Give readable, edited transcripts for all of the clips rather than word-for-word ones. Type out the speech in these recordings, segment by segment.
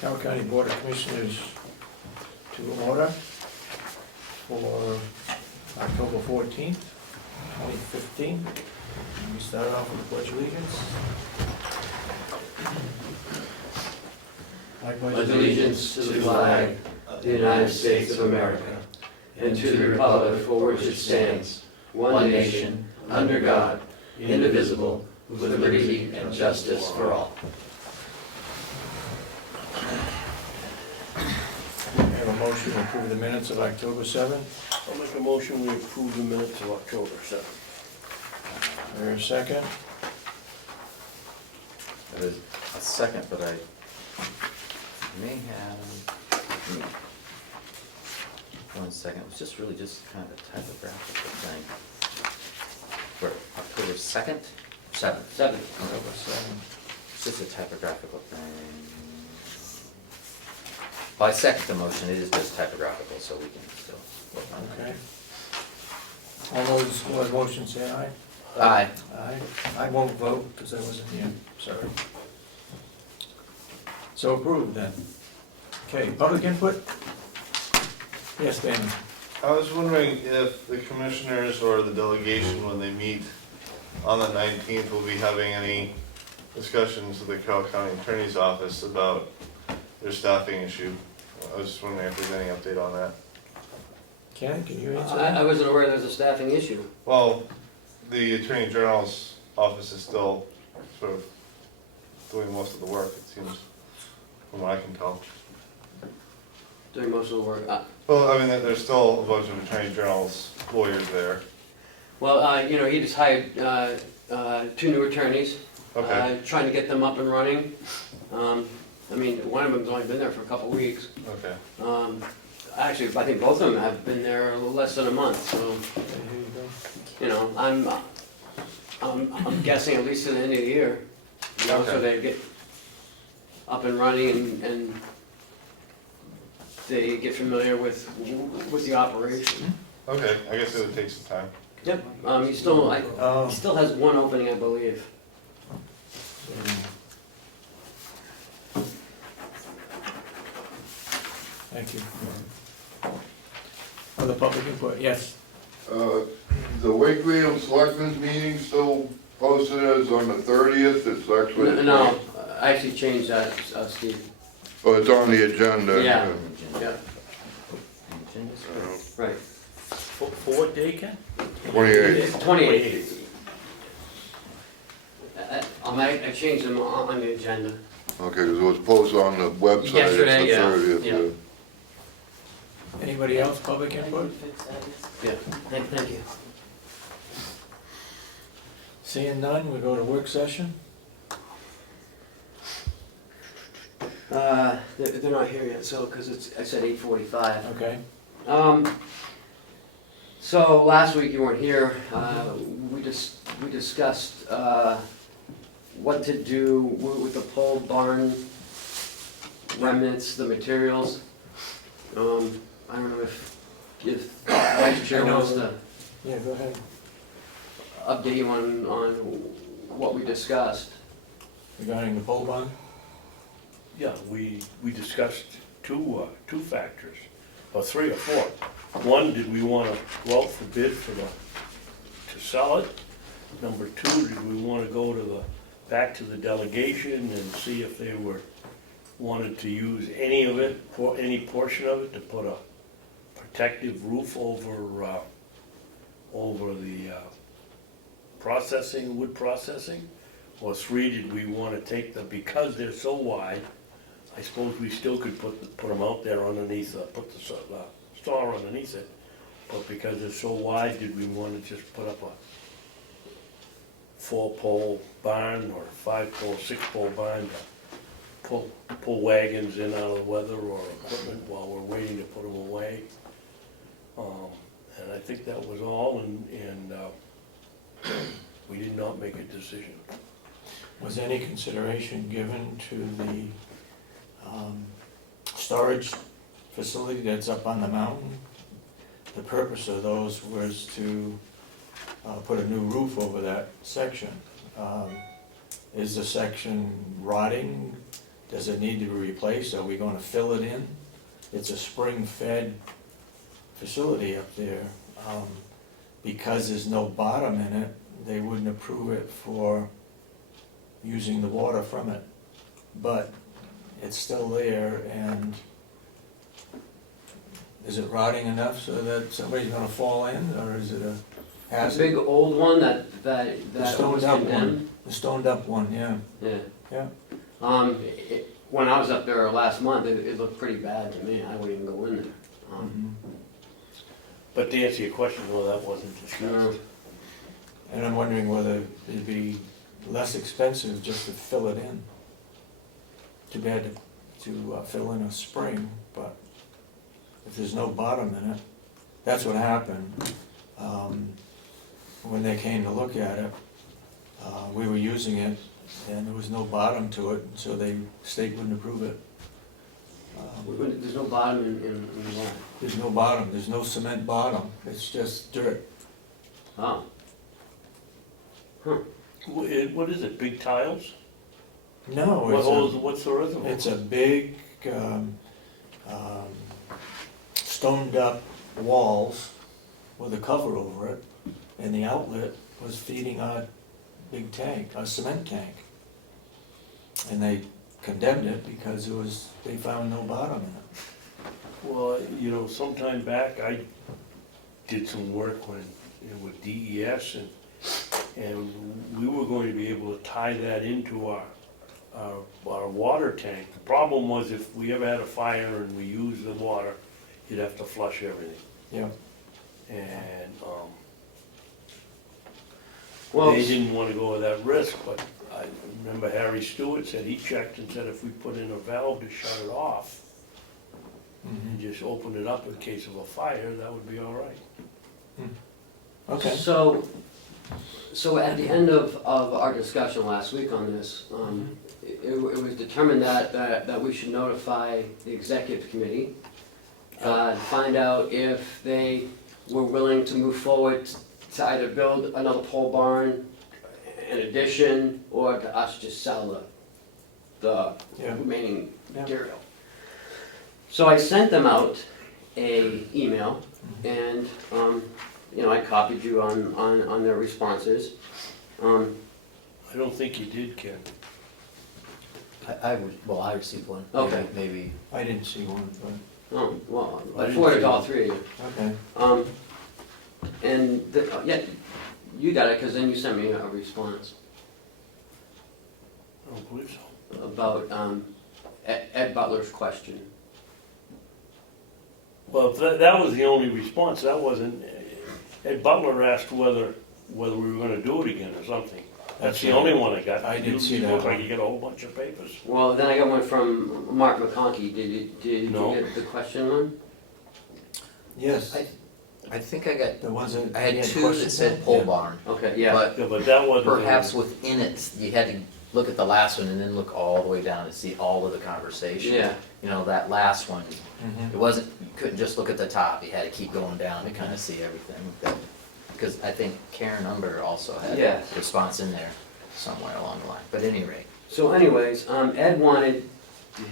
Carroll County Board of Commissioners to order for October 14th, 2015. We start off with the Pledge of Allegiance. I Pledge allegiance to the flag of the United States of America and to the republic for which it stands, one nation, under God, indivisible, with liberty and justice for all. I have a motion to approve the minutes of October 7th. I'll make a motion, we approve the minutes of October 7th. Is there a second? That is a second, but I may have, one second, it was just really just kind of a typographical thing. For October 2nd? 7th. October 7th. It's just a typographical thing. Well, I second the motion, it is just typographical, so we can still vote on it. Okay. All those who have motion say aye. Aye. Aye. I won't vote because I wasn't here, sorry. So approved then. Okay, public input? Yes, Dan. I was wondering if the commissioners or the delegation, when they meet on the 19th, will be having any discussions with the Carroll County Attorney's Office about their staffing issue. I was just wondering if there's any update on that. Ken, can you answer I that? wasn't aware there was a staffing issue. Well, the Attorney General's office is still sort of doing most of the work, it seems, from what I can tell. Doing most of the work. Well, I mean, there's still a bunch of Attorney General's lawyers there. He just hired 2 new attorneys, Okay, trying to get them up and running. One of them's only been there for a couple of weeks. okay. Actually, I think both of them have been there a little less than a month, so, Here you go. I'm guessing at least to the end of the year. So Okay. they get up and running and they get familiar with the operation. Okay, I guess it would take some time. Yep, he Oh. still has one opening, I believe. Thank you. Other public input, yes. The Wakefield Selectmen's meeting still posted as on the 30th, it's actually. No, I actually changed that, Steve. Oh, it's on the agenda. Yeah. Yeah, Agenda's right. For what day, Ken? 28th. 28th. I changed them on the agenda. Okay, because it was posted on the website, Yesterday, it's the 30th. yeah. Anybody else public input? Yeah, thank you. Seeing none, we go to work session. They're not here yet, so, because I said 8:45. Okay. So last week you weren't here, we discussed what to do with the pole barn remnants, the materials. I don't know if Vice Chair wants to Yeah, go ahead. update you on what we discussed. Regarding the pole barn? Yeah, we discussed two factors, or 3 or 4. One, did we want to go out for bid to sell it? Number 2, did we want to go back to the delegation and see if they wanted to use any of it, any portion of it, to put a protective roof over the wood processing? Or 3, did we want to take because they're so wide, I suppose we still could put them out there underneath, put the star underneath it, but because they're so wide, did we want to just put up a 4-pole barn or 5-pole, 6-pole barn to pull wagons in out of the weather or equipment while we're waiting to put them away? And I think that was all, and we did not make a decision. Was any consideration given to the storage facility that's up on the mountain? The purpose of those was to put a new roof over that section. Is the section rotting does it need to be replaced? Are we gonna fill it in? It's a spring-fed facility up there. Because there's no bottom in it, they wouldn't approve it for using the water from it. But it's still there, and is it rotting enough so that somebody's gonna fall in, or is it a A hazard? big old one that was stoned up one. condemned? The stoned up one, yeah, Yeah. yeah. When I was up there last month, it looked pretty bad to me. I wouldn't even go in there. Mhm. But to answer your question, no, that wasn't discussed. And I'm wondering whether it'd be less expensive just to fill it in. Too bad to fill in a spring, but if there's no bottom in it, that's what happened. When they came to look at it, we were using it, and there was no bottom to it, so the state wouldn't approve it. There's no bottom in the water. There's no bottom, there's no cement bottom, it's just dirt. Oh. What is it, big tiles? No, What it's holes, a, what's the reservoir? it's a big, stoned up walls with a cover over it, and the outlet was feeding our big tank, our cement tank. And they condemned it because they found no bottom in it. Well, you know, sometime back, I did some work with DES, and we were going to be able to tie that into our water tank. The problem was if we ever had a fire and we used the water, you'd have to flush everything. Yeah. And Well, they didn't want to go with that risk, but I remember Harry Stewart said he checked and said if we put in a valve to shut it off and just open it up in case of a fire, that would be all right. Okay. So at the end of our discussion last week on this, it was determined that we should notify the executive committee, find out if they were willing to move forward to either build another pole barn, an addition, or to us just sell the Yeah. remaining Yeah. material. So I sent them out a email, and I copied you on their responses. I don't think you did, Ken. I received one. Okay. Maybe. I didn't see one, but, Oh, well, I I didn't forwarded see to all it. three of you. okay. Yeah, you got it, because then you sent me a response I don't believe so. about Ed Butler's question. Well, that was the only response, that wasn't, Ed Butler asked whether we were gonna do it again or something. That's the only one I got. I did see You that look like one. you got a whole bunch of papers. Well, then I got one from Mark McConkey. Did you No. get the question one? Yes, I think I got, the ones that. I had he two that questions said on? pole Yeah. barn, Okay, yeah. but Yeah, but that wasn't. perhaps within it, you had to look at the last one and then look all the way down and see all of the conversation. Yeah. You know, that last one, Mhm. it wasn't, you couldn't just look at the top, you had to keep going down to kind of see everything. Because I think Karen Umber also had a Yes. response in there somewhere along the line, but at any rate. So anyways, Ed wanted,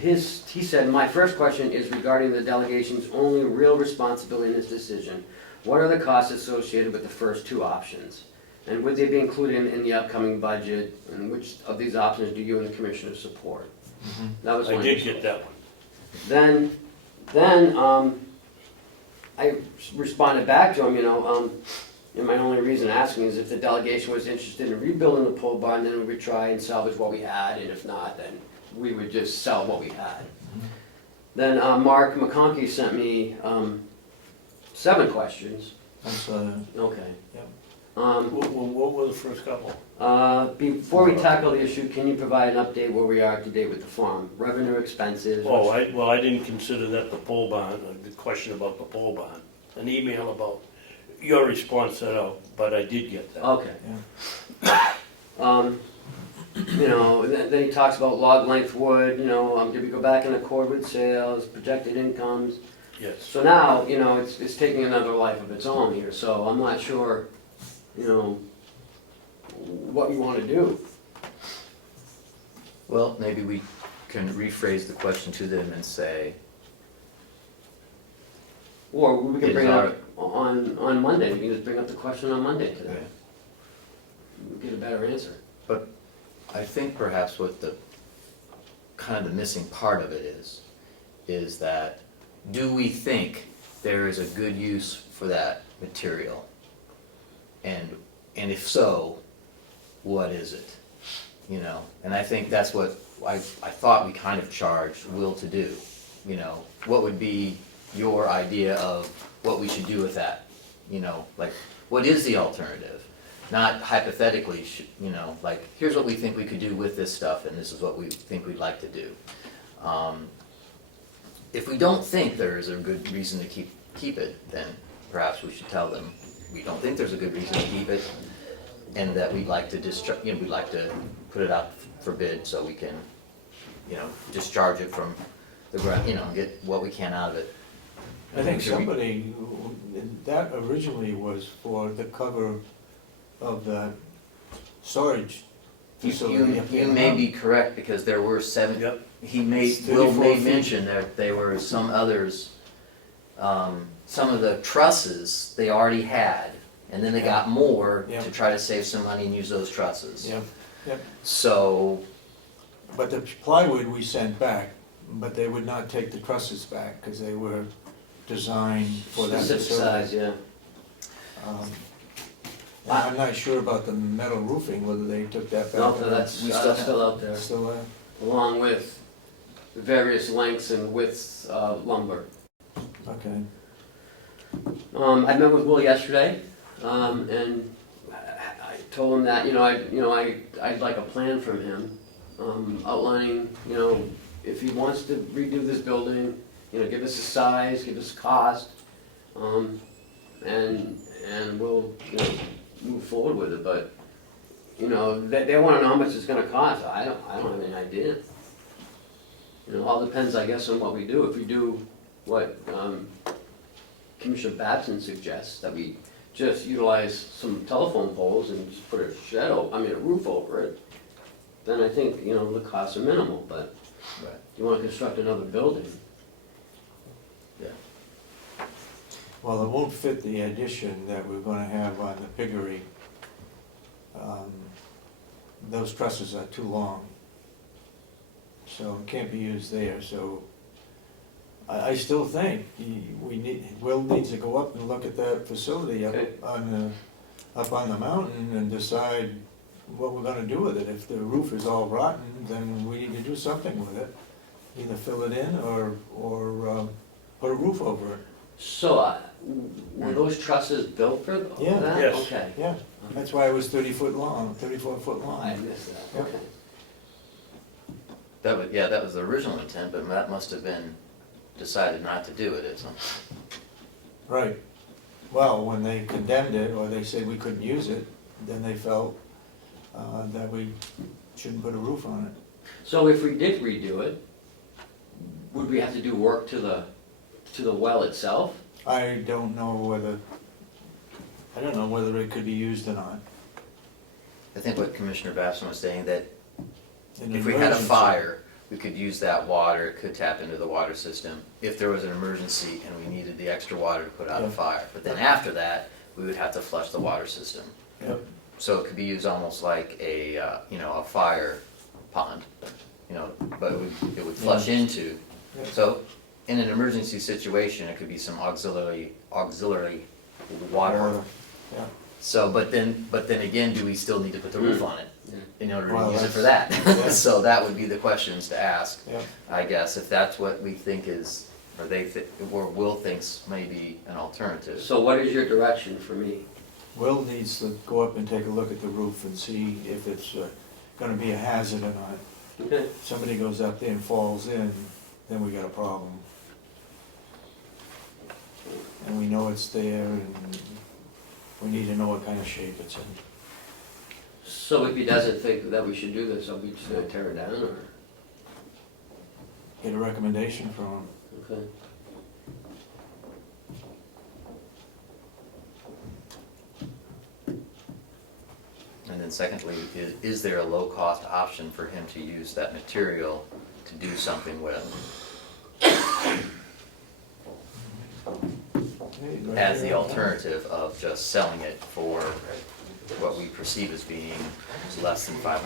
he said, my first question is regarding the delegation's only real responsibility in this decision. What are the costs associated with the first two options? And would they be included in the upcoming budget? And which of these options do you and the commissioners support? Mhm. That was I one. did get that one. Then I responded back to him, and my only reason asking is if the delegation was interested in rebuilding the pole barn, then we would try and salvage what we had, and if not, then we would just sell what we had. Then Mark McConkey sent me 7 questions. That's, Okay. Yep. What were the first couple? Before we tackle the issue, can you provide an update where we are to date with the farm? Revenue, expenses? Oh, I didn't consider that the pole barn, the question about the pole barn. An email about your response set out, but I did get that. Okay. Then he talks about log length wood, did we go back in accord with sales, projected incomes? Yes. So now, it's taking another life of its own here, so I'm not sure, what we wanna do. Well, maybe we can rephrase the question to them and say, Or we can Is bring it our- up on Monday, we can just bring up the question on Monday to them. Yeah. We'll get a better answer. I think perhaps what the, kind of the missing part of it is that, do we think there is a good use for that material? And if so, what is it? You know, and I think that's what I thought we kind of charged Will to do. You know, what would be your idea of what we should do with that? You know, like, what is the alternative? Not hypothetically, you know, like, here's what we think we could do with this stuff, and this is what we think we'd like to do. If we don't think there is a good reason to keep it, then perhaps we should tell them, we don't think there's a good reason to keep it, and that we'd like to we'd like to put it out for bid so we can, you know, discharge it from the ground, you know, get what we can out of it. I think somebody, that originally was for the cover of the storage facility up there. You may be correct, because there were seven, Yep. It's Will 34 made feet. mention that there were some others, some of the trusses they already had, and then they got more Yeah. to try to save some money and use those trusses. Yep, So, but the plywood we sent back, but they would not take the trusses back, because they were designed for that Specific facility. size, yeah. And I'm not sure about the metal roofing, whether they took that back. No, or not. that's We still have- still out there, Still there? along with the various lengths and widths of lumber. Okay. I met with Will yesterday, and I told him that, I'd like a plan from him, outlining, if he wants to redo this building, give us a size, give us a cost, and we'll, move forward with it, but, they wanna know how much it's gonna cost, I don't have any idea. All depends, I guess, on what we do. If we do what, Commissioner Babson suggests, that we just utilize some telephone poles and just put a roof over it, then I think, the costs are minimal, but right, you wanna construct another building. yeah. Well, it won't fit the addition that we're gonna have on the piggery. Those trusses are too long, so it can't be used there, so I still think Will needs to go up and look at that facility Okay. up on the mountain and decide what we're gonna do with it. If the roof is all rotten, then we need to do something with it, either fill it in or put a roof over it. So, were those trusses built for Yeah. that? Yes. Okay. Yeah, that's why it was 34 foot I long. missed that, Yeah. okay. That was the original intent, but that must have been decided not to do it at some point. Right. Well, when they condemned it, or they said we couldn't use it, then they felt that we shouldn't put a roof on it. So if we did redo it, would we have to do work to the well itself? I don't know whether it could be used or not. I think what Commissioner Babson was saying, that In if an we had a emergency. fire, we could use that water, it could tap into the water system if there was an emergency and we needed the extra water to put out a Yeah. fire. But then after that, we would have to flush the water system. Yep. So it could be used almost like a fire pond, but it would flush into. Yeah. So in an emergency situation, it could be some auxiliary water. Yeah. So, but then again, do we still need to put the roof on it in order Well, to use it for that's- that? yeah. So that would be the questions to ask, Yeah. I guess, if that's what we think is, or Will thinks may be an alternative. So what is your direction for me? Will needs to go up and take a look at the roof and see if it's gonna be a hazard or not. Okay. If somebody goes up there and falls in, then we got a problem. And we know it's there, and we need to know what kind of shape it's in. So if he doesn't think that we should do this, are we just gonna tear it down, or? Get a recommendation from him. Okay. And then secondly, is there a low-cost option for him to use that material to do something with, as the alternative of just selling it for what we perceive as being less than $500.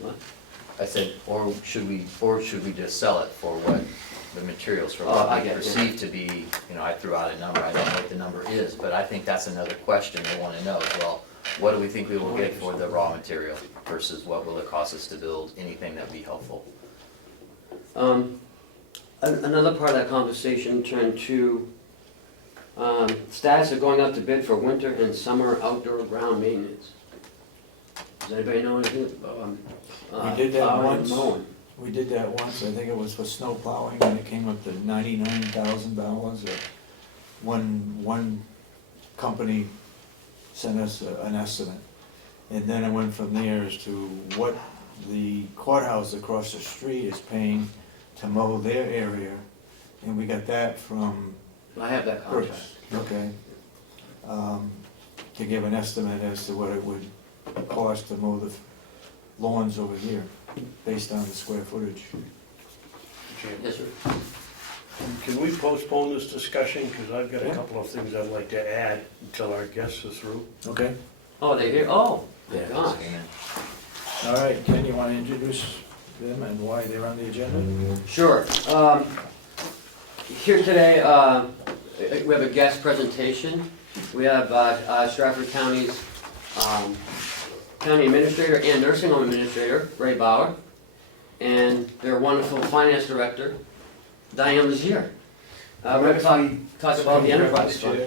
What? I said, or should we just sell it for what the materials for Oh, I what we get you. perceive to be, I threw out a number, I don't know what the number is, but I think that's another question they wanna know as well. What do we think we will get for the raw material versus what will it cost us to build anything that would be helpful? Another part of that conversation turned to status of going out to bid for winter and summer outdoor ground maintenance. Does anybody know anything? We did that plowing and once. mowing? We did that once, I think it was for snow plowing, and it came up to $99,000, or one company sent us an estimate. And then it went from there as to what the courthouse across the street is paying to mow their area, and we got that from I have that contract. Bruce, okay. To give an estimate as to what it would cost to mow the lawns over here, based on the square footage. Yes, sir. Can we postpone this discussion, because I've got a Yeah. couple of things I'd like to add until our guests are through. Okay. Oh, they here, oh, my Yeah, gosh. just came in. All right, Ken, you wanna introduce them and why they're on the agenda? Sure. Here today, we have a guest presentation. We have Stratford County's County Administrator and Nursing Home Administrator, Ray Bauer, and their wonderful Finance Director, Diane Legier. We're going to talk about the enterprise fund.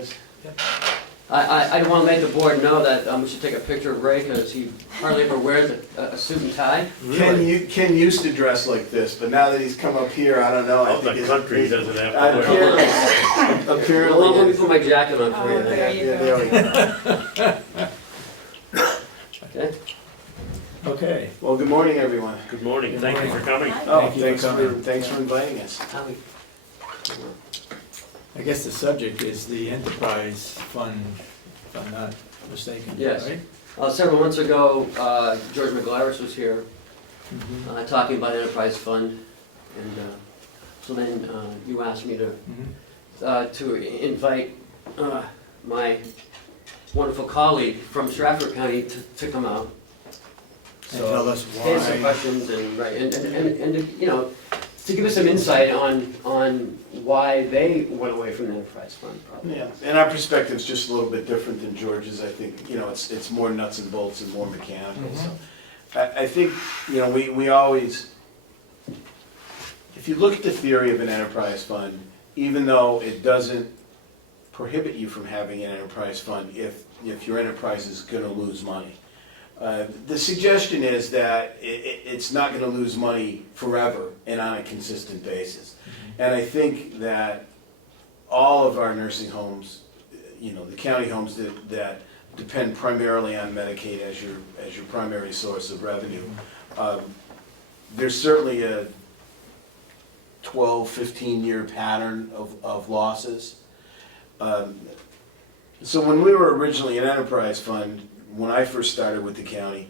I want to let the board know that we should take a picture of Ray because he hardly ever wears a suit and tie. Ken used to dress like this, but now that he's come up here, I don't know. I Oh, the think country doesn't have to wear. Apparently. Well, let me put my jacket on for you. there you Yeah, go. there we go. Okay. Okay. Well, good morning, everyone. Good morning, thank you for coming. Oh, Thank you for coming. thanks for inviting us. I guess the subject is the enterprise fund, if I'm not mistaken, Yes. right? Several months ago, George McGlarus was here Mhm. talking about enterprise fund, and so then you asked me to invite my wonderful colleague from Stratford County to come out. And tell us Answer some why, questions and, right, and, you know, to give us some insight on why they went away from the enterprise fund, probably. Yeah, and our perspective's just a little bit different than George's. I think, it's more nuts and bolts and more mechanical, so. I think, we always, if you look at the theory of an enterprise fund, even though it doesn't prohibit you from having an enterprise fund if your enterprise is gonna lose money. The suggestion is that it's not gonna lose money forever and on a consistent basis. And I think that all of our nursing homes, the county homes that depend primarily on Medicaid as your primary source of revenue, there's certainly a 12, 15-year pattern of losses. So when we were originally an enterprise fund, when I first started with the county,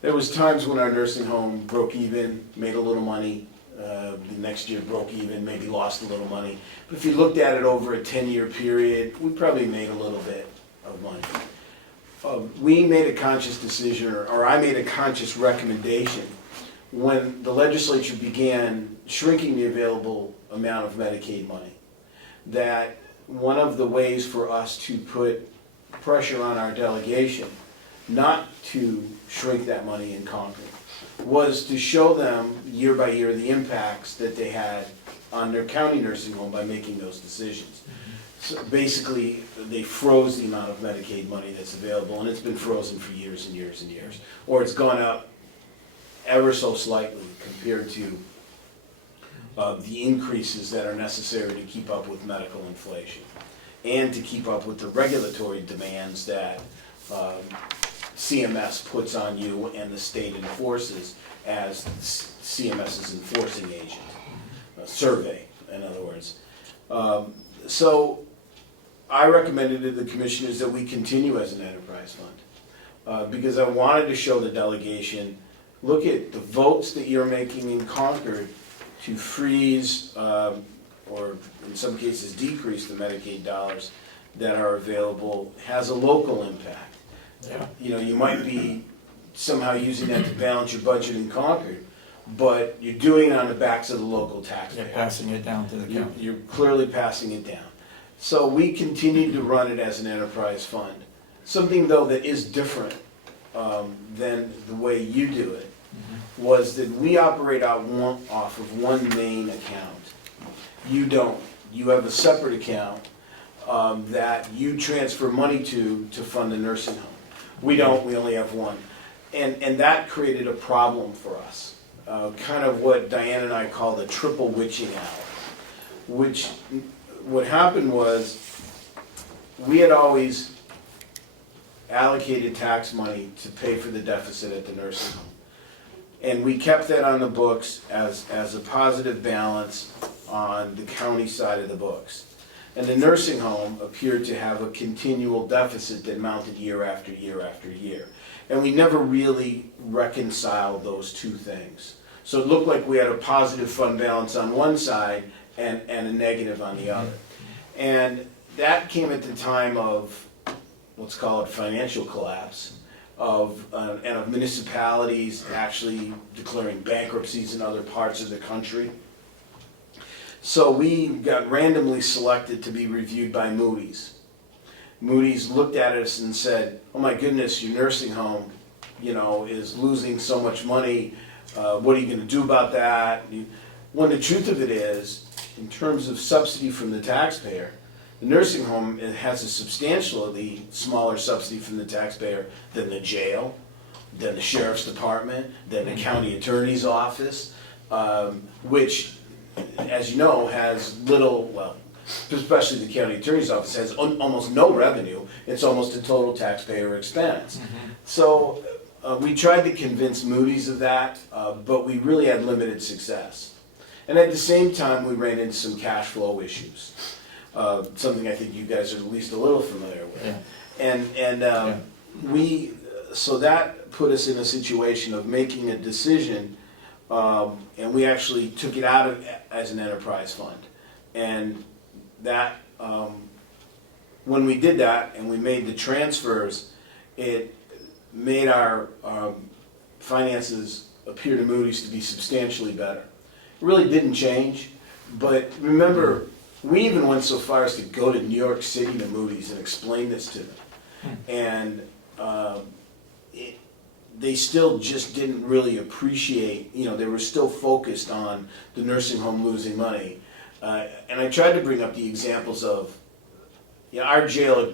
there was times when our nursing home broke even, made a little money, the next year broke even, maybe lost a little money. But if you looked at it over a 10-year period, we probably made a little bit of money. We made a conscious decision, or I made a conscious recommendation when the legislature began shrinking the available amount of Medicaid money, that one of the ways for us to put pressure on our delegation not to shrink that money in Concord was to show them year by year the impacts that they had on their county nursing home by making those decisions. So basically, they froze the amount of Medicaid money that's available, and it's been frozen for years and years and years. Or it's gone up ever so slightly compared to the increases that are necessary to keep up with medical inflation and to keep up with the regulatory demands that CMS puts on you and the state enforces as CMS's enforcing agent, a survey, in other words. So I recommended to the commissioners that we continue as an enterprise fund because I wanted to show the delegation look at the votes that you're making in Concord to freeze, or in some cases decrease the Medicaid dollars that are available has a local impact. Yeah. You know, you might be somehow using that to balance your budget in Concord, but you're doing it on the backs of the local They're taxpayer. passing it down to the You're, county. you're clearly passing it down. So we continue to run it as an enterprise fund. Something though that is different than the way you do it was that we operate off of one main account. You don't. You have a separate account that you transfer money to fund the nursing home. We don't, we only have one. And that created a problem for us. Kind of what Diane and I call the triple witching hour. Which, what happened was, we had always allocated tax money to pay for the deficit at the nursing home. And we kept that on the books as a positive balance on the county side of the books. And the nursing home appeared to have a continual deficit that mounted year after year after year. And we never really reconciled those two things. So it looked like we had a positive fund balance on one side and a negative on the other. And that came at the time of, let's call it financial collapse, of municipalities actually declaring bankruptcies in other parts of the country. So we got randomly selected to be reviewed by Moody's. Moody's looked at us and said, oh my goodness, your nursing home, you know, is losing so much money. What are you gonna do about that? When the truth of it is, in terms of subsidy from the taxpayer, the nursing home has a substantially smaller subsidy from the taxpayer than the jail, than the sheriff's department, than the county attorney's office, which, as you know, has little, well, especially the county attorney's office has almost no revenue. It's almost a total taxpayer expense. So we tried to convince Moody's of that, but we really had limited success. And at the same time, we ran into some cash flow issues. Something I think you guys are at least a little familiar with. Yeah. So that put us in a situation of making a decision, and we actually took it out of as an enterprise fund. And that, when we did that and we made the transfers, it made our finances appear to Moody's to be substantially better. It really didn't change, but remember, we even went so far as to go to New York City to Moody's and explain this to them. And they still just didn't really appreciate, you know, they were still focused on the nursing home losing money. And I tried to bring up the examples of, you know, our jail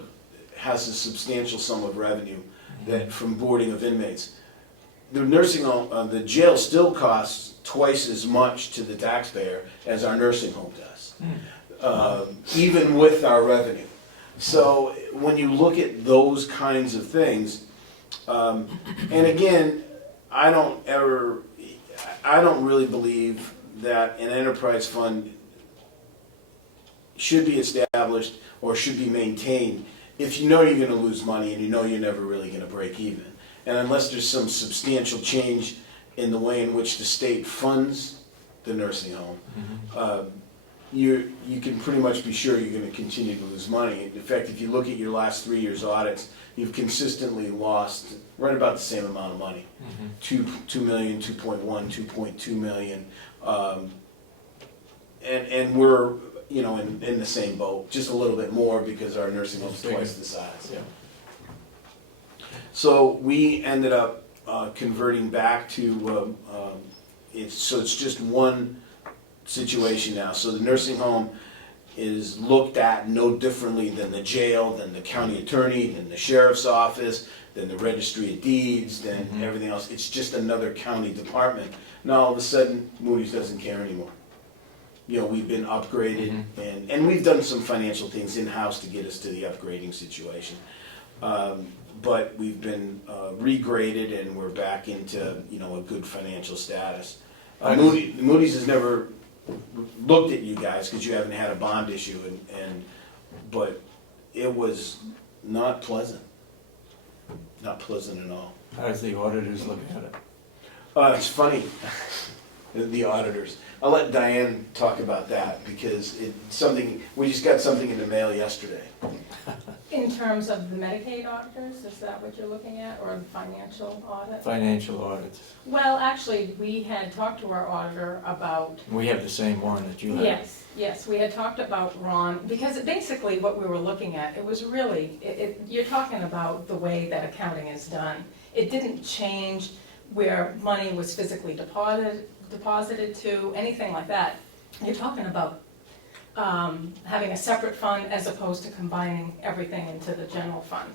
has a substantial sum of revenue that from boarding of inmates. The nursing home, the jail still costs twice as much to the taxpayer as our nursing home does. Even with our revenue. So when you look at those kinds of things, and again, I don't really believe that an enterprise fund should be established or should be maintained if you know you're going to lose money and you know you're never really going to break even. And unless there's some substantial change in the way in which the state funds the nursing home, you can pretty much be sure you're going to continue to lose money. In fact, if you look at your last 3 years' audits, you've consistently lost right about the same amount of money. 2 million, 2.1, 2.2 million. And we're, you know, in the same boat, just a little bit more because our nursing home's twice the size. Yeah. So we ended up converting back to, it's just one situation now. So the nursing home is looked at no differently than the jail, than the county attorney, than the sheriff's office, than the registry of deeds, than everything else. It's just another county department. Now all of a sudden, Moody's doesn't care anymore. You know, we've been upgraded, and we've done some financial things in-house to get us to the upgrading situation. But we've been regraded, and we're back into, you know, a good financial status. Moody's has never looked at you guys because you haven't had a bond issue, but it was not pleasant at all. How does the auditors look at it? It's funny, the auditors. I'll let Diane talk about that, because it's something, we just got something in the mail yesterday. In terms of the Medicaid auditors, is that what you're looking at, or the financial audit? Financial audits. Well, actually, we had talked to our auditor about, We have the same one that you have. yes, we had talked about Ron, because basically what we were looking at, it was really, you're talking about the way that accounting is done. It didn't change where money was physically deposited to, anything like that. You're talking about having a separate fund as opposed to combining everything into the general fund.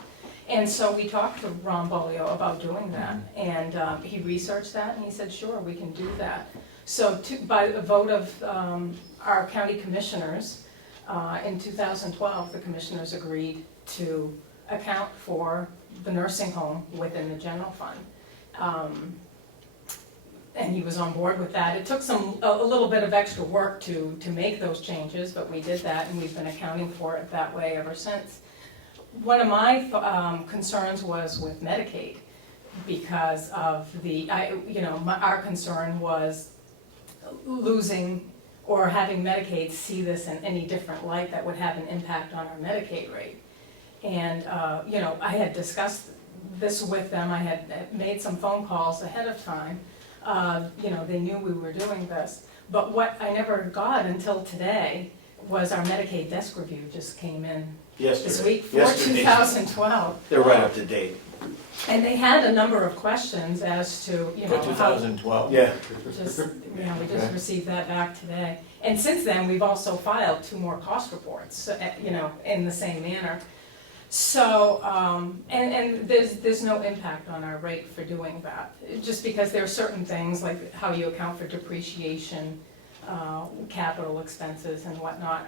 And so we talked to Ron Bolio about doing that, and he researched that, and he said, sure, we can do that. So by a vote of our county commissioners, in 2012, the commissioners agreed to account for the nursing home within the general fund. And he was on board with that. It took a little bit of extra work to make those changes, but we did that, and we've been accounting for it that way ever since. One of my concerns was with Medicaid, because of our concern was losing or having Medicaid see this in any different light that would have an impact on our Medicaid rate. And, I had discussed this with them. I had made some phone calls ahead of time. They knew we were doing this. But what I never got until today was our Medicaid desk review just came in this week for 2012. They're right up to date. And they had a number of questions as to, For how, 2012. Yeah. we just received that back today. And since then, we've also filed 2 more cost reports, in the same manner. So, and there's no impact on our rate for doing that, just because there are certain things like how you account for depreciation, capital expenses and whatnot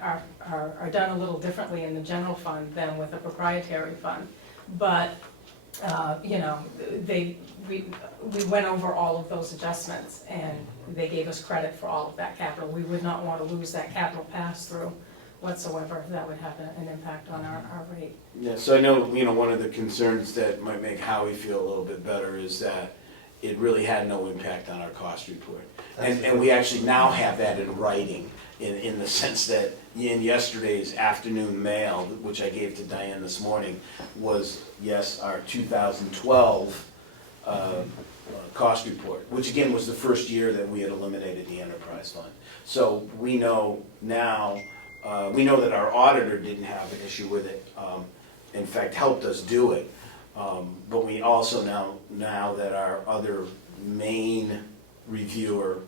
are done a little differently in the general fund than with a proprietary fund. But, we went over all of those adjustments, and they gave us credit for all of that capital. We would not want to lose that capital pass-through whatsoever. That would have an impact on our rate. Yeah, so I know, one of the concerns that might make Howie feel a little bit better is that it really had no impact on our cost report. And we actually now have that in writing, in the sense that in yesterday's afternoon mail, which I gave to Diane this morning, was, yes, our 2012 cost report, which again was the first year that we had eliminated the enterprise fund. So we know now, we know that our auditor didn't have an issue with it, in fact helped us do it. But we also now that our other main reviewer,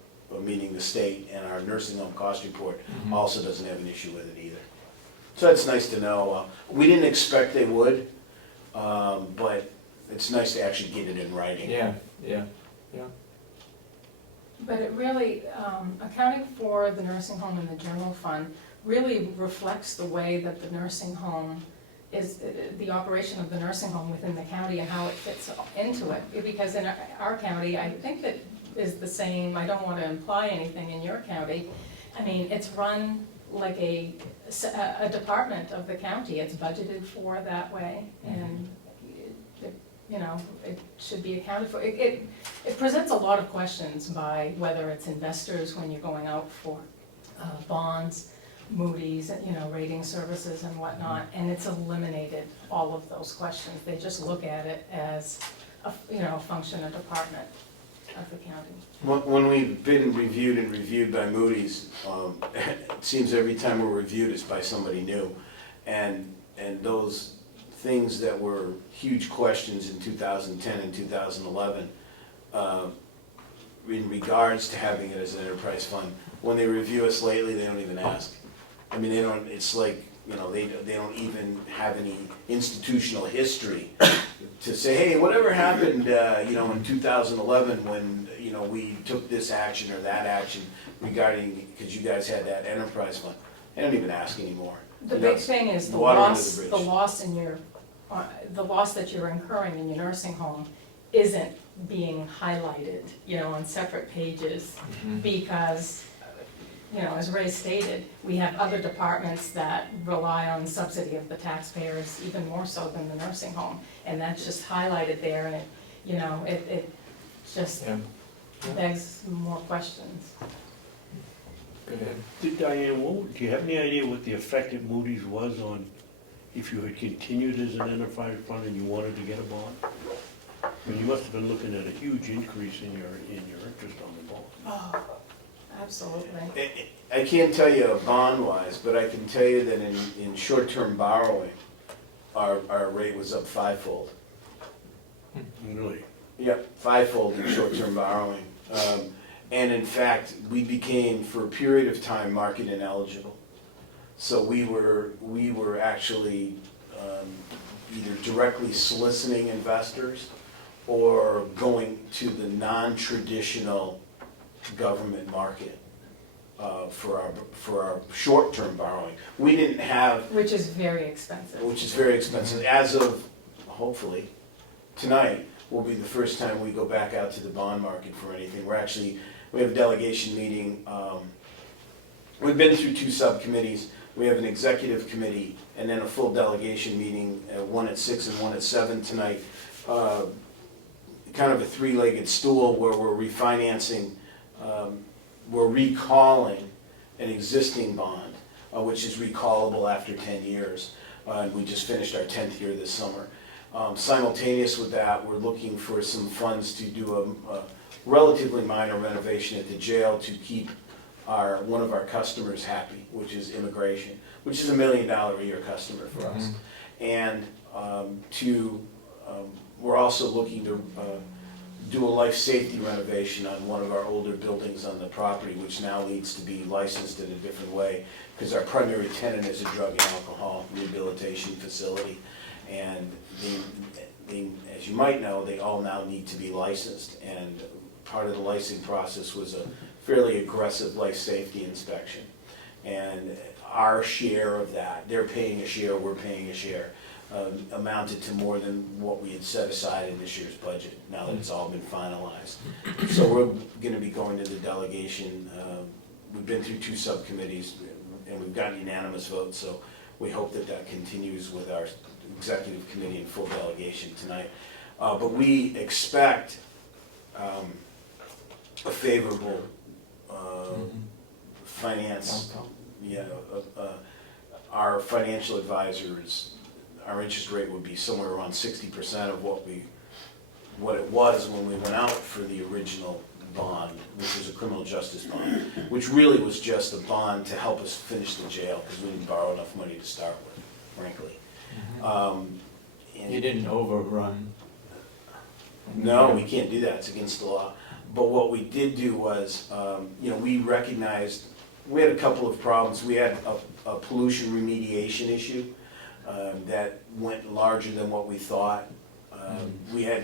meaning the state, and our nursing home cost report also doesn't have an issue with it either. So it's nice to know. We didn't expect they would, but it's nice to actually get it in writing. Yeah. But it really, accounting for the nursing home and the general fund really reflects the way that the nursing home is, the operation of the nursing home within the county and how it fits into it. Because in our county, I think it is the same, I don't want to imply anything in your county. I mean, it's run like a department of the county. It's budgeted for that way, and it should be accounted for. It presents a lot of questions by whether it's investors when you're going out for bonds, Moody's, rating services and whatnot, and it's eliminated all of those questions. They just look at it as a function, a department of the county. When we've been reviewed by Moody's, it seems every time we're reviewed it's by somebody new. And those things that were huge questions in 2010 and 2011, in regards to having it as an enterprise fund, when they review us lately, they don't even ask. I mean, they don't, it's like, they don't even have any institutional history to say, hey, whatever happened, in 2011 when, we took this action or that action regarding, because you guys had that enterprise fund. They don't even ask anymore. The big thing is the loss that you're incurring in your nursing home isn't being highlighted, on separate pages, because, as Ray stated, we have other departments that rely on subsidy of the taxpayers even more so than the nursing home, and that's just highlighted there, and it just, begs more questions. Go ahead. Diane, do you have any idea what the effect at Moody's was on if you had continued as an enterprise fund and you wanted to get a bond? I mean, you must have been looking at a huge increase in your interest on the bond. Oh, absolutely. I can't tell you bond-wise, but I can tell you that in short-term borrowing, our rate was up fivefold. Really? Yep, fivefold in short-term borrowing. And in fact, we became, for a period of time, market ineligible. So we were actually either directly soliciting investors or going to the non-traditional government market for our short-term borrowing. We didn't have, Which is very expensive. which is very expensive. As of, hopefully, tonight will be the first time we go back out to the bond market for anything. We have a delegation meeting. We've been through 2 subcommittees. We have an executive committee and then a full delegation meeting, one at 6 and one at 7 tonight. Kind of a 3-legged stool where we're refinancing, we're recalling an existing bond, which is recallable after 10 years. We just finished our 10th year this summer. Simultaneous with that, we're looking for some funds to do a relatively minor renovation at the jail to keep one of our customers happy, which is immigration, which is $1 million a year customer for us. And we're also looking to do a life safety renovation on one of our older buildings on the property, which now needs to be licensed in a different way, because our primary tenant is a drug and alcohol rehabilitation facility. And they, as you might know, they all now need to be licensed. And part of the licensing process was a fairly aggressive life safety inspection. And our share of that, they're paying a share, we're paying a share, amounted to more than what we had set aside in this year's budget, now that it's all been finalized. So we're gonna be going to the delegation. We've been through 2 subcommittees, and we've gotten unanimous votes, so we hope that that continues with our executive committee and full delegation tonight. But we expect a favorable finance, our financial advisors, our interest rate would be somewhere around 60% of what it was when we went out for the original bond, which was a criminal justice bond, which really was just a bond to help us finish the jail, because we didn't borrow enough money to start with, frankly. You didn't overrun. No, we can't do that, it's against the law. But what we did do was, we recognized, we had a couple of problems. We had a pollution remediation issue that went larger than what we thought. The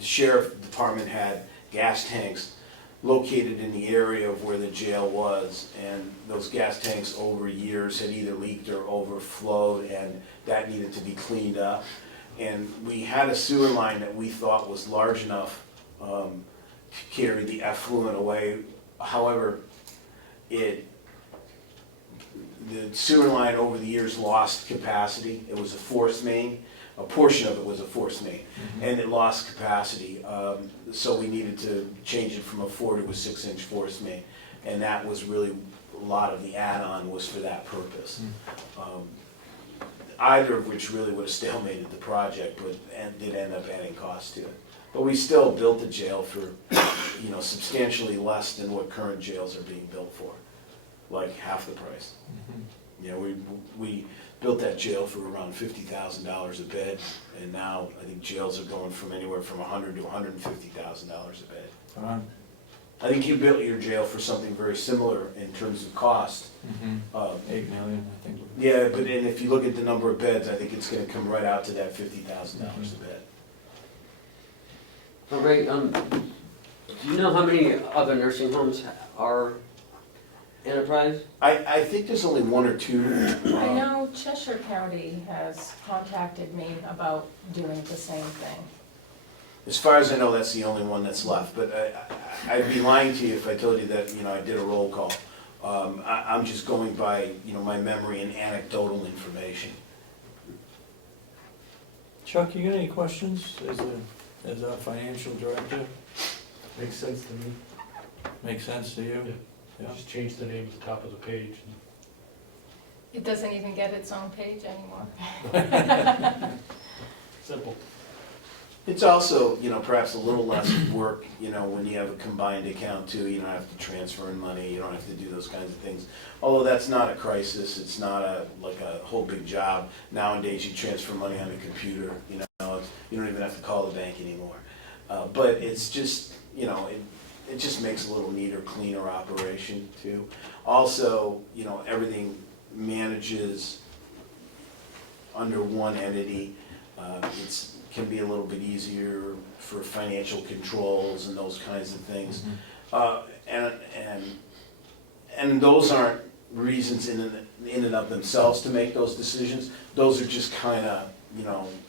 sheriff department had gas tanks located in the area of where the jail was, and those gas tanks over years had either leaked or overflowed, and that needed to be cleaned up. And we had a sewer line that we thought was large enough to carry the effluent away. However, the sewer line over the years lost capacity. It was a forced main. A portion of it was a forced main, and it lost capacity. So we needed to change it from a 4 to a 6-inch forced main, and that was really a lot of the add-on was for that purpose. Either of which really would have stalemated the project, but did end up adding cost to it. But we still built the jail for, substantially less than what current jails are being built for, like half the price. We built that jail for around $50,000 a bed, and now I think jails are going from anywhere from $100,000 to $150,000 a bed. I think you built your jail for something very similar in terms of cost. 8 million, I think. Yeah, but then if you look at the number of beds, I think it's gonna come right out to that $50,000 a bed. All right, do you know how many other nursing homes are enterprise? I think there's only 1 or 2. I know Cheshire County has contacted me about doing the same thing. As far as I know, that's the only one that's left, but I'd be lying to you if I told you that, I did a roll call. I'm just going by, my memory and anecdotal information. Chuck, you got any questions as our financial director? Makes sense to me. Make sense to you? Yeah. Just change the name at the top of the page. It doesn't even get its own page anymore. Simple. It's also, perhaps a little less work, when you have a combined account too, you don't have to transfer in money, you don't have to do those kinds of things. Although that's not a crisis, it's not like a whole big job. Nowadays, you transfer money on a computer, you don't even have to call the bank anymore. But it's just, it just makes a little neater, cleaner operation too. Also, everything manages under one entity. It's can be a little bit easier for financial controls and those kinds of things. And those aren't reasons in and of themselves to make those decisions. Those are just kind of,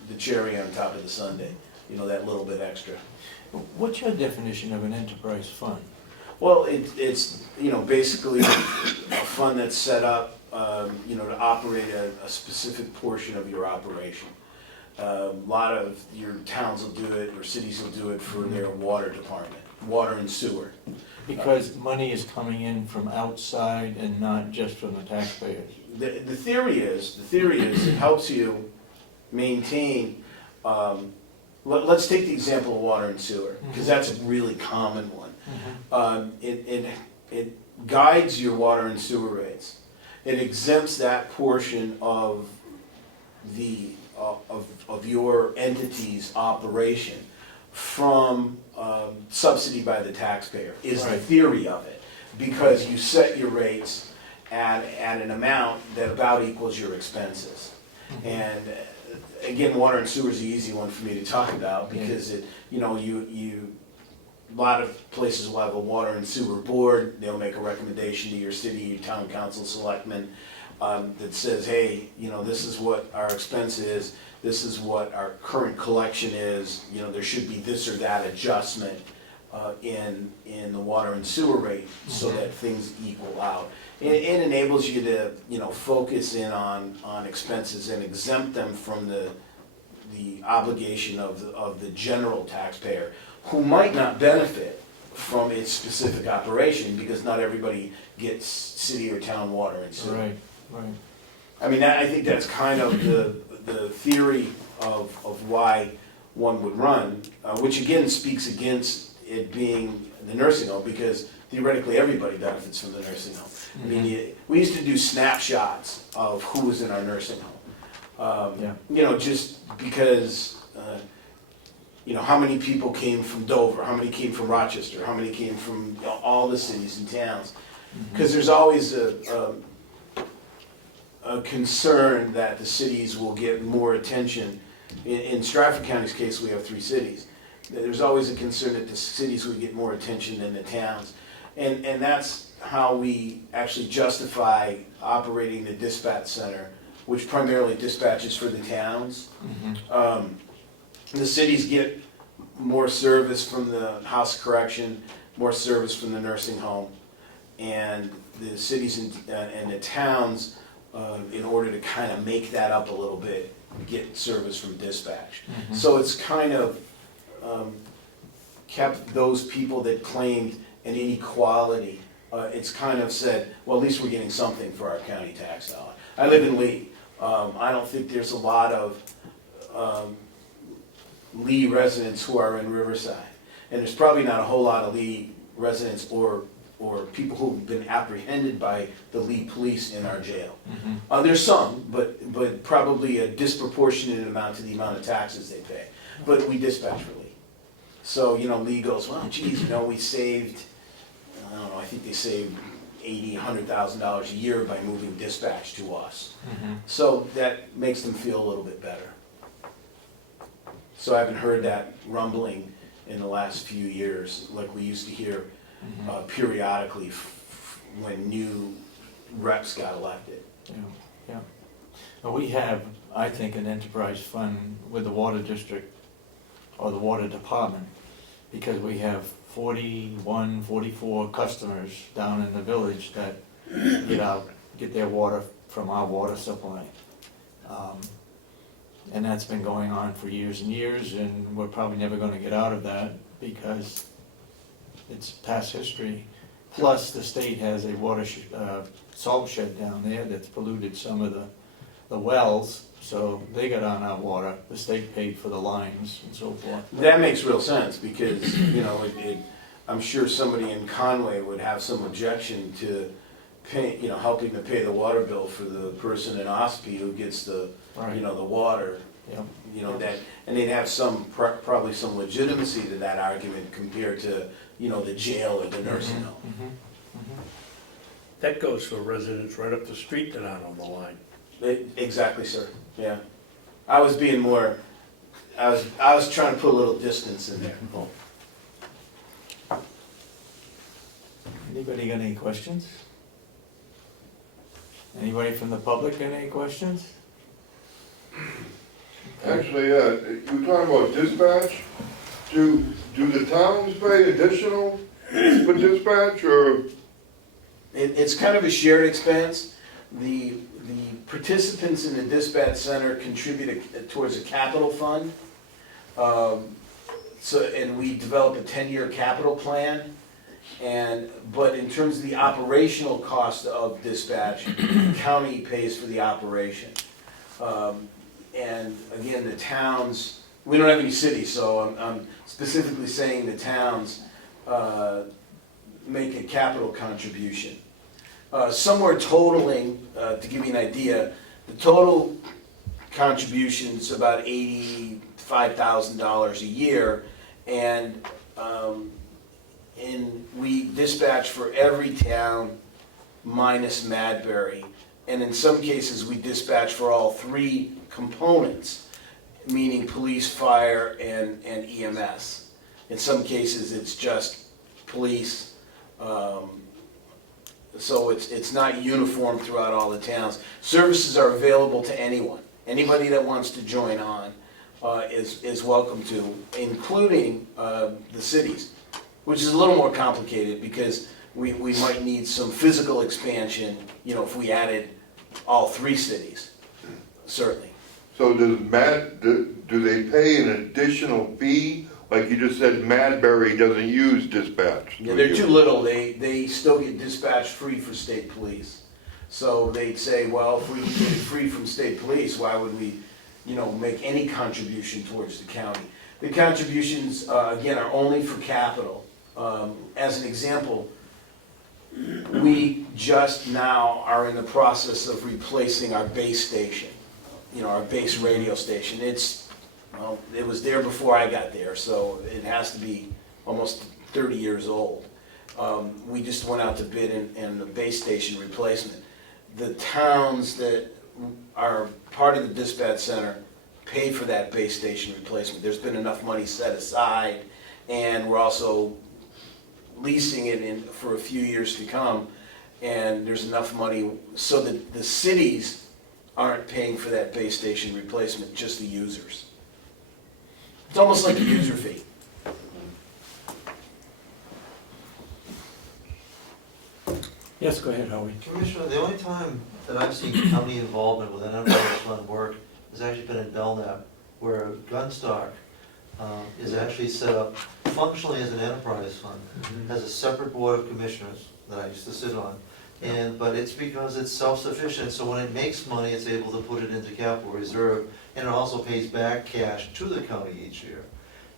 the cherry on top of the sundae, that little bit extra. What's your definition of an enterprise fund? Well, it's, basically a fund that's set up, to operate a specific portion of your operation. A lot of your towns will do it, or cities will do it for their water department, water and sewer. Because money is coming in from outside and not just from the taxpayers. The theory is it helps you maintain, let's take the example of water and sewer, because that's a really common one. It guides your water and sewer rates. It exempts that portion of of your entity's operation from subsidy by the taxpayer, is the theory of it. Because you set your rates at an amount that about equals your expenses. And again, water and sewer is the easy one for me to talk about, because a lot of places will have a water and sewer board. They'll make a recommendation to your city, your town council, selectmen, that says, hey, this is what our expense is, this is what our current collection is, there should be this or that adjustment in the water and sewer rate so that things equal out. It enables you to, focus in on expenses and exempt them from the obligation of the general taxpayer, who might not benefit from its specific operation, because not everybody gets city or town water and sewer. Right. I mean, I think that's kind of the theory of why one would run, which again speaks against it being the nursing home, because theoretically everybody benefits from the nursing home. I mean, we used to do snapshots of who was in our nursing home. Just because, how many people came from Dover, how many came from Rochester, how many came from all the cities and towns. Because there's always a concern that the cities will get more attention. In Stratford County's case, we have 3 cities. There's always a concern that the cities would get more attention than the towns. And that's how we actually justify operating the dispatch center, which primarily dispatches for the towns. The cities get more service from the House of Correction, more service from the nursing home. And the cities and the towns, in order to kind of make that up a little bit, get service from dispatch. So it's kind of kept those people that claimed an inequality, it's kind of said, well, at least we're getting something for our county tax dollar. I live in Lee. I don't think there's a lot of Lee residents who are in Riverside. And there's probably not a whole lot of Lee residents or people who've been apprehended by the Lee police in our jail. There's some, but probably a disproportionate amount to the amount of taxes they pay. But we dispatch for Lee. So, Lee goes, well, geez, we saved, I don't know, I think they saved $80,000, $100,000 a year by moving dispatch to us. So that makes them feel a little bit better. So I haven't heard that rumbling in the last few years, like we used to hear periodically when new reps got elected. Yeah. Well, we have, I think, an enterprise fund with the water district or the water department, because we have 41, 44 customers down in the village that get their water from our water supply. And that's been going on for years and years, and we're probably never gonna get out of that, because it's past history. Plus, the state has a salt shed down there that's polluted some of the wells, so they got on our water. The state paid for the lines and so forth. That makes real sense, because, I'm sure somebody in Conway would have some objection to pay, helping to pay the water bill for the person in Ossipee who gets the, Right. the water. Yep. That, and they'd have probably some legitimacy to that argument compared to, the jail or the nursing home. That goes for residents right up the street that aren't on the line. Exactly, sir, yeah. I was being more, I was trying to put a little distance in there. Anybody got any questions? Anybody from the public got any questions? Actually, you were talking about dispatch. Do the towns pay additional for dispatch, or? It's kind of a shared expense. The participants in the dispatch center contribute towards a capital fund. And we develop a 10-year capital plan. But in terms of the operational cost of dispatch, the county pays for the operation. And again, the towns, we don't have any cities, so I'm specifically saying the towns make a capital contribution. Somewhere totaling, to give you an idea, the total contribution's about $85,000 a year, and we dispatch for every town minus Madbury, and in some cases we dispatch for all three components, meaning police, fire, and EMS. In some cases it's just police. So it's not uniform throughout all the towns. Services are available to anyone. Anybody that wants to join on is welcome to, including the cities, which is a little more complicated because we might need some physical expansion, if we added all three cities, certainly. So do they pay an additional fee? Like you just said, Madbury doesn't use dispatch. Yeah, they're too little. They still get dispatch free for state police. So they'd say, well, if we get it free from state police, why would we, make any contribution towards the county? The contributions, again, are only for capital. As an example, we just now are in the process of replacing our base station, our base radio station. It was there before I got there, so it has to be almost 30 years old. We just went out to bid in the base station replacement. The towns that are part of the dispatch center pay for that base station replacement. There's been enough money set aside, and we're also leasing it for a few years to come, and there's enough money so that the cities aren't paying for that base station replacement, just the users. It's almost like a user fee. Yes, go ahead, Howie. Commissioner, the only time that I've seen county involvement with enterprise fund work has actually been in Belknap, where Gunstock is actually set up functionally as an enterprise fund, has a separate board of commissioners that I used to sit on. But it's because it's self-sufficient, so when it makes money, it's able to put it into capital reserve, and it also pays back cash to the county each year.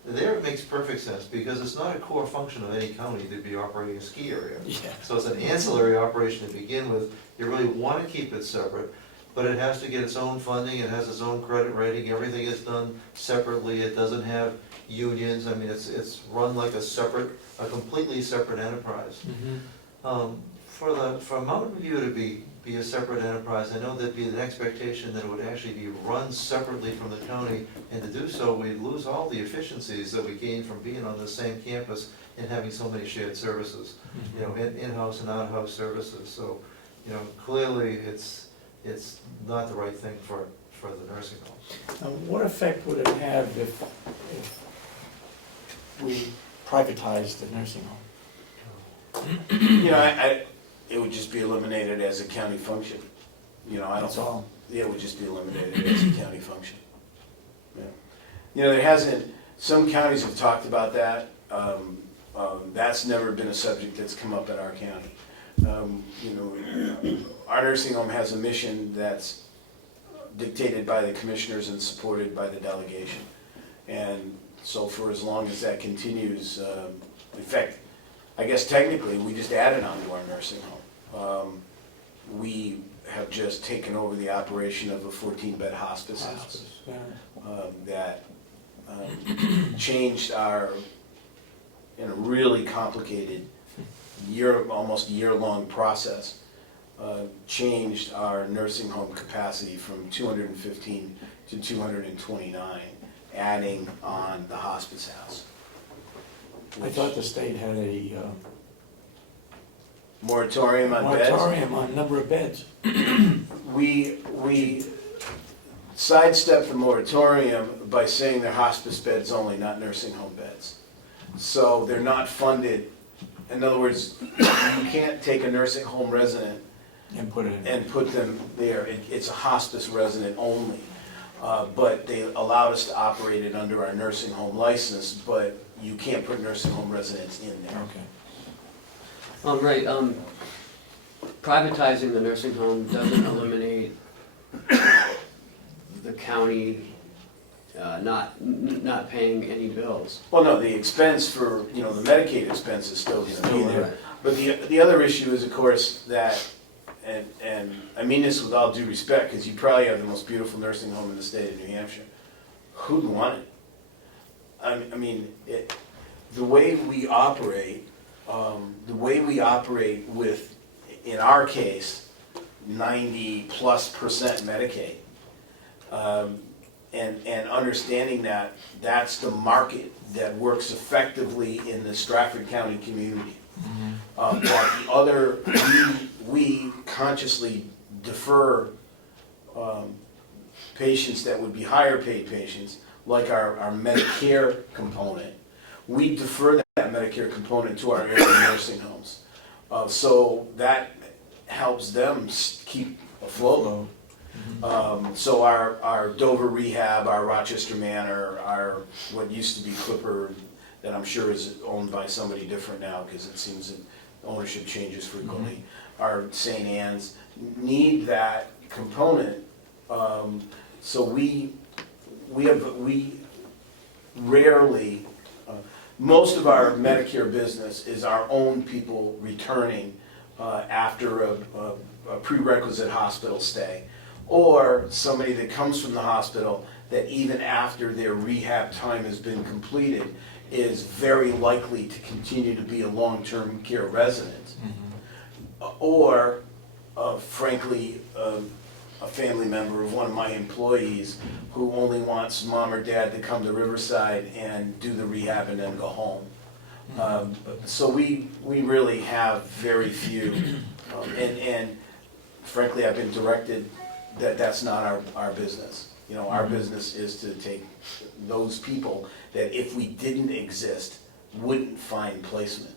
There it makes perfect sense, because it's not a core function of any county to be operating a ski area. Yeah. So it's an ancillary operation to begin with. You really want to keep it separate, but it has to get its own funding, it has its own credit rating, everything is done separately, it doesn't have unions, I mean, it's run like a completely separate enterprise. For Mountain View to be a separate enterprise, I know there'd be an expectation that it would actually be run separately from the county, and to do so, we'd lose all the efficiencies that we gain from being on the same campus and having so many shared services, in-house and out-house services. So, clearly it's not the right thing for the nursing home. Now, what effect would it have if we privatized the nursing home? It would just be eliminated as a county function. That's all. Yeah, it would just be eliminated as a county function. Yeah. There hasn't, some counties have talked about that. That's never been a subject that's come up in our county. Our nursing home has a mission that's dictated by the commissioners and supported by the delegation. And so for as long as that continues, in fact, I guess technically, we just added on to our nursing home. We have just taken over the operation of a 14-bed hospice house Yeah. that changed our, in a really complicated almost year-long process, changed our nursing home capacity from 215 to 229, adding on the hospice house. I thought the state had a Moratorium on beds. moratorium on number of beds. We sidestepped the moratorium by saying they're hospice beds only, not nursing home beds. So they're not funded. In other words, you can't take a nursing home resident And put it in. and put them there. It's a hospice resident only. But they allowed us to operate it under our nursing home license, but you can't put nursing home residents in there. Okay. Right, privatizing the nursing home doesn't eliminate the county not paying any bills. Well, no, the expense for, the Medicaid expense is still gonna be there. But the other issue is, of course, that, and I mean this with all due respect, because you probably have the most beautiful nursing home in the state of New Hampshire. Who'd want it? I mean, the way we operate with, in our case, 90+% Medicaid, and understanding that that's the market that works effectively in the Stratford County community. While the other, we consciously defer patients that would be higher paid patients, like our Medicare component. We defer that Medicare component to our area nursing homes. So that helps them keep afloat. So our Dover Rehab, our Rochester Manor, our what used to be Clipper, that I'm sure is owned by somebody different now because it seems that ownership changes frequently, our St. Anne's need that component. So we rarely, most of our Medicare business is our own people returning after a prerequisite hospital stay, or somebody that comes from the hospital that even after their rehab time has been completed is very likely to continue to be a long-term care resident, or frankly, a family member of one of my employees who only wants mom or dad to come to Riverside and do the rehab and then go home. So we really have very few, and frankly, I've been directed that that's not our business. Our business is to take those people that if we didn't exist, wouldn't find placement.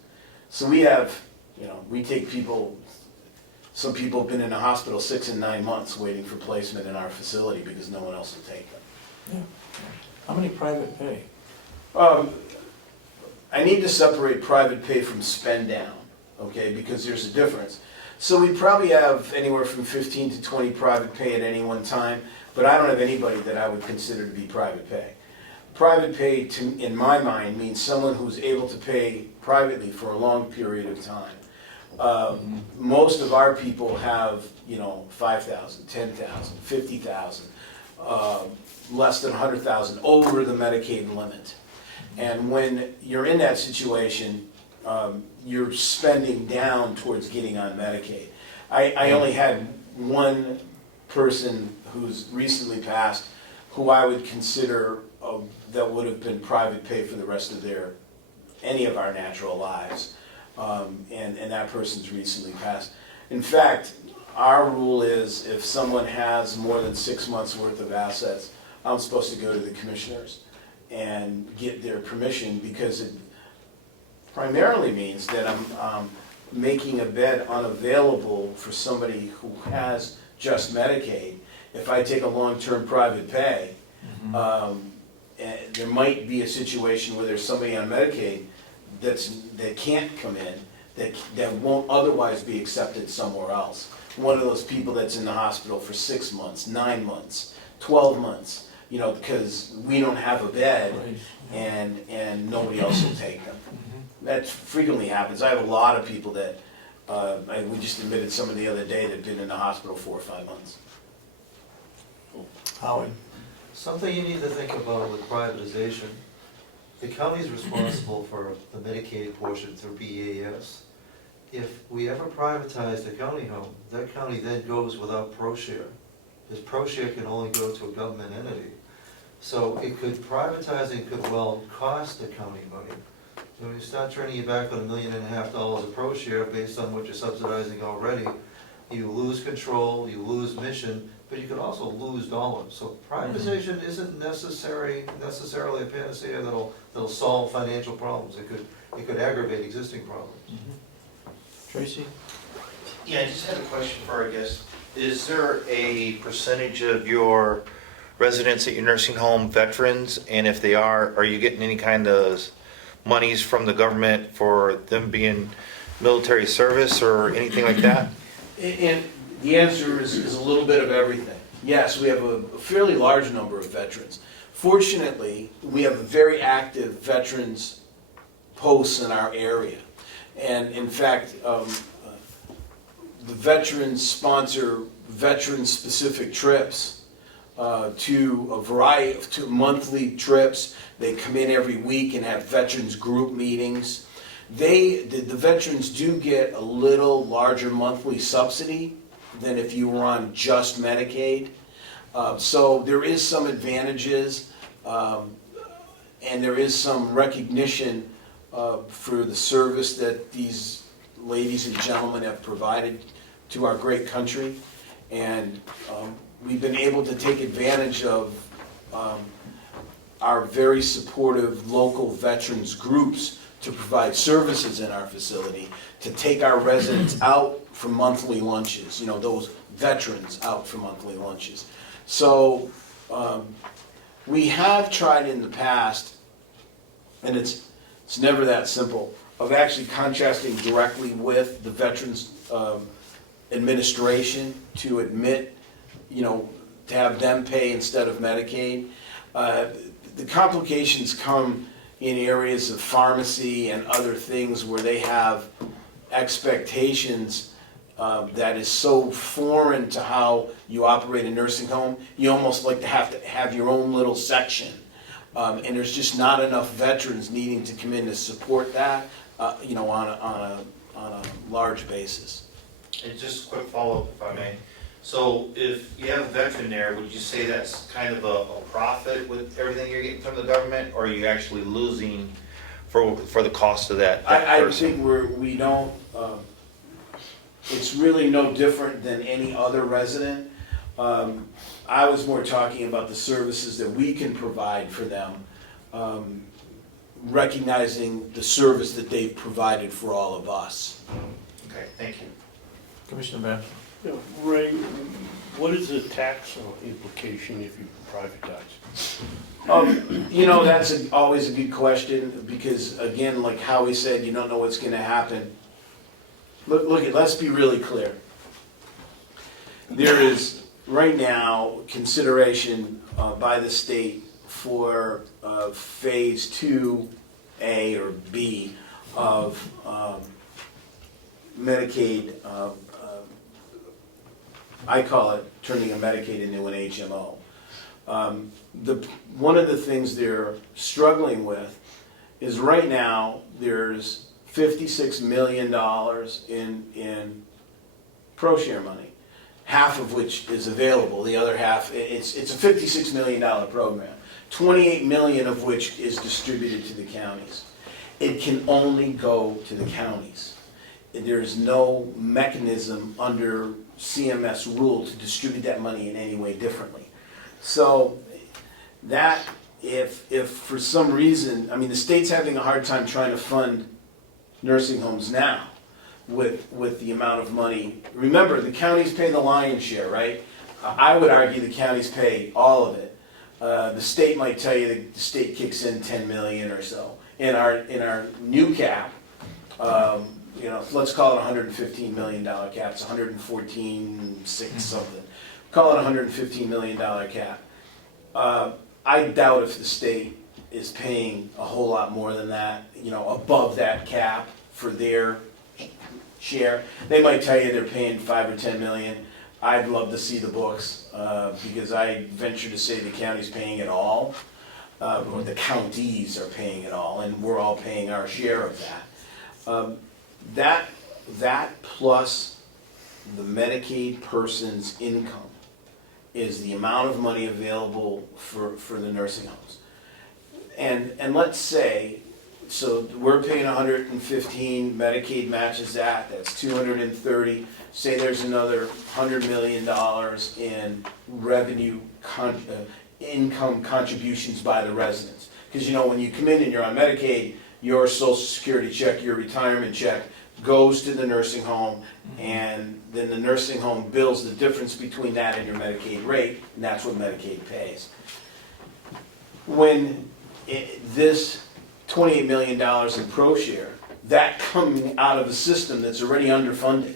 So we have, we take people, some people have been in the hospital 6 and 9 months waiting for placement in our facility because no one else will take them. Yeah. How many private pay? I need to separate private pay from spend down, okay, because there's a difference. So we probably have anywhere from 15 to 20 private pay at any one time, but I don't have anybody that I would consider to be private pay. Private pay, in my mind, means someone who's able to pay privately for a long period of time. Most of our people have, $5,000, $10,000, $50,000, less than $100,000 over the Medicaid limit. And when you're in that situation, you're spending down towards getting on Medicaid. I only had one person who's recently passed who I would consider that would have been private pay for the rest of any of our natural lives. And that person's recently passed. In fact, our rule is if someone has more than 6 months worth of assets, I'm supposed to go to the commissioners and get their permission, because it primarily means that I'm making a bed unavailable for somebody who has just Medicaid. If I take a long-term private pay, there might be a situation where there's somebody on Medicaid that can't come in, that won't otherwise be accepted somewhere else. One of those people that's in the hospital for 6 months, 9 months, 12 months, you know, because we don't have a bed Right. and nobody else will take them. That frequently happens. I have a lot of people that, we just admitted someone the other day that'd been in the hospital 4 or 5 months. Howard? Something you need to think about with privatization, the county is responsible for the Medicaid portion through BAS. If we ever privatize the county home, that county then goes without pro share. Because pro share can only go to a government entity. So privatizing could well cost the county money. When you start turning your back on $1.5 million of pro share based on what you're subsidizing already, you lose control, you lose mission, but you could also lose dollars. So privatization isn't necessarily a panacea that'll solve financial problems. It could aggravate existing problems. Tracy? Yeah, I just had a question for our guest. Is there a percentage of your residents at your nursing home veterans? And if they are you getting any kind of monies from the government for them being military service or anything like that? And the answer is a little bit of everything. Yes, we have a fairly large number of veterans. Fortunately, we have a very active veterans posts in our area. And in fact, the veterans sponsor veteran-specific trips to a variety of monthly trips. They come in every week and have veterans group meetings. The veterans do get a little larger monthly subsidy than if you were on just Medicaid. So there is some advantages, and there is some recognition for the service that these ladies and gentlemen have provided to our great country. And we've been able to take advantage of our very supportive local veterans groups to provide services in our facility, to take our residents out for monthly lunches, you know, those veterans out for monthly lunches. So we have tried in the past, and it's never that simple, of actually contrasting directly with the Veterans Administration to admit, you know, to have them pay instead of Medicaid. The complications come in areas of pharmacy and other things where they have expectations that is so foreign to how you operate a nursing home. You almost like to have your own little section. And there's just not enough veterans needing to come in to support that, you know, on a large basis. And just a quick follow-up, if I may. So if you have a veteran there, would you say that's kind of a profit with everything you're getting from the government, or are you actually losing for the cost of that I person? think we don't, it's really no different than any other resident. I was more talking about the services that we can provide for them, recognizing the service that they've provided for all of us. Okay, thank you. Commissioner Babson? Yeah, Ray, what is the tax implication if you privatize? You know, that's always a good question, because again, like Howie said, you don't know what's gonna happen. Let's be really clear. There is, right now, consideration by the state for phase 2A or B of Medicaid. I call it turning a Medicaid into an HMO. One of the things they're struggling with is right now there's $56 million in pro share money, half of which is available. The other half, it's a $56 million program, 28 million of which is distributed to the counties. It can only go to the counties. There's no mechanism under CMS rule to distribute that money in any way differently. So that, if for some reason, I mean, the state's having a hard time trying to fund nursing homes now with the amount of money. Remember, the counties pay the lion's share, right? I would argue the counties pay all of it. The state might tell you that the state kicks in 10 million or so. In our new cap, you know, let's call it $115 million cap, it's 114.6 something. Call it $115 million cap. I doubt if the state is paying a whole lot more than that, you know, above that cap for their share. They might tell you they're paying 5 or 10 million. I'd love to see the books, because I venture to say the county's paying it all, or the counties are paying it all, and we're all paying our share of that. That plus the Medicaid person's income is the amount of money available for the nursing homes. And let's say, so we're paying 115, Medicaid matches that, that's 230. Say there's another $100 million in revenue, income contributions by the residents. Because you know, when you come in and you're on Medicaid, your Social Security check, your retirement check goes to the nursing home, and then the nursing home bills the difference between that and your Medicaid rate, and that's what Medicaid pays. When this $28 million in ProShare, that coming out of a system that's already underfunded,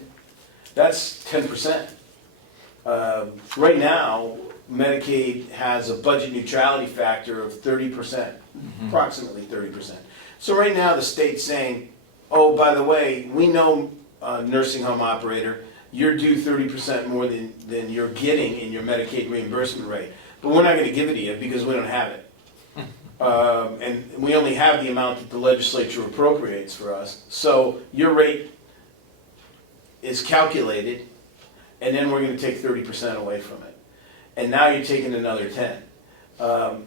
that's 10%. Right now, Medicaid has a budget neutrality factor of 30%, approximately 30%. So right now the state's saying, oh, by the way, we know, nursing home operator, you're due 30% more than you're getting in your Medicaid reimbursement rate, but we're not going to give it to you because we don't have it. And we only have the amount that the legislature appropriates for us. So your rate is calculated, and then we're going to take 30% away from it. And now you're taking another 10.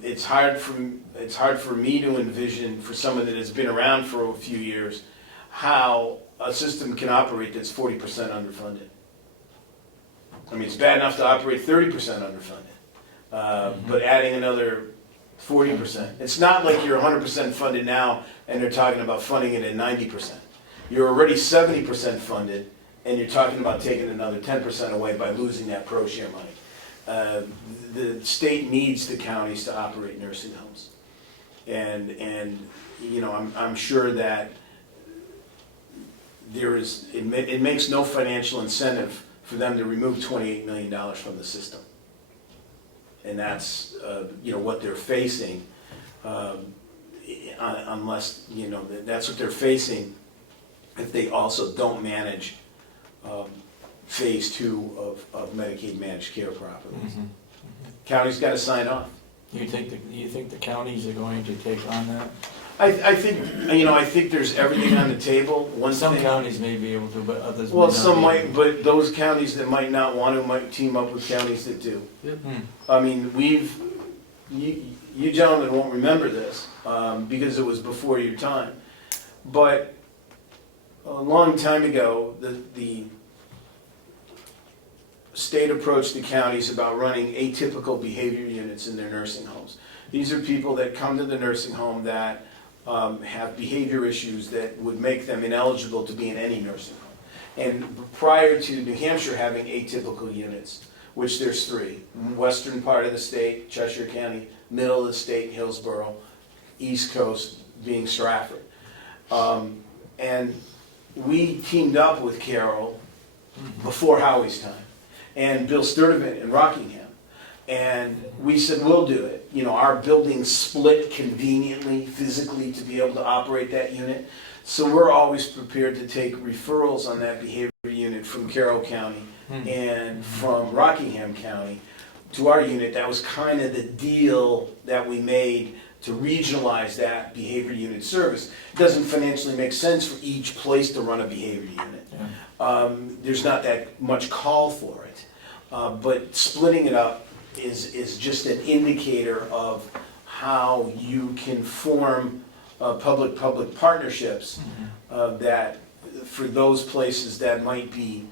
It's hard for me to envision, for someone that has been around for a few years, how a system can operate that's 40% underfunded. I mean, it's bad enough to operate 30% underfunded, but adding another 40%. It's not like you're 100% funded now and they're talking about funding it at 90%. You're already 70% funded and you're talking about taking another 10% away by losing that ProShare money. The state needs the counties to operate nursing homes. And you know, I'm sure that it makes no financial incentive for them to remove $28 million from the system. And that's, you know, what they're facing, unless, you know, that's what they're facing if they also don't manage phase 2 of Medicaid managed care properly. County's got to sign off. You think the counties are going to take on that? I think, you know, I think there's everything on the table. Some counties may be able to, but others may Well, not some be might, able but those counties that might not want to might team up with counties that do. to. I mean, you gentlemen won't remember this, because it was before your time. But a long time ago, the state approached the counties about running atypical behavior units in their nursing homes. These are people that come to the nursing home that have behavior issues that would make them ineligible to be in any nursing home. And prior to New Hampshire having atypical units, which there's 3, western part of the state, Cheshire County, middle of the state, Hillsborough, east coast being Stratford. And we teamed up with Carroll before Howie's time, and Bill Sturdivant in Rockingham. And we said, we'll do it. You know, our buildings split conveniently, physically, to be able to operate that unit. So we're always prepared to take referrals on that behavior unit from Carroll County and from Rockingham County to our unit. That was kind of the deal that we made to regionalize that behavior unit service. It doesn't financially make sense for each place to run a behavior unit. Yeah. There's not that much call for it. But splitting it up is just an indicator of how you can form public-public partnerships that for those places that might be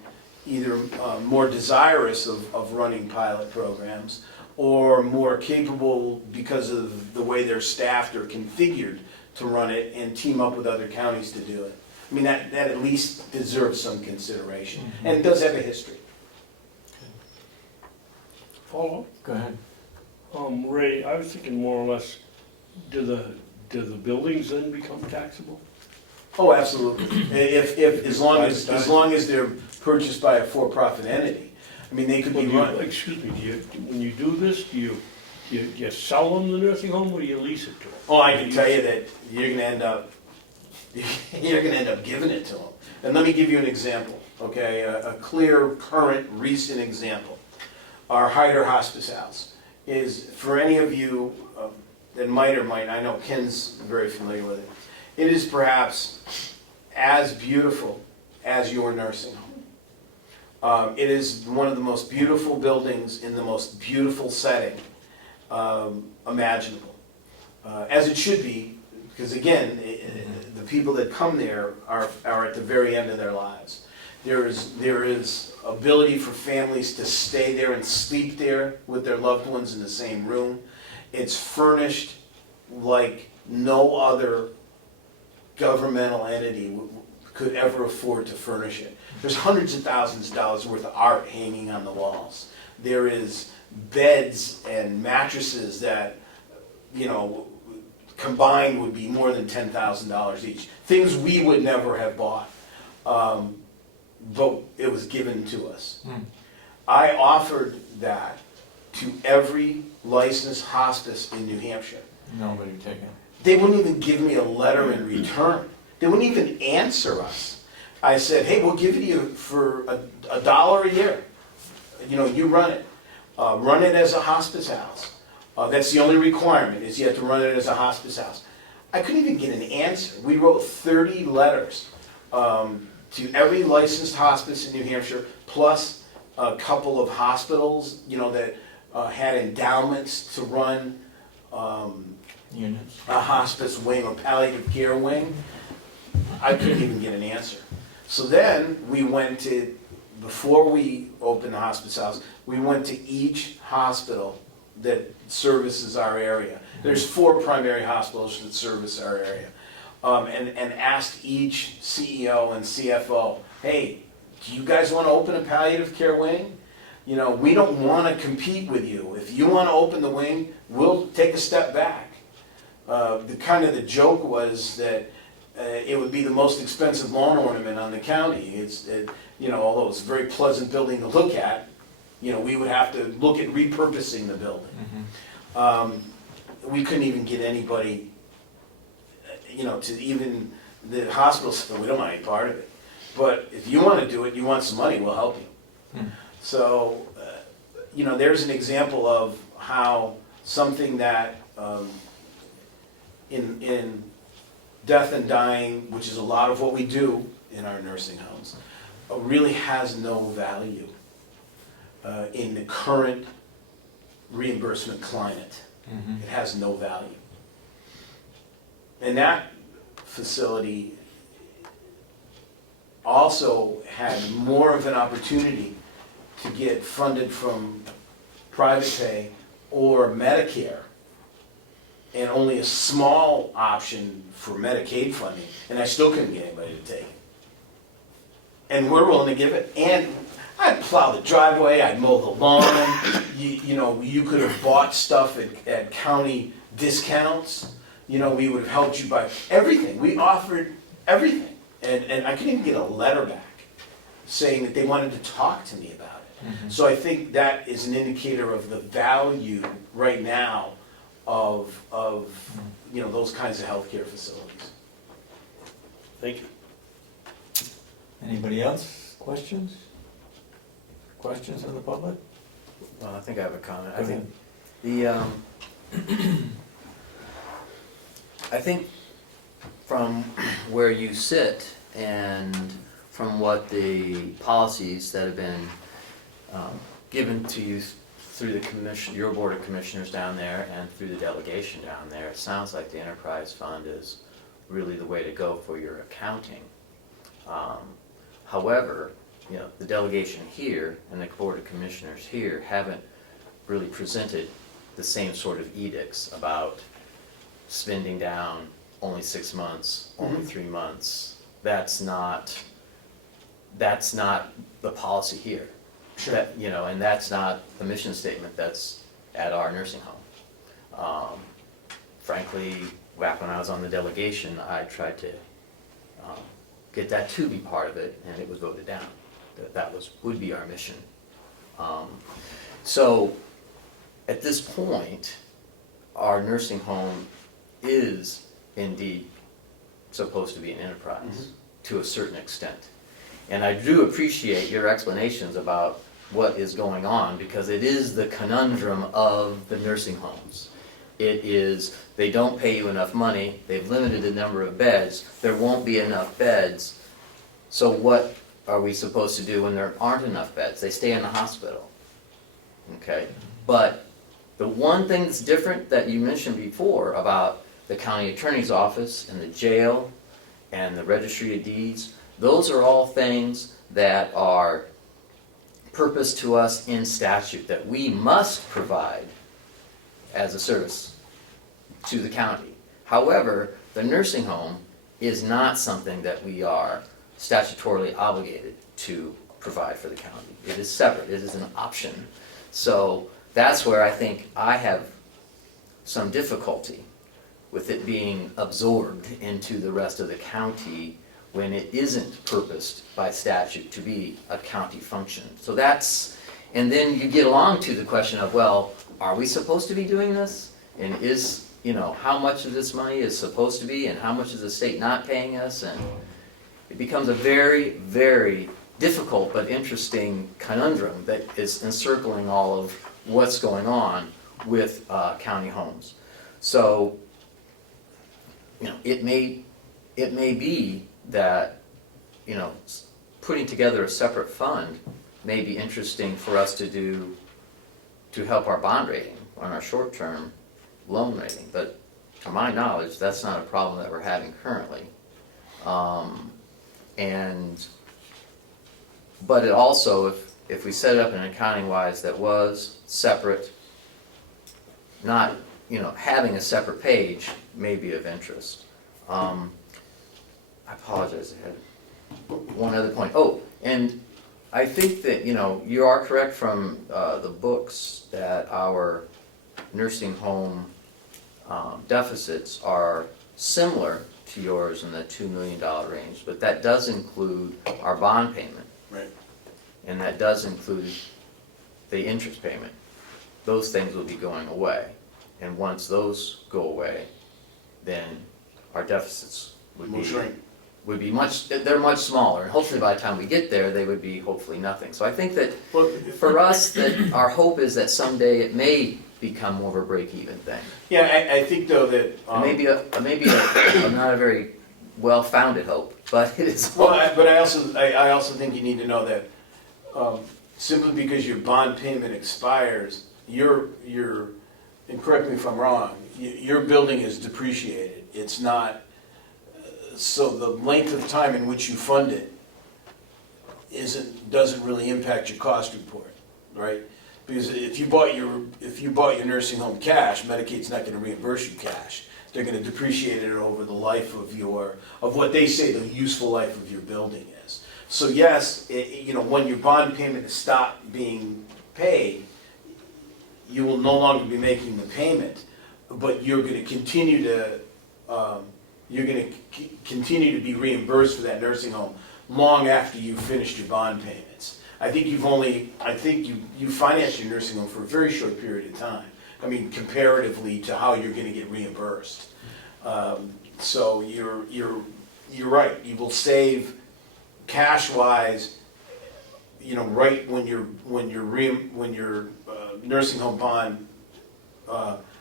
either more desirous of running pilot programs or more capable because of the way they're staffed or configured to run it and team up with other counties to do it. I mean, that at least deserves some consideration, and it does have a history. Follow? Go ahead. Ray, I was thinking more or less, do the buildings then become taxable? Oh, absolutely. If, as long as they're purchased by a for-profit entity. I mean, they could be run. Excuse me, when you do this, do you sell them the nursing home or do you lease it to them? Oh, I can tell you that you're gonna end up giving it to them. And let me give you an example, okay? A clear, current, recent example. Our Hyder Hospice House is, for any of you that might or might, I know Ken's very familiar with it. It is perhaps as beautiful as your nursing home. It is one of the most beautiful buildings in the most beautiful setting imaginable. As it should be, because again, the people that come there are at the very end of their lives. There is ability for families to stay there and sleep there with their loved ones in the same room. It's furnished like no other governmental entity could ever afford to furnish it. There's hundreds of thousands of dollars worth of art hanging on the walls. There is beds and mattresses that, you know, combined would be more than $10,000 each. Things we would never have bought, but it was given to us. I offered that to every licensed hospice in New Hampshire. Nobody would take it. They wouldn't even give me a letter in return. They wouldn't even answer us. I said, hey, we'll give it to you for $1 a year. You know, you run it. Run it as a hospice house. That's the only requirement, is you have to run it as a hospice house. I couldn't even get an answer. We wrote 30 letters to every licensed hospice in New Hampshire, plus a couple of hospitals, you know, that had endowments to run Units. a hospice wing or palliative care wing. I couldn't even get an answer. So then we went to, before we opened the hospice house, we went to each hospital that services our area. There's 4 primary hospitals that service our area. And asked each CEO and CFO, hey, do you guys want to open a palliative care wing? You know, we don't want to compete with you. If you want to open the wing, we'll take a step back. The joke was that it would be the most expensive lawn ornament on the county. Although it's a very pleasant building to look at, you know, we would have to look at repurposing the building. We couldn't even get anybody, you know, to even, the hospital said, we don't want any part of it. But if you want to do it, you want some money, we'll help you. So, you know, there's an example of how something that in death and dying, which is a lot of what we do in our nursing homes, really has no value in the current reimbursement climate. It has no value. And that facility also had more of an opportunity to get funded from private pay or Medicare, and only a small option for Medicaid funding, and I still couldn't get anybody to take it. And we're willing to give it, and I'd plow the driveway, I'd mow the lawn, you could have bought stuff at county discounts, you know, we would have helped you buy everything, we offered everything. And I couldn't even get a letter back saying that they wanted to talk to me about it. So I think that is an indicator of the value right now of you know, those kinds of healthcare facilities. Thank you. Anybody else? Questions? Questions from the public? Well, I think I have a comment. Go I think the, I think from where you sit and from what the policies that have been given to you through the commission, your board of commissioners down there and through the delegation down there, it sounds like the enterprise fund is really the way to go for your accounting. However, you know, the delegation here and the board of commissioners here haven't really presented the same sort of edicts about spending down only 6 months, only 3 months. That's not the policy here. Sure. That, you know, and that's not the mission statement that's at our nursing home. Frankly, back when I was on the delegation, I tried to get that to be part of it, and it was voted down. That would be our mission. So, at this point, our nursing home is indeed supposed to be an enterprise to a certain extent. And I do appreciate your explanations about what is going on, because it is the conundrum of the nursing homes. It is, they don't pay you enough money, they've limited the number of beds, there won't be enough beds, so what are we supposed to do when there aren't enough beds? They stay in the hospital. Okay, but the one thing that's different that you mentioned before about the county attorney's office and the jail and the registry of deeds, those are all things that are purposed to us in statute that we must provide as a service to the county. However, the nursing home is not something that we are statutorily obligated to provide for the county. It is separate, it is an option. So that's where I think I have some difficulty with it being absorbed into the rest of the county when it isn't purposed by statute to be a county function. So that's, and then you get along to the question of, well, are we supposed to be doing this? And is, how much of this money is supposed to be, and how much is the state not paying us? And it becomes a very, very difficult but interesting conundrum that is encircling all of what's going on with county homes. So, it may be that, putting together a separate fund may be interesting for us to do to help our bond rating on our short-term loan rating. But to my knowledge, that's not a problem that we're having currently. But it also, if we set it up in accounting-wise that was separate, not, having a separate page may be of interest. I apologize, I had one other point. Oh, and I think that, you are correct from the books that our nursing home deficits are similar to yours in the $2 million range, but that does include our bond payment. Right. And that does include the interest payment. Those things will be going away. And once those go away, then our deficits Will shrink. would be they're much smaller. And hopefully by the time we get there, they would be hopefully nothing. So I think that for us, that our hope is that someday it may become more of a break-even thing. Yeah, I think though that. Maybe not a very well-founded hope, but it is. Well, but I also think you need to know that simply because your bond payment expires, and correct me if I'm wrong, your building is depreciated. It's not, so the length of time in which you fund it doesn't really impact your cost report, right? Because if you bought your nursing home cash, Medicaid's not going to reimburse you cash. They're going to depreciate it over the life of what they say the useful life of your building is. So yes, when your bond payment is stopped being paid, you will no longer be making the payment, but you're going to continue to be reimbursed for that nursing home long after you've finished your bond payments. I think you financed your nursing home for a very short period of time. I mean, comparatively to how you're going to get reimbursed. So you're right. You will save cash-wise, right when your nursing home bond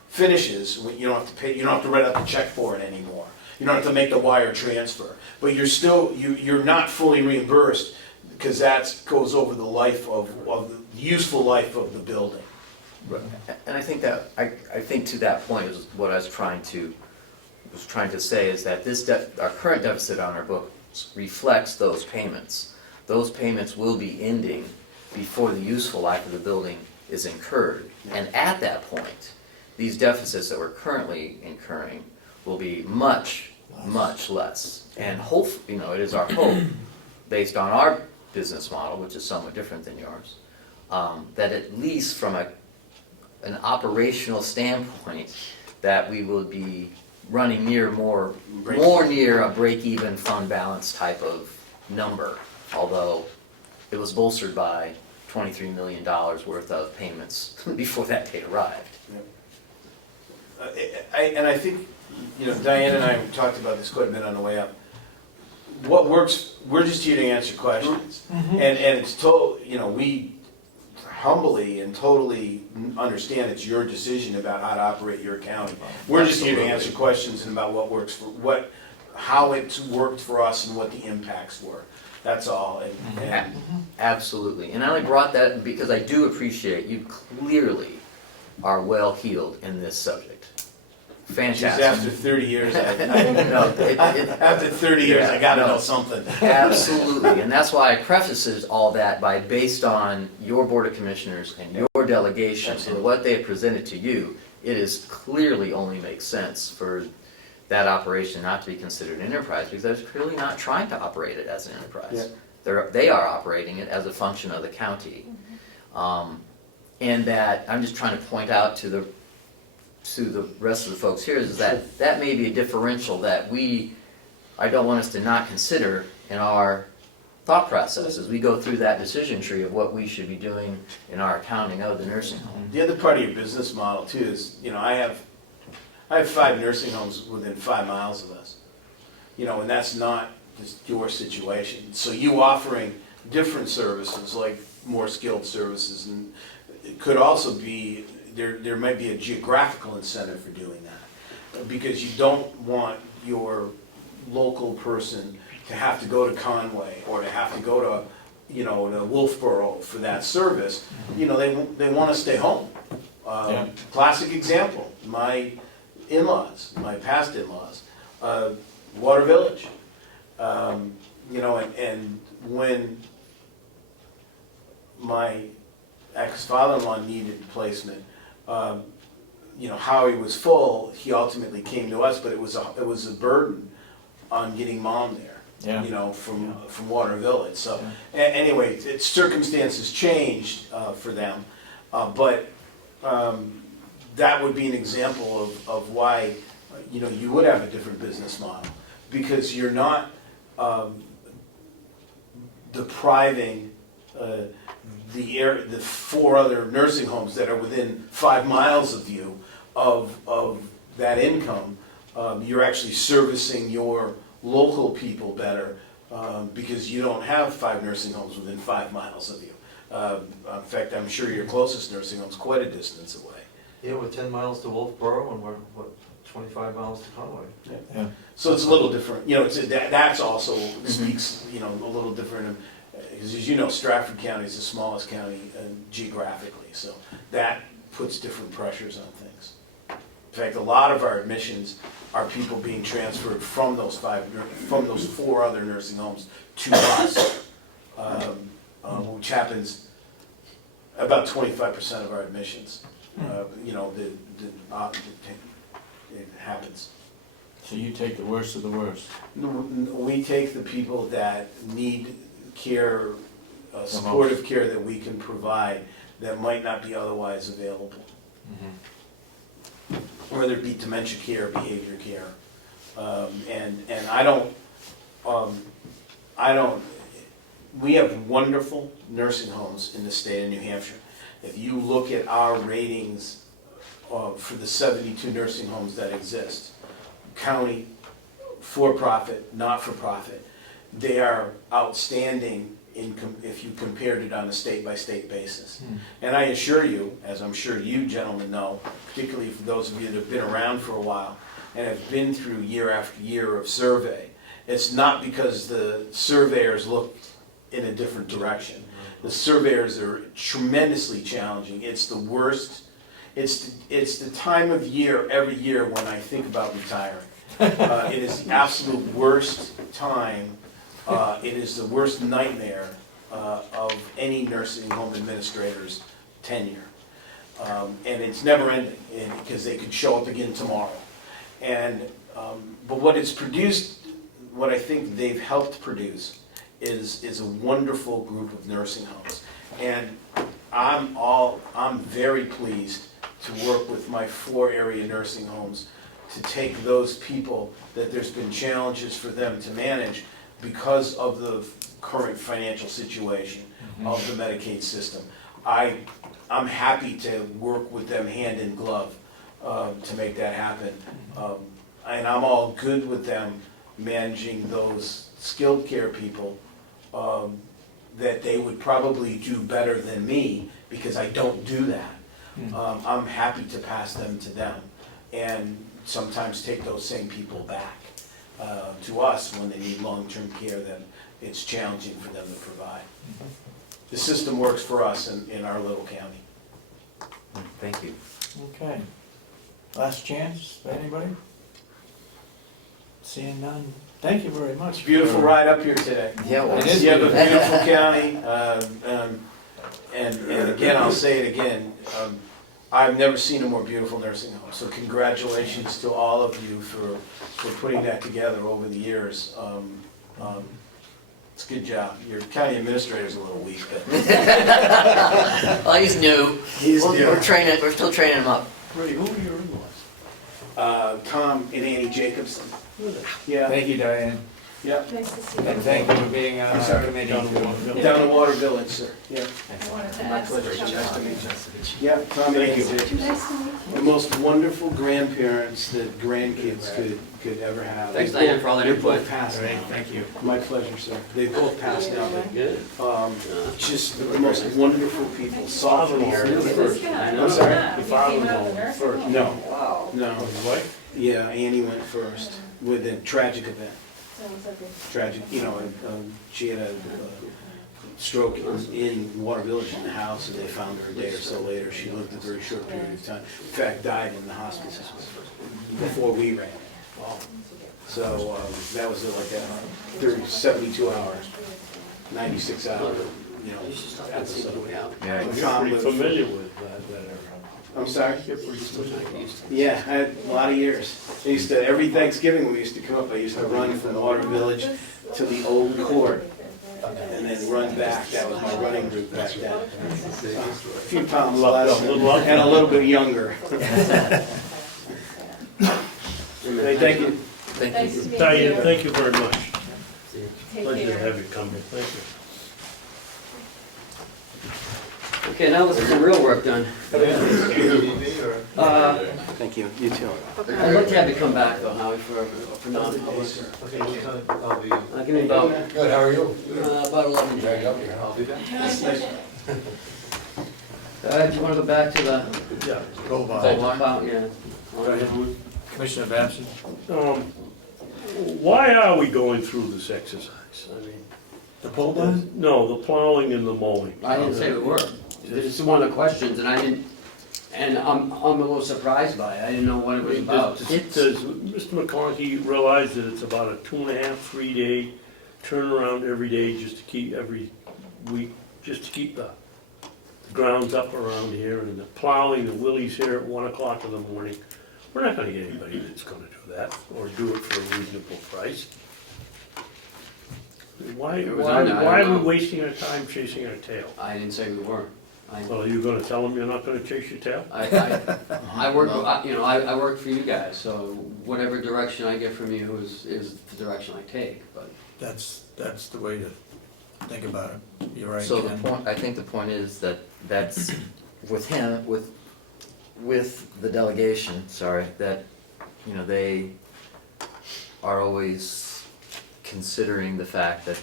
finishes. You don't have to pay. You don't have to write out the check for it anymore. You don't have to make the wire transfer. But you're not fully reimbursed because that goes over the life of the useful life of the building. Right. And I think to that point is what I was trying to say is that our current deficit on our books reflects those payments. Those payments will be ending before the useful life of the building is incurred. And at that point, these deficits that we're currently incurring will be much, much less. And it is our hope, based on our business model, which is somewhat different than yours, that at least from a an operational standpoint, that we will be running more near a break-even fund balance type of number, although it was bolstered by $23 million worth of payments before that date arrived. And I think, you know, Diane and I talked about this quite a bit on the way up. What works, we're just here to answer questions. And it's you know, we humbly and totally understand it's your decision about how to operate your county. We're just here to answer questions and about what works for, how it's worked for us and what the impacts were. That's all. And Absolutely, and I only brought that because I do appreciate you clearly are well heeled in this subject. just Fantastic. after 30 years, No, after 30 years, I gotta no. know something. Absolutely, and that's why I prefaces all that by based on your Board of Commissioners and your delegation and what they have presented to you, it is clearly only makes sense for that operation not to be considered an enterprise, because they're clearly not trying to operate it as an enterprise. They are operating it as a function of the county. And that, I'm just trying to point out to the rest of the folks here, is that that may be a differential that I don't want us to not consider in our thought process as we go through that decision tree of what we should be doing in our accounting of the nursing home. The other part of your business model too is, you know, I have 5 nursing homes within 5 miles of us. You know, and that's not just your situation. So you offering different services, like more skilled services, and it could also be, there might be a geographical incentive for doing that. Because you don't want your local person to have to go to Conway or to have to go to, you know, to Wolfboro for that service. You know, they want to stay home. Classic example, my in-laws, my past in-laws, Water Village. You know, and when my ex-father-in-law needed placement, you know, Howie was full, he ultimately came to us, but it was a burden on getting mom there, you know, from Water Village. So anyway, circumstances changed for them, but that would be an example of why, you know, you would have a different business model, because you're not depriving the 4 other nursing homes that are within 5 miles of you of that income. You're actually servicing your local people better because you don't have 5 nursing homes within 5 miles of you. In fact, I'm sure your closest nursing home's quite a distance away. Yeah, we're 10 miles to Wolfboro and we're, 25 miles to Conway. So it's a little different, you know, that's also speaks, you know, a little different, because as you know, Stratford County is the smallest county geographically, so that puts different pressures on things. In fact, a lot of our admissions are people being transferred from those 4 other nursing homes to us, which happens about 25% of our admissions. You know, it happens. So you take the worst of the worst. We take the people that need care, supportive care that we can provide that might not be otherwise available. Whether it be dementia care, behavior care. And I don't, we have wonderful nursing homes in the state of New Hampshire. If you look at our ratings for the 72 nursing homes that exist, county, for-profit, not-for-profit, they are outstanding if you compared it on a state-by-state basis. And I assure you, as I'm sure you gentlemen know, particularly for those of you that have been around for a while and have been through year after year of survey, it's not because the surveyors look in a different direction. The surveyors are tremendously challenging. It's the worst. It's the time of year every year when I think about retiring. It is the absolute worst time. It is the worst nightmare of any nursing home administrator's tenure. And it's never ending, because they could show up again tomorrow. And but what it's produced, what I think they've helped produce, is a wonderful group of nursing homes. And I'm very pleased to work with my 4 area nursing homes to take those people that there's been challenges for them to manage because of the current financial situation of the Medicaid system. I'm happy to work with them hand in glove to make that happen. And I'm all good with them managing those skilled care people that they would probably do better than me because I don't do that. I'm happy to pass them to them and sometimes take those same people back to us when they need long-term care that it's challenging for them to provide. The system works for us in our little county. Thank you. Okay. Last chance, anybody? Seeing none, thank you very much. It's a beautiful ride up here today. Yeah, well, It is You have a beautiful. beautiful county, and again, I'll say it again, I've never seen a more beautiful nursing home. So congratulations to all of you for putting that together over the years. It's a good job. Your county administrator's a little weak, but Well, he's new. he's We're new. we're still training him up. Ray, who were your in-laws? Tom and Annie Jacobson. Yeah, Thank you, Diane, yeah, Nice to see you. and thank you for being on I'm our sorry. committee. Down in Waterville. down in Water Village, sir. Yeah, I wanted to my ask. pleasure. Chuck Nice to on meet it. you. Yeah, Tom and Annie Thank you. Jacobson. Nice to meet you. The most wonderful grandparents that grandkids could ever have. Thanks, Diane, for all that They're input. both passed Great, now. thank you. My pleasure, sir. They both passed now, but Good. just the most wonderful people, sophomore. This guy. I'm sorry? Yeah, Your he father came was out of on the nursing first. home. No, Wow. no. His wife? Yeah, Annie went first with a tragic event. That was a good- Tragic, she had a stroke in Water Village in the house, and they found her a day or so later. She lived a very short period of time. In fact, died in the hospice before we ran. So that was like a 72 hours, 96 hour, episode. Yeah. You're Tom pretty lived- familiar with that area. I'm sorry? You're pretty familiar. Yeah, I had a lot of years. I used to, every Thanksgiving we used to come up, I used to run from Water Village to the old court and then run back. That was my running route back then. A few pounds less and a little bit younger. Hey, thank you. Thank Nice you. to meet Diane, you. thank you very much. Take Pleasure to care. have you come here, thank you. Okay, now let's get some real work done. Thank you. You too. I'd like to have you come back though, Howie, for non-public. Okay, what time? I'll be. Give me about, Good, how are you? about 11. I'll be back. Do you wanna go back to the, Yeah. Go by. yeah. Go ahead. Commissioner Babson? Why are we going through this exercise? I mean, The pole barn? no, the plowing and the mowing. I didn't say we were. This is one of the questions, and I didn't, and I'm a little surprised by it. I didn't know what it was about. Does Mr. McConkey realize that it's about a 2.5, 3 day turnaround every day just to keep, every week, just to keep the grounds up around here and the plowing, the Willie's here at 1 o'clock in the morning? We're not gonna get anybody that's gonna do that or do it for a reasonable price. Why It was on there, I are don't we know. wasting our time chasing our tail? I didn't say we weren't. Well, are you gonna tell them you're not gonna chase your tail? I work, I work for you guys, so whatever direction I get from you is the direction I take, but. That's the way to think about it. You're right, So the Ken. point, I think the point is that's with him, with the delegation, sorry, that, they are always considering the fact that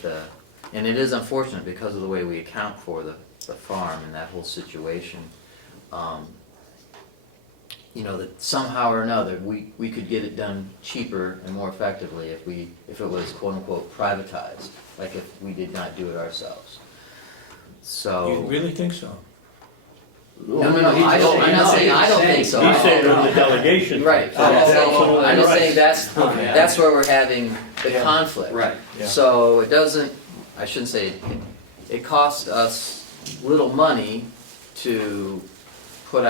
and it is unfortunate because of the way we account for the farm and that whole situation. That somehow or another, we could get it done cheaper and more effectively if it was quote unquote privatized, like if we did not do it ourselves. So. You really think so? No, I don't, I'm not saying I don't think so. He's saying on the delegation. Right, I'm not saying, I'm just saying that's where we're having the Yeah. conflict. Right. Yeah. So it doesn't, I shouldn't say, it costs us little money to put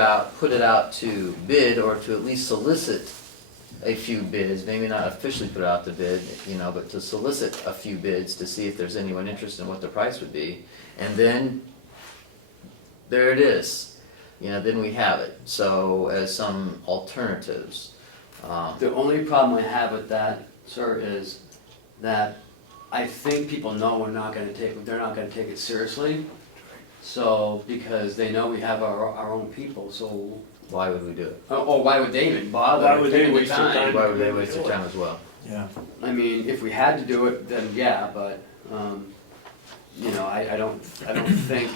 it out to bid or to at least solicit a few bids, maybe not officially put out the bid, but to solicit a few bids to see if there's anyone interested in what the price would be. And then, there it is. then we have it. So as some alternatives, The only problem I have with that, sir, is that I think people know they're not gonna take it seriously. So, because they know we have our own people, so, why would we do it? or why would they even bother Why would they taking the waste their time? Why would they waste their time as well? Yeah. I mean, if we had to do it, then yeah, but, I don't think,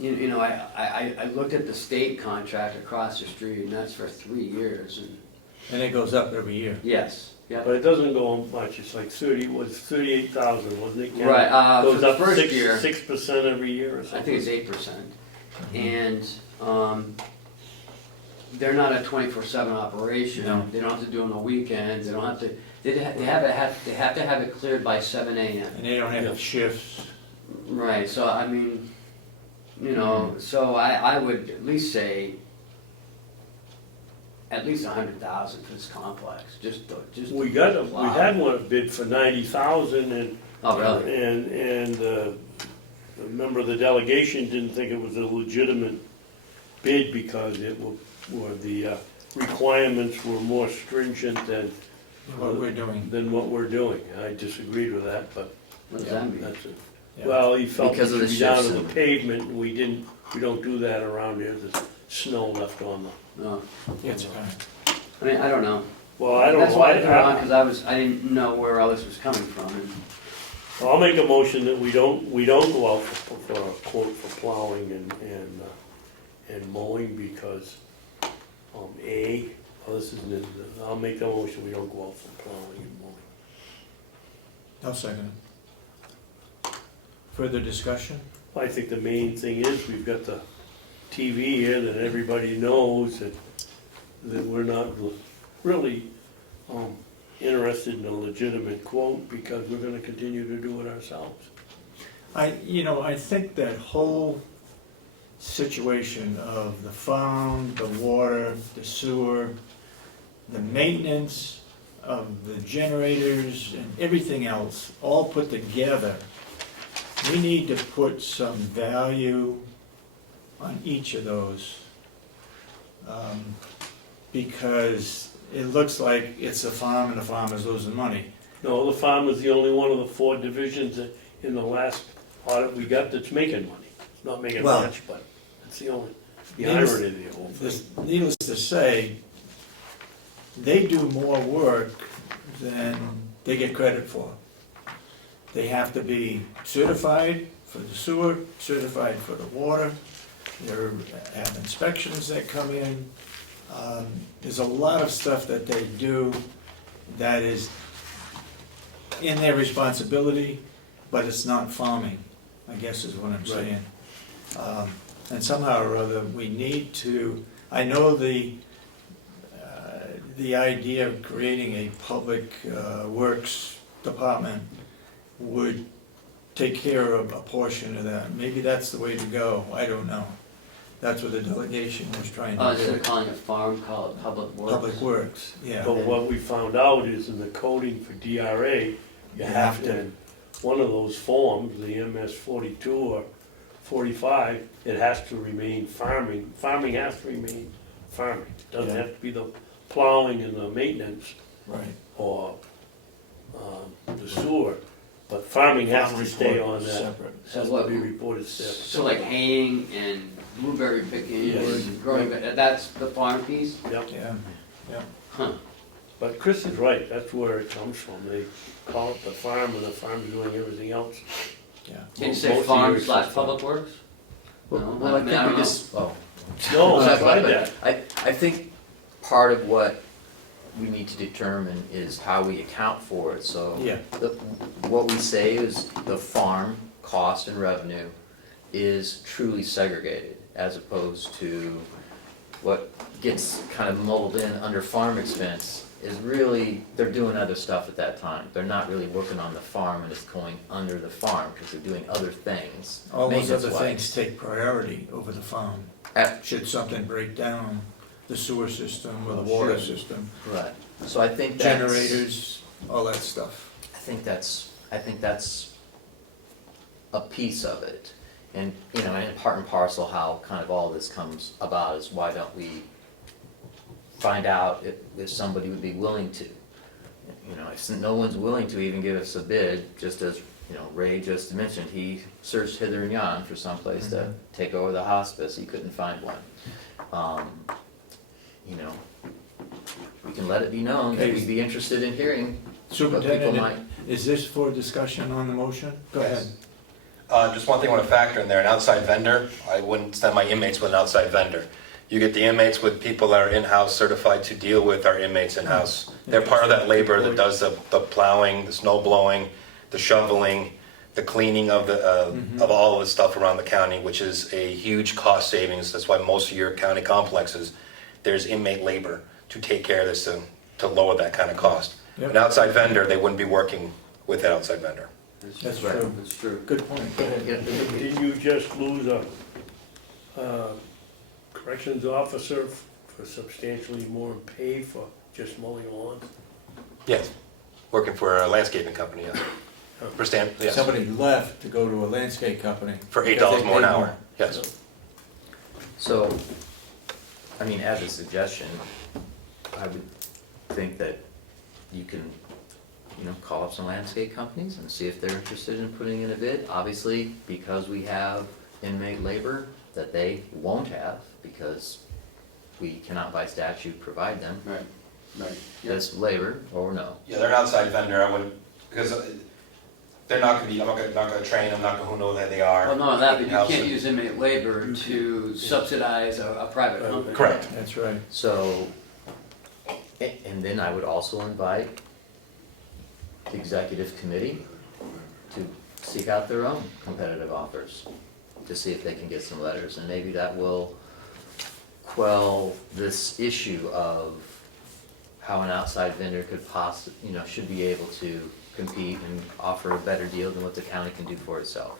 I looked at the state contract across the street, and that's for 3 years, and, And it goes up every year. yes, yeah. But it doesn't go on much, it's like 38,000, wasn't it? Ken? Right, for Goes the up first year, 6% every year or I something. think it's 8%, and, they're not a 24/7 operation. No. They don't have to do it on the weekends, they don't have to, they have to have it cleared by 7 AM. And they don't Yeah. have shifts. Right, so I mean, so I would at least say at least 100,000 for this complex, just. We had one bid for 90,000 and. Oh, really? And a member of the delegation didn't think it was a legitimate bid because the requirements were more stringent than. What we're doing. Than what we're doing. I disagreed with that, but What does that mean? that's it. Yeah. Well, he felt it Because of should the be down to shifts the and- pavement, and we don't do that around here, there's snow left on the. No, It's fine. I mean, I don't know. Well, I don't That's know. why I threw it on, because I didn't know where all this was coming from, and, I'll make a motion that we don't go out for a quote for plowing and mowing because, this isn't, I'll make the motion, we don't go out for plowing and mowing. I'll second it. Further discussion? I think the main thing is, we've got the TV here that everybody knows that we're not really, interested in a legitimate quote because we're gonna continue to do it ourselves. I think that whole situation of the farm, the water, the sewer, the maintenance of the generators and everything else, all put together, we need to put some value on each of those. Because it looks like it's a farm and the farm is losing money. No, the farm is the only one of the 4 divisions in the last audit we got that's making money. It's not making Well, much, but it's the irony needless- of the whole thing. Needless to say, they do more work than they get credit for. They have to be certified for the sewer, certified for the water, they have inspections that come in. There's a lot of stuff that they do that is in their responsibility, but it's not farming, I guess is what I'm Right. saying. And somehow or other, we need to, I know the idea of creating a public works department would take care of a portion of that. Maybe that's the way to go, I don't know. That's what the delegation was trying to instead do. of calling it farm, call it public works. Public works, yeah. But what we found out is in the coding for DRA, you have to, one of those forms, the MS 42 or 45, it has to remain farming. Farming has to remain farming. It doesn't Yeah. have to be the plowing and the maintenance Right. or the sewer, but farming has to stay on that. Separate. Has to be reported separate. So like haying and blueberry picking Yes. and growing, that's the farm piece? Yep. Yeah, Huh. But Chris is right, that's where it comes from. They call it the farm and the farm's doing everything else. yeah. Can you say Most of farm yours slash is public works? Well, No, well, I I mean, I think don't we know. just, No, I But- tried but that. I think part of what we need to determine is how we account for it, so. Yeah. What we say is the farm cost and revenue is truly segregated, as opposed to what gets kind of muddled in under farm expense is really, they're doing other stuff at that time. They're not really working on the farm and it's going under the farm, because they're doing other things, All those other maintenance-wise. things take priority over the farm. Should something break down, the sewer system or the water Sure. system, Right, so I think that's. generators, all that stuff. I think that's a piece of it. And, you know, and part and parcel how kind of all this comes about is why don't we find out if somebody would be willing to? You know, if no one's willing to even give us a bid, just as, you know, Ray just mentioned, he searched hither and yon for someplace to take over the hospice, he couldn't find one. You know, we can let it be known that Okay. we'd be interested in hearing what people might. Superintendent, is this for discussion on the motion? Go ahead. Just one thing I want to factor in there, an outside vendor, I wouldn't send my inmates with an outside vendor. You get the inmates with people that are in-house certified to deal with our inmates in-house. They're part of that labor that does the plowing, the snow blowing, the shoveling, the cleaning of of all of the stuff around the county, which is a huge cost savings. That's why most of your county complexes, there's inmate labor to take care of this, to lower that kind of cost. Yep. An outside vendor, they wouldn't be working with that outside vendor. That's Right. true. That's true. Good point, go ahead. Yeah. Didn't you just lose a corrections officer for substantially more pay for just mowing lawns? Yes, working for a landscaping company, yes. For yes. Somebody left to go to a landscape company. For $8 because they more an paid hour, more. yes. So, I mean, as a suggestion, I would think that you can, you know, call up some landscape companies and see if they're interested in putting in a bid. Obviously, because we have inmate labor that they won't have, because we cannot by statute provide them Right, right. this labor, or no. Yeah, they're an outside vendor, I wouldn't, because they're not gonna be, I'm not gonna train them, not gonna who know that they are. Well, no, that, but you In-house. can't use inmate labor to subsidize a private company. Correct. That's right. So, and then I would also invite the executive committee to seek out their own competitive offers, to see if they can get some letters, and maybe that will quell this issue of how an outside vendor could you know, should be able to compete and offer a better deal than what the county can do for itself.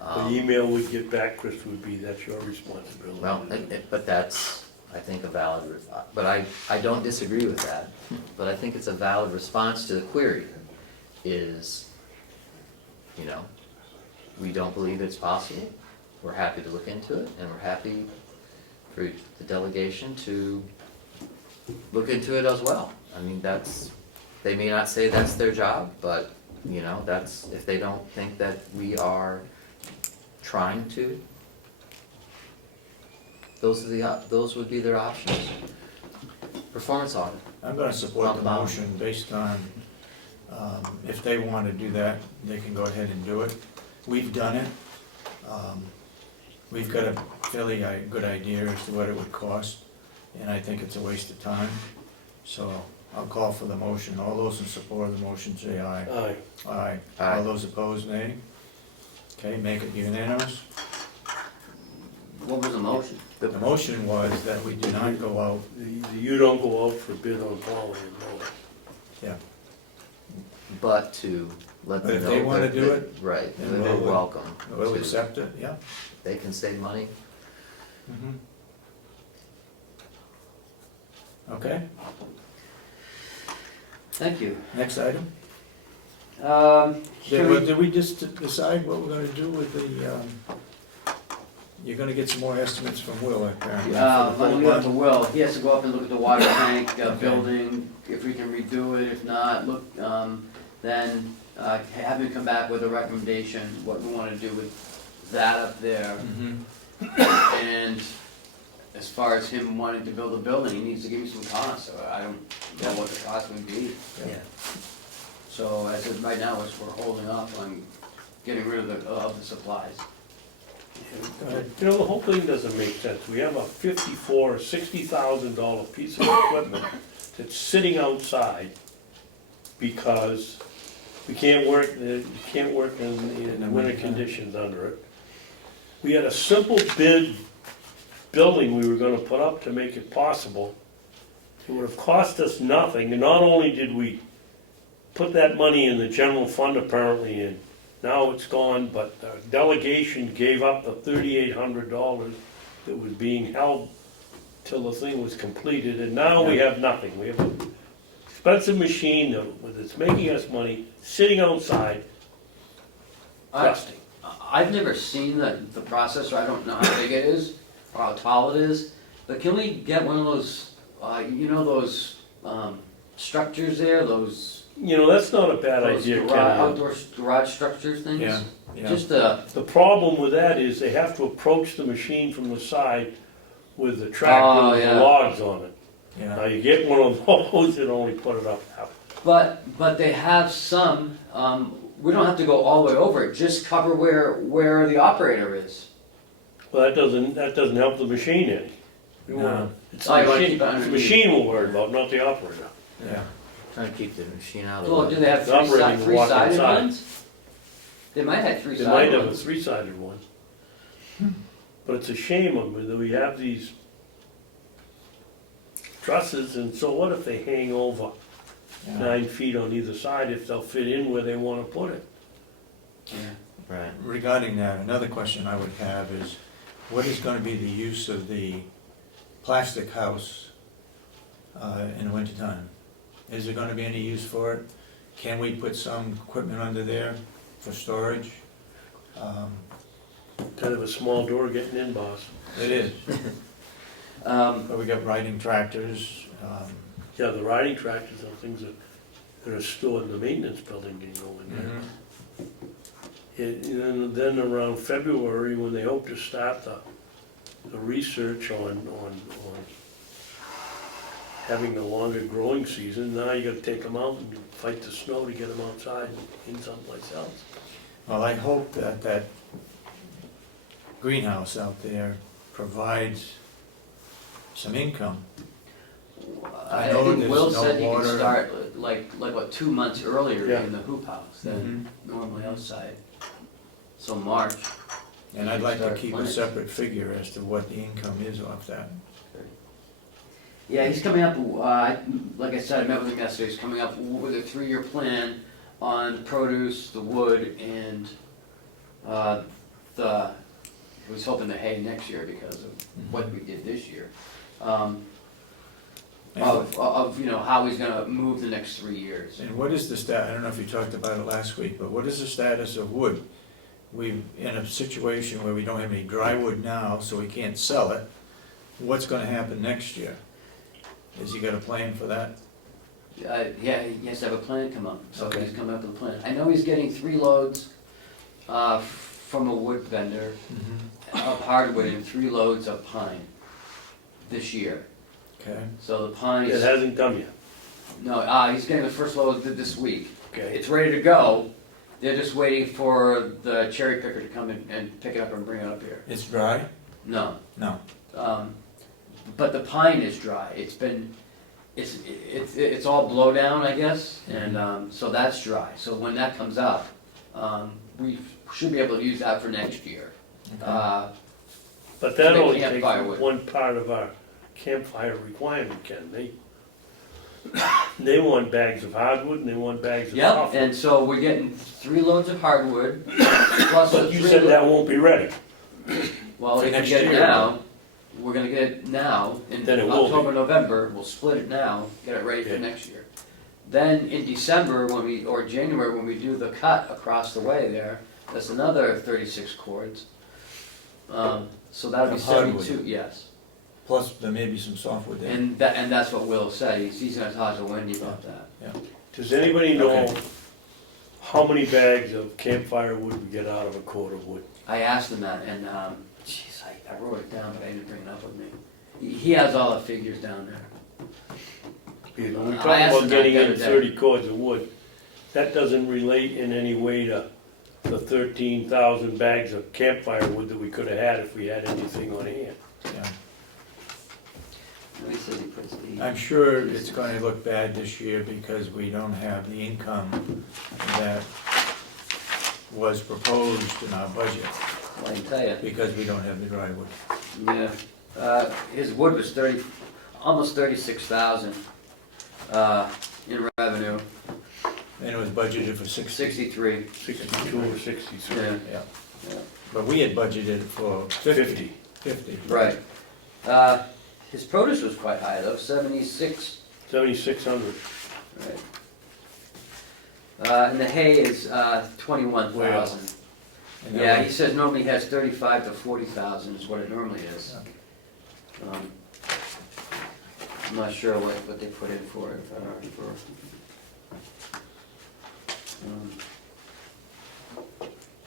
The email we'd get back, Chris, would be, that's your responsibility. Well, but that's, I think, a valid, but I don't disagree with that, but I think it's a valid response to the query, is, you know, we don't believe it's possible, we're happy to look into it, and we're happy for the delegation to look into it as well. I mean, that's, they may not say that's their job, but, you know, that's, if they don't think that we are trying to, those would be their options. Performance audit. I'm gonna support the motion based on, if they wanna do that, they can go ahead and do it. We've done it. We've got a fairly good idea as to what it would cost, and I think it's a waste of time. So I'll call for the motion. All those in support of the motion say aye. Aye. Aye. Aye. All those opposed, nay. Okay, make it unanimous. What was the motion? The motion was that we do not go out, You don't go out for bid on plowing and mowing. yeah, But to let But them if know. they wanna that- do that- it, Right, then that they're we'll- welcome. we'll to- accept it, yeah. They can save money. Mhm. Okay, Thank you. next item. Should we- Did we just decide what we're gonna do with the, you're gonna get some more estimates from Will, apparently. I'm gonna go up to Will, he has to go up and look at the water tank, Okay. building, if we can redo it, if not, look, then, have him come back with a recommendation, what we wanna do with that up there. Mhm. And as far as him wanting to build a building, he needs to give me some costs, so I don't know what the cost would be. Yeah. So as of right now, we're holding off on getting rid of the supplies. Go ahead. You know, the whole thing doesn't make sense. We have a $54,000 or $60,000 piece of equipment that's sitting outside because we can't work in the winter conditions under it. We had a simple bid building we were gonna put up to make it possible. It would have cost us nothing, and not only did we put that money in the general fund apparently, and now it's gone, but the delegation gave up the $3,800 that was being held till the thing was completed, and now we have nothing. We have an expensive machine that's making us money, sitting outside, rusting. I've never seen the processor, I don't know how big it is, or how tall it is, but can we get one of those, you know those, structures there, those That's not a bad idea, Ken. outdoor garage structures things? Yeah, yeah. Just, The problem with that is they have to approach the machine from the side with the tractor Oh, with the yeah. logs on it. Now, Yeah, you get one of those, it only put it up half. but they have some, we don't have to go all the way over it, just cover where the operator is. Well, that doesn't help the machine any. We No. want- It's Oh, the you wanna machine, keep it the underneath. machine we'll worry about, not the operator. yeah. Trying to keep the machine out of the Well, way. do they have The operating will walk three-sided inside. ones? They might have They three-sided might have a ones. three-sided one. But it's a shame that we have these trusses, and so what if they hang over Yeah. 9 feet on either side, if they'll fit in where they wanna put it? Right. Regarding that, another question I would have is, what is gonna be the use of the plastic house in the wintertime? Is there gonna be any use for it? Can we put some equipment under there for storage? Kind of a small door getting in, boss. It is, Um, but we got riding tractors, Yeah, the riding tractors and things that are stored in the maintenance building can go in there. And then around February, when they hope to start the research on having a longer growing season, now you gotta take them out and fight the snow to get them outside in someplace else. Well, I hope that that greenhouse out there provides some income. I I know think there's Will no said he could water. start like what, 2 months earlier Yeah. in the hoop house than Mhm. normally outside. So March. And I'd like to Start keep a planting. separate figure as to what the income is off that. Yeah, he's coming up, like I said, I met with him yesterday, he's coming up with a 3-year plan on produce, the wood, and, he was hoping the hay next year because of what we did this year. Of, how he's gonna move the next 3 years. And what is the I don't know if you talked about it last week, but what is the status of wood? We're in a situation where we don't have any dry wood now, so we can't sell it. What's gonna happen next year? Has he got a plan for that? Yeah, he has to have a plan come up, so Okay. he's coming up with a plan. I know he's getting 3 loads, from a wood vendor of hardwood and 3 loads of pine this year. Okay, So the pine It is, hasn't come yet, no, he's getting the first load this week. okay? It's ready to go, they're just waiting for the cherry picker to come in and pick it up and bring it up here. it's dry? No, No. but the pine is dry, it's all blow down, I guess, and, so that's dry. So when that comes up, we should be able to use that for next year. Okay. But that They only can't takes firewood. one part of our campfire requirement, Ken. They want bags of hardwood and they want bags of Yep, softwood. and so we're getting 3 loads of hardwood, plus the But you 3 said that won't be ready. Well, For if we next get it year. now, we're gonna get it now, in Then it will be. October, November, we'll split it now, get it ready for Okay. next year. Then in December, or January, when we do the cut across the way there, that's another 36 cords. So that'll be Of hardwood. 72, yes. Plus, there may be some softwood there. And that's what Will said, he's gonna talk to Wendy about that. Does anybody know Okay. how many bags of campfire wood we get out of a cord of wood? I asked him that, and, jeez, I wrote it down, but I didn't bring it up with me. He has all the figures down there. Because when we I talk asked about them that getting the in other day. 30 cords of wood, that doesn't relate in any way to the 13,000 bags of campfire wood that we could have had if we had anything on hand. Yeah. He said he puts the. I'm sure it's gonna look bad this year because we don't have the income that was proposed in our budget, I can tell you. because we don't have the dry wood. Yeah, his wood was almost 36,000, in revenue, And it was budgeted for 60. 63, 62 or 63. yeah, Yeah, yeah, but we had budgeted for 50. 50. right. His produce was quite high though, 76, 7,600. right. And the hay is, 21,000. And that Yeah, would- he says normally has 35 to 40,000 is what it normally is. I'm not sure what they put in for it,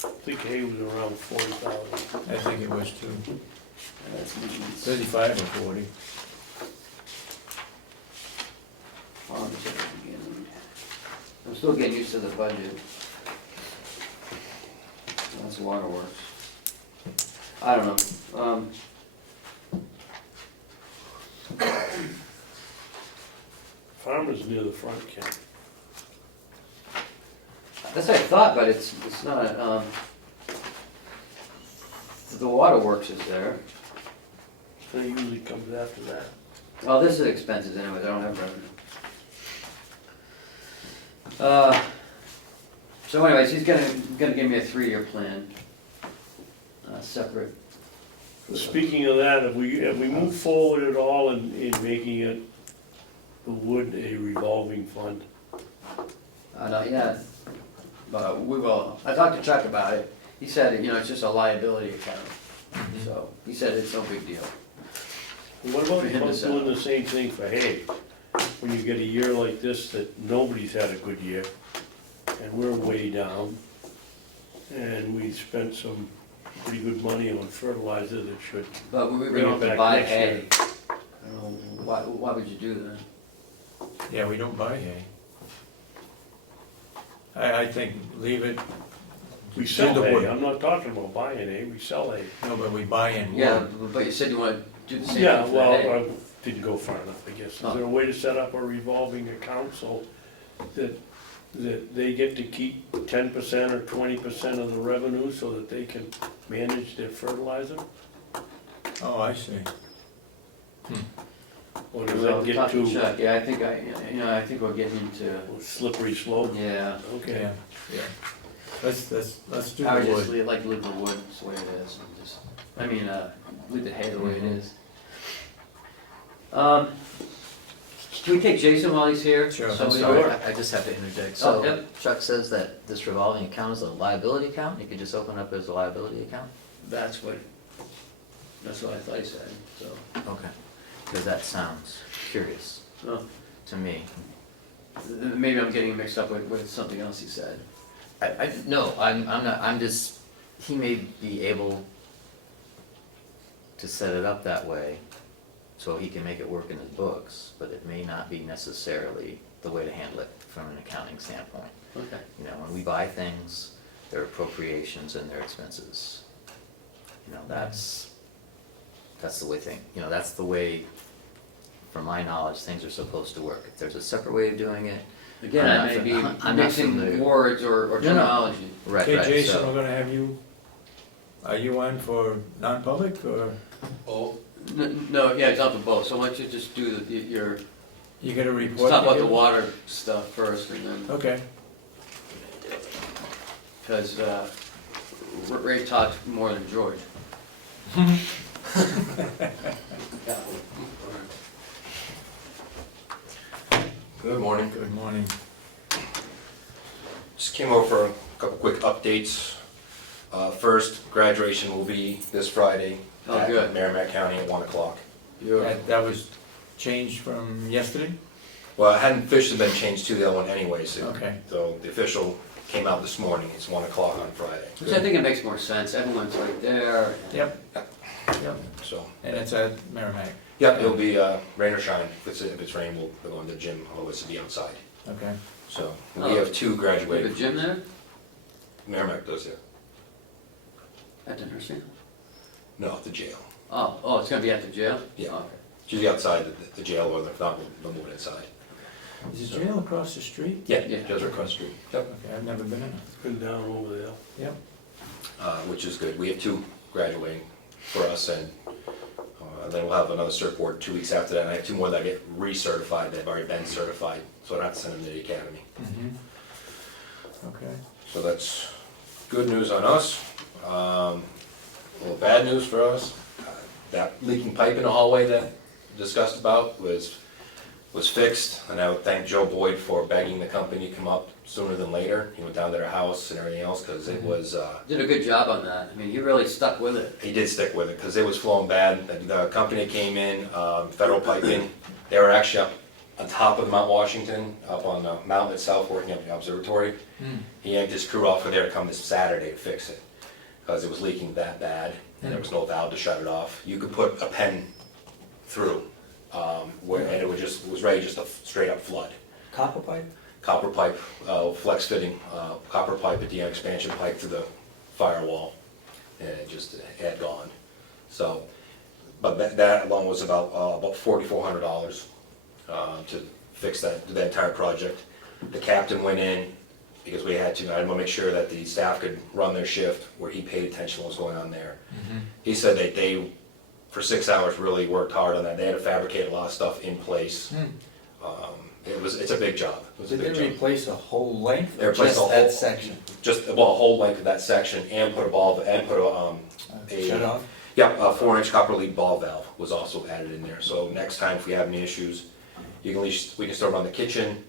I think hay was around 40,000. I think it was too, that's maintenance. 35 or 40. Farms at the beginning. I'm still getting used to the budget. That's waterworks. I don't know. Farmers near the front, Ken. That's what I thought, but it's not, the waterworks is there. That usually comes after that. Oh, this is expenses anyways, I don't have revenue. So anyways, he's gonna give me a 3-year plan, separate. Speaking of that, have we moved forward at all in making it, the wood a revolving fund? Not yet, but we will. I talked to Chuck about it. He said, it's just a liability account. So, he said it's no big deal. What about For him to doing the same thing for hay? When you get a year like this that nobody's had a good year, and we're way down, and we spent some pretty good money on fertilizer that should But we bring don't it have to back buy next year. hay. I don't know, why would you do that? Yeah, we don't buy hay. I think leave it, We Do sell the hay, wood. I'm not talking about buying hay, we sell hay. no, but we buy in wood. Yeah, but you said you wanna do the same Yeah, thing for hay. well, I didn't go far enough, I guess. Is Oh. there a way to set up a revolving account so that they get to keep 10% or 20% of the revenue so that they can manage their fertilizer? Oh, I see. Or does Well, that get talk to too Chuck, yeah, I think we're getting into, slippery slope? yeah. Okay. Yeah, yeah. Let's do I would the just wood. leave the wood the way it is, and just, leave the hay the way it is. Can we take Jason while he's here? Sure. So I'm we- sorry, I just have to interject. Oh, So yep. Chuck says that this revolving account is a liability account, you could just open up as a liability account? That's what I thought he said, so. Okay, because that sounds curious Oh, to me. maybe I'm getting mixed up with something else he said. No, I'm not, I'm just, he may be able to set it up that way so he can make it work in his books, but it may not be necessarily the way to handle it from an accounting standpoint. Okay. You know, when we buy things, there are appropriations and there are expenses. You know, that's the way that's the way, from my knowledge, things are supposed to work. If there's a separate way of doing it, Again, I'm I not may fa- be I'm not familiar. mixing words or No, no. terminology. right, Okay, Jason, so. we're gonna have you, are you on for non-public, or No, yeah, it's up to both, so why don't you just do your, you got a let's report? talk to about the give? water stuff first, and then, Okay, because Ray talked more than George. Good morning. good morning. Just came over for a couple quick updates. First, graduation will be this Friday Oh, at good. Merrimack County at 1 o'clock. That was changed from yesterday? Well, it hadn't officially been changed to the other one anyway, so Okay. so the official came out this morning. It's 1 o'clock on Friday. Which I think it makes more sense, everyone's right there. Yep, yep, So, and it's at Merrimack, yeah, it'll be rain or shine. If it's rain, we'll go in the gym, otherwise it'll be outside. okay. So, Oh. we have 2 We have a graduating. gym there Merrimack does it. at the nursing? No, the jail. Oh, it's gonna be at the jail? Yeah. Okay. It's usually outside the jail, or if not, we'll move it inside. Is the jail across the street? Yeah, Yeah. jail's right across the street. Yep. Okay, I've never been in it. Been down over there. Yep. Which is good. We have 2 graduating for us, and then we'll have another cert board 2 weeks after that. And I have 2 more that get recertified. They've already been certified, so I don't have to send them to the academy. Mm-hmm. Okay. So that's good news on us. A little bad news for us. That leaking pipe in the hallway that we discussed about was was fixed, and I would thank Joe Boyd for begging the company to come up sooner than later. He went down to their house and everything else, because it was, Did a good job on that. I mean, he really stuck with it. he did stick with it, because it was flowing bad. The company came in, Federal Piping, they were actually up on top of Mount Washington, up on the mountain itself, working up the observatory. He yanked his crew out for there to come this Saturday to fix it, because it was leaking that bad, and there was no valve to shut it off. You could put a pen through, and it was ready just a straight up flood. Copper pipe? Copper pipe, flex fitting, copper pipe at the expansion pipe through the firewall, and it just had gone. So, but that alone was about $4,400 to fix that entire project. The captain went in because we had to. I had to make sure that the staff could run their shift where he paid attention to what was going on there. He said that they, for 6 hours, really worked hard on that. They had to fabricate a lot of stuff in place. It's a big job. It was a Did big they job. replace a whole length They or replaced just the whole- that section? Just, well, a whole length of that section, and put a ball, and put a Shut off? yeah, a 4-inch copper lead ball valve was also added in there. So next time if we have any issues, you can at least, we can still run the kitchen,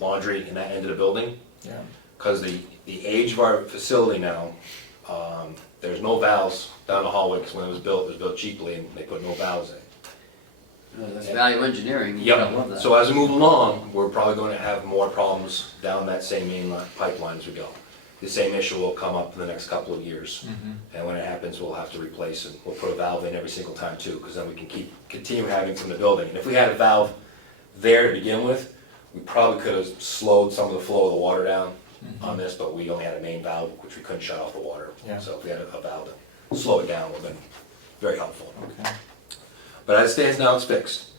laundry in that end of the building. Yeah. Because the age of our facility now, there's no valves down the hallway, because when it was built cheaply, and they put no valves in. That's value engineering. You gotta love Yep, that. so as we move along, we're probably going to have more problems down that same main pipeline as we go. The same issue will come up in the next couple of years. And when it happens, we'll have to replace it. We'll put a valve in every single time too, because then we can continue having from the building. And if we had a valve there to begin with, we probably could have slowed some of the flow of the water down on this, but we only had a main valve, which we couldn't shut off the water. Yeah. So if we had a valve to slow it down, it would have been very helpful. Okay. But as it stands now, it's fixed.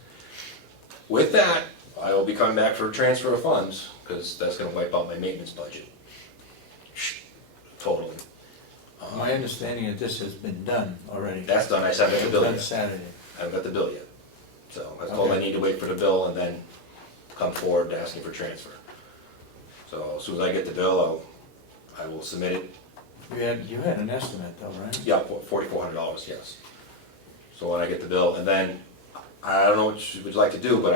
With that, I will be coming back for a transfer of funds, because that's gonna wipe out my maintenance budget. Totally. My understanding is this has been done already. That's done, I said I got the bill Done yet. Saturday. I haven't got the bill yet. So I was told I Okay. need to wait for the bill and then come forward asking for transfer. So as soon as I get the bill, I will submit it. You had an estimate though, right? Yeah, $4,400, yes. So when I get the bill, and then, I don't know what you would like to do, but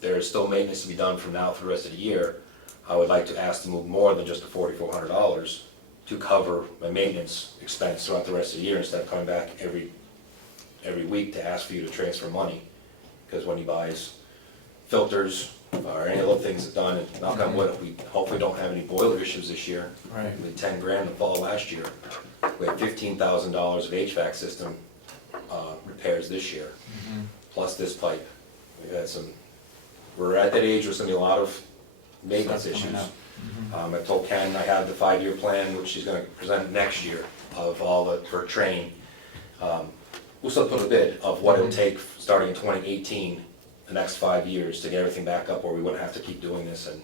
there is still maintenance to be done from now through the rest of the year. I would like to ask to move more than just the $4,400 to cover my maintenance expense throughout the rest of the year, instead of coming back every week to ask for you to transfer money. Because when he buys filters, or any other things done, and knock on wood, we hopefully don't have any boiler issues this year. Right. We had 10 grand in the fall last year. We had $15,000 of HVAC system repairs this year, plus this pipe. We've had we're at that age where there's gonna be a lot of maintenance Stuff coming issues. up. I told Ken I have the 5-year plan, which she's gonna present next year, of all her training. We'll still put a bid of what it'll take, starting in 2018, the next 5 years, to get everything back up where we wouldn't have to keep doing this, and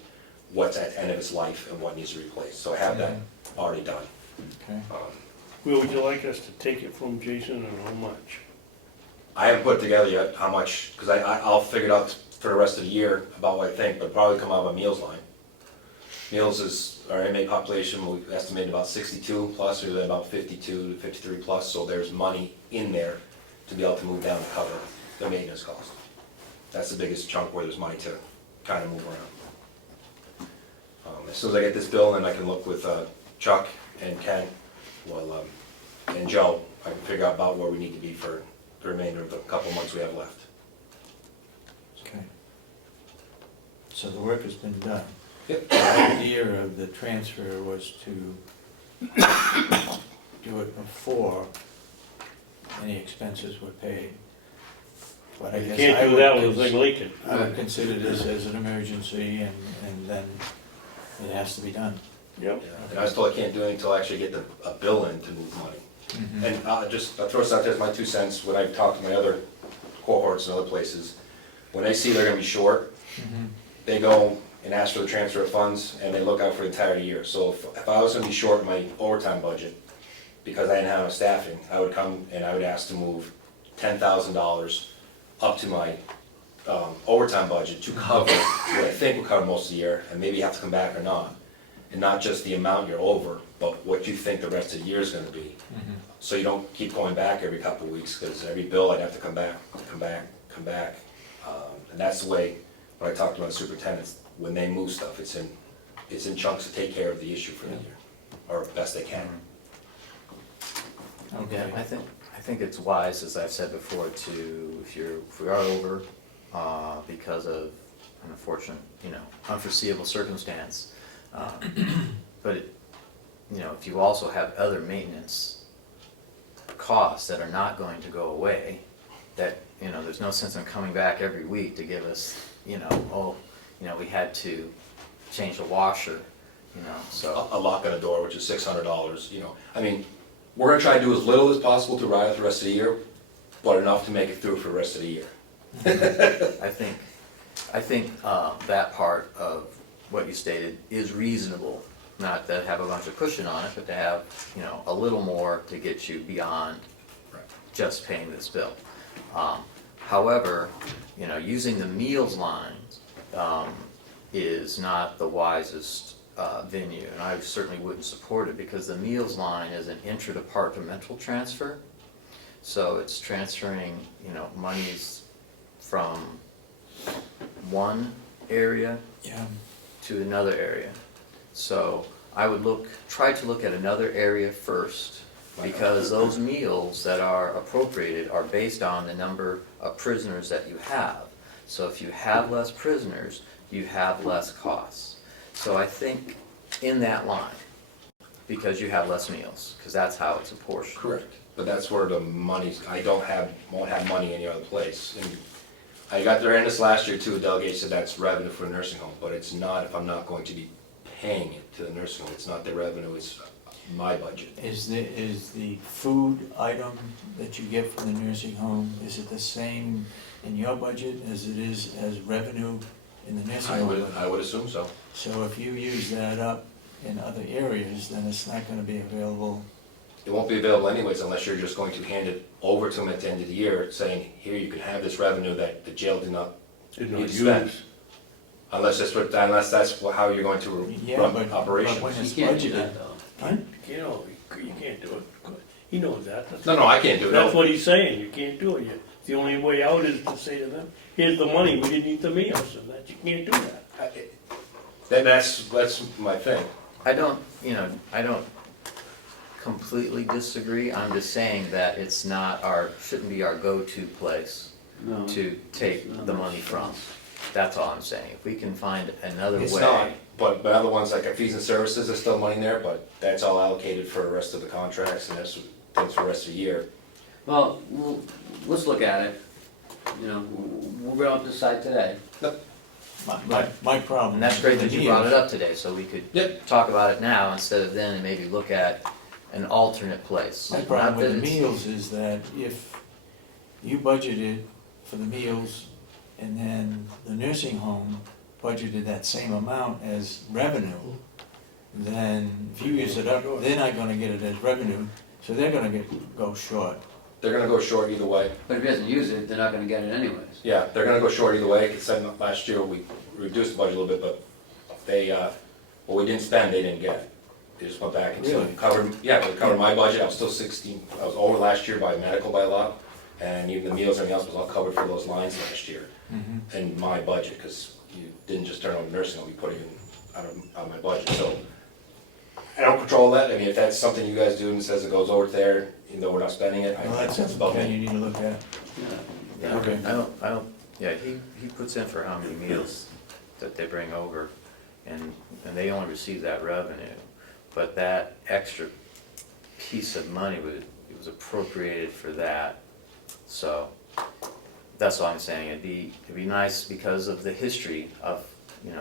what's at the end of its life and what needs to be replaced. So I have that already done. Okay. Where would you like us to take it from, Jason, and how much? I haven't put together yet how much, because I'll figure it out for the rest of the year about what I think, but probably come out of my meals line. Meals is, our inmate population, we estimated about 62 plus, or about 52 to 53 plus, so there's money in there to be able to move down to cover the maintenance cost. That's the biggest chunk where there's money to kind of move around. As soon as I get this bill, then I can look with Chuck and Ken, and Joe, I can figure out about where we need to be for the remainder of the couple months we have left. Okay. So the work has been done. Yep. The idea of the transfer was to do it before any expenses were paid. But I You guess I can't do would that with a thing leaking. I would consider this as an emergency, and then it has to be done. Yep. And I was told I can't do anything until I actually get a bill in to move money. And I'll throw this out there as my 2 cents, when I talk to my other cohorts and other places, when they see they're gonna be short, they go and ask for the transfer of funds, and they look out for the entire year. So if I was gonna be short in my overtime budget, because I didn't have enough staffing, I would come and I would ask to move $10,000 up to my overtime budget to cover what I think will cover most of the year, and maybe you have to come back or not. And not just the amount you're over, but what you think the rest of the year is gonna be. So you don't keep going back every couple of weeks, because every bill I'd have to come back. And that's the way But I talked to my superintendents, when they move stuff, it's in chunks to take care of the issue for the year, or best they can. Okay. I think it's wise, as I've said before, to, if we are over, because of an unfortunate, unforeseeable circumstance, but, if you also have other maintenance costs that are not going to go away, that, there's no sense in coming back every week to give us, we had to change the washer, so. A lock on a door, which is $600, I mean, we're gonna try to do as little as possible to ride out the rest of the year, but enough to make it through for the rest of the year. I think that part of what you stated is reasonable, not to have a bunch of cushion on it, but to have, a little more to get you beyond just paying this bill. However, using the meals lines is not the wisest venue, and I certainly wouldn't support it, because the meals line is an interdepartmental transfer. So it's transferring, monies from one area to another area. So I would try to look at another area first, because those meals that are appropriated are based on the number of prisoners that you have. So if you have less prisoners, you have less costs. So I think in that line, because you have less meals, because that's how it's apportioned. Correct. But that's where the money's, won't have money any other place. And I got their end this last year too, a delegate said that's revenue for a nursing home, but it's not if I'm not going to be paying it to the nursing home. It's not their revenue, it's my budget. Is the food item that you get from the nursing home, is it the same in your budget as it is as revenue in the nursing home budget? I would assume so. So if you use that up in other areas, then it's not gonna be available. It won't be available anyways unless you're just going to hand it over to them at the end of the year, saying, here, you can have this revenue that the jail did not need to spend. Unless that's how you're going to Yeah, run but operations. when it's You can't do budgeted. that, though. Huh? You can't do it. He knows that. No, I can't do That's that. what he's saying, you can't do it. The only way out is to say to them, here's the money, we didn't eat the meals, and that, you can't do that. That's my thing. I don't completely disagree. I'm just saying that it's not shouldn't be our go-to place No. to take the money from. That's all I'm saying. If we can find another way. It's not, but other ones like fees and services, there's still money there, but that's all allocated for the rest of the contracts and that's things for the rest of the year. Well, let's look at it. We're going to decide today. My problem. And that's great that you brought it up today, so we could Yep. talk about it now instead of then, and maybe look at an alternate place. My problem Not with that the it's- meals is that if you budgeted for the meals and then the nursing home budgeted that same amount as revenue, then if you use it up, they're not gonna get it as revenue, so they're gonna go short. They're gonna go short either way. But if he doesn't use it, they're not going to get it anyways. Yeah, they're gonna go short either way, because last year we reduced the budget a little bit, but they, what we didn't spend, they didn't get. They just went back and Really? covered my budget, I was still 16, I was over last year by medical by a lot, and even the meals and everything else was all covered for those lines last year, in my budget, because you didn't just turn on the nursing home, you put it in out of my budget, so. I don't control that, I mean, if that's something you guys do and says it goes over there, even though we're not spending it, Well, that's that's above something me. you need to look at. Yeah, Okay. I don't, yeah, he puts in for how many meals that they bring over, and they only receive that revenue. But that extra piece of money was appropriated for that, so that's all I'm saying. It'd be nice because of the history of,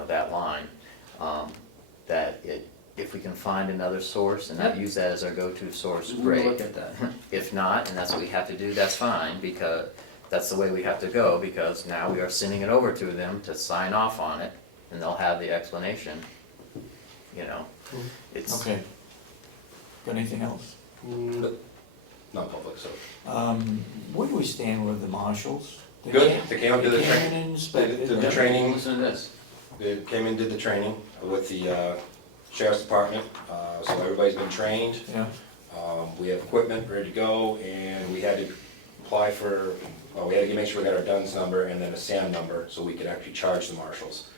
that line, that if we can find another source and not use that as our go-to source, We'll great. look at that. If not, and that's what we have to do, that's fine, because that's the way we have to go, because now we are sending it over to them to sign off on it, and they'll have the explanation, It's, Okay. Got anything else? Non-public, so. Where do we stand with the marshals? Good, they came up to the They came training. and inspected, Did the right? training, Listen to this. they came and did the training with the sheriff's department, so everybody's been trained. Yeah, We have equipment ready to go, and we had to apply for Well, we had to make sure we got our DUNS number and then a SAM number, so we could actually charge the marshals.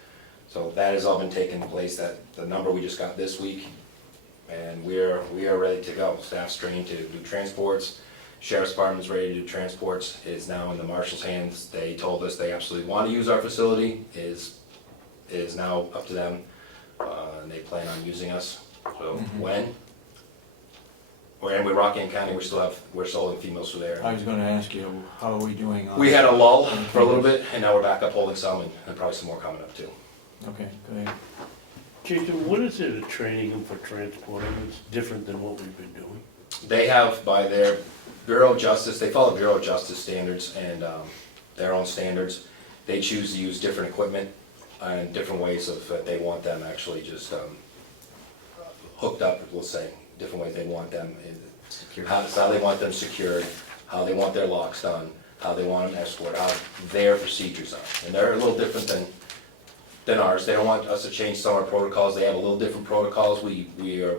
So that has all been taking place, that, the number we just got this week, and we are ready to go. Staff's trained to do transports, Sheriff's Department's ready to do transports, it is now in the marshal's hands. They told us they absolutely want to use our facility, is now up to them, and they plan on using us. So when? And with Rockingham County, we're still in females through there. I was gonna ask you, how are we doing on? We had a lull for a little bit, and now we're back up holding some, and probably some more coming up too. Okay, good. Jason, what is it at training them for transporting? It's different than what we've been doing. They have, by their Bureau of Justice, they follow Bureau of Justice standards and their own standards. They choose to use different equipment and different ways of, they want them actually just hooked up, we'll say, different ways they want them, how they want them secured, how they want their locks done, how they want them escorted, how their procedures are. And they're a little different than ours. They don't want us to change some of our protocols. They have a little different protocols. We are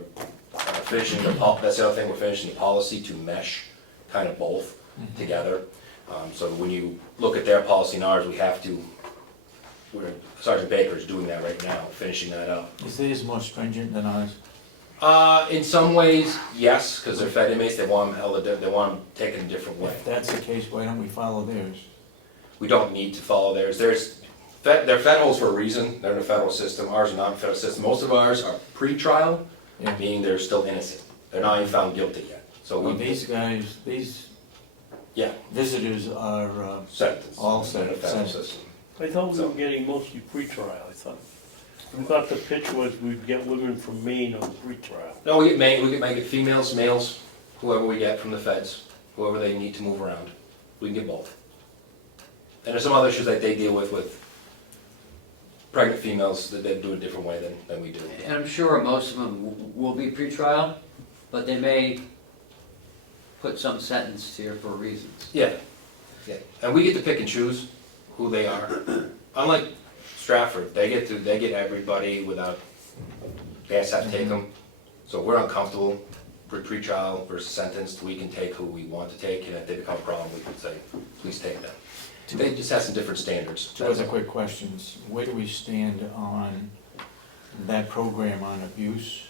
finishing that's the other thing, we're finishing the policy to mesh kind of both together. So when you look at their policy and ours, we have to, Sergeant Baker is doing that right now, finishing that up. Is theirs more stringent than ours? In some ways, yes, because they're Fed inmates, they want them taken a different way. If that's the case, why don't we follow theirs? We don't need to follow theirs. They're federals for a reason, they're in the federal system, ours are not in the federal system. Most of ours are pre-trial, Yeah. meaning they're still innocent. They're not even found guilty yet. So Well, these guys, these yeah, visitors are, sentence. All in the federal sentenced. system. I thought we So- were getting mostly pre-trial, I thought the pitch was we'd get women from Maine on pre-trial. No, we get females, males, whoever we get from the feds, whoever they need to move around. We can get both. And there's some other issues that they deal with pregnant females, that they do it a different way than we do. And I'm sure most of them will be pretrial, but they may put some sentence here for reasons. Yeah, yeah, and we get to pick and choose who they are. Unlike Stratford, they get everybody without, they just have to take them. So we're uncomfortable for pre-trial versus sentenced, we can take who we want to take, and if they become a problem, we can say, please take them. They just have some different standards. two other quick questions. Where do we stand on that program on abuse?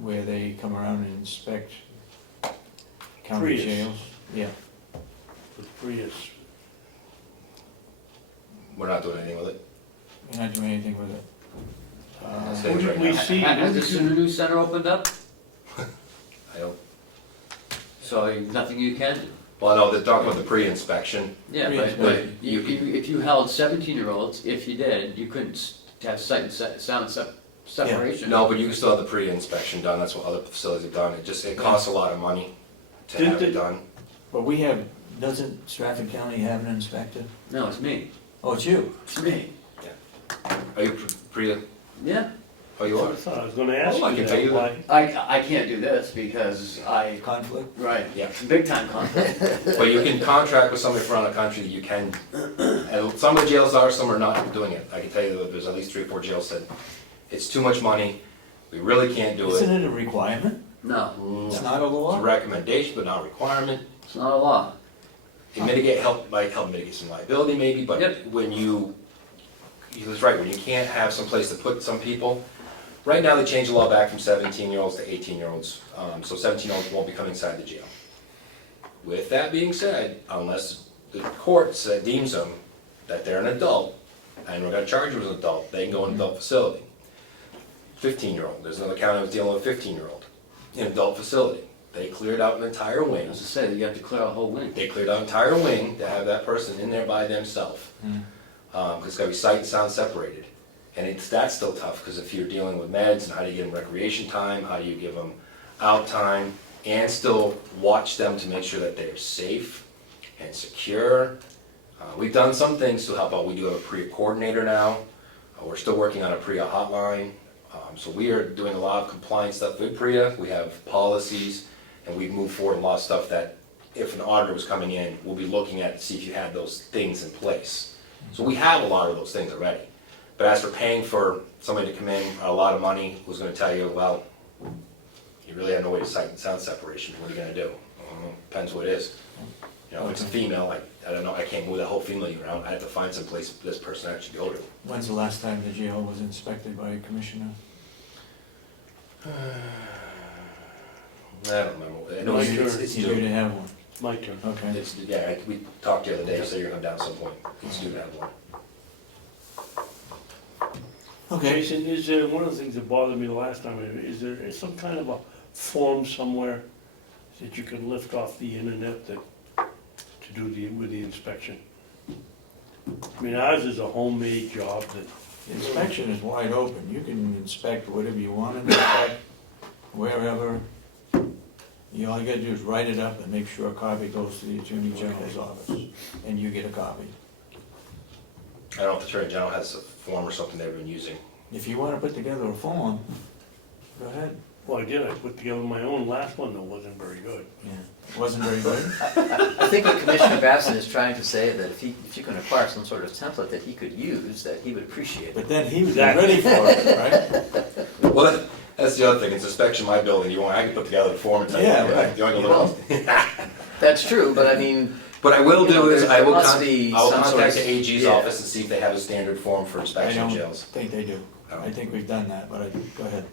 Where they come around and inspect county Prius. jails? Yeah. With Prius. We're not doing anything with it. You're not doing anything with it? Stay What did right we now. see? Has the new center opened up? I don't, So nothing you can do. well, no, they're talking about the pre-inspection. Yeah, Pre-inspection. but if you held 17-year-olds, if you did, you couldn't have sight and sound separation. No, but you can still have the pre-inspection done, that's what other facilities have done. It costs a lot of money to have it done. But we have, doesn't Stratford County have an inspector? No, it's me. Oh, it's you? It's me. Are you pre, Yeah. oh, you I are? thought I was gonna ask Oh, I you can tell you that, that. why? I can't do this because Conflict? right, Yeah. big time conflict. But you can contract with somebody from around the country that you can, and some of the jails are, some are not doing it. I can tell you that there's at least 3 or 4 jails said, it's too much money, we really can't do Isn't it. it a requirement? No, It's not a It's a law? recommendation, but not a requirement. it's not a law. It might help mitigate some liability maybe, but Yep. when he was right, when you can't have some place to put some people. Right now, they changed the law back from 17-year-olds to 18-year-olds, so 17-year-olds won't be coming inside the jail. With that being said, unless the court deems them that they're an adult, and we're gonna charge them as an adult, they can go in an adult facility. 15-year-old, there's another county that was dealing with a 15-year-old in an adult facility. They cleared out an entire wing. As I say, you have to clear a whole wing. They cleared out an entire wing to have that person in there by themselves. Cause it's gotta be sight and sound separated. And that's still tough, because if you're dealing with meds, and how do you give them recreation time, how do you give them out time, and still watch them to make sure that they're safe and secure. We've done some things to help out. We do have a PREA coordinator now. We're still working on a PREA hotline. So we are doing a lot of compliance stuff with PREA. We have policies, and we've moved forward in a lot of stuff that if an auditor was coming in, we'll be looking at to see if you had those things in place. So we have a lot of those things already. But as for paying for somebody to come in, a lot of money, who's gonna tell you, well, you really have no way to sight and sound separation, what are you gonna do? Depends what it is. You know, if it's a Okay. female, I don't know, I can't move that whole female unit around, I have to find some place for this person to actually go to. When's the last time the jail was inspected by a commissioner? I don't remember. I know My it's turn. it's You do to due. have one, My turn. okay. It's, yeah, we talked the other day, so you're gonna come down at some point. It's due to have one. Okay, Jason, is there, one of the things that bothered me the last time, is there some kind of a form somewhere that you can lift off the internet that, to do with the inspection? I mean, ours is a homemade job that, the inspection is wide open, you can inspect whatever you want to inspect, wherever. All you gotta do is write it up and make sure a copy goes to the Attorney General's office, and you get a copy. I don't know if the Attorney General has a form or something they've been using. If you wanna put together a form, go ahead. well, I did, I put together my own last one that wasn't very good. Yeah. Wasn't very good? I think what Commissioner Babson is trying to say that if you can acquire some sort of template that he could use, that he would appreciate it. But then he would be Exactly. ready for it, right? Well, that's the other thing, it's inspection my building, I can put together the form and tell you. Yeah, right. You want to know. That's true, but I mean, What I will You know, do is, there must be I'll some sort contact of- the AG's yeah. office and see if they have a standard form for I inspection of don't jails. think they do. Oh. I think we've done that, but go ahead.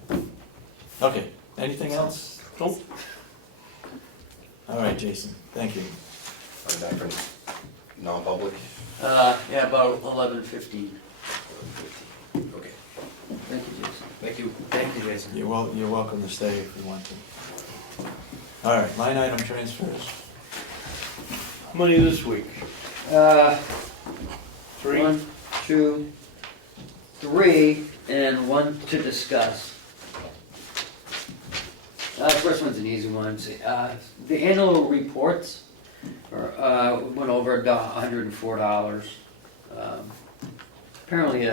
Okay, anything else? Nope. All right, Jason, thank you. I'm back from non-public. Yeah, about 11:15. Okay. Thank you, Jason. Thank you. Thank you, Jason. You're welcome to stay if you want to. All right, line item transfers. Money this week, 3? 1, 2, 3, and 1 to discuss. First one's an easy one. The annual reports went over $104. Apparently,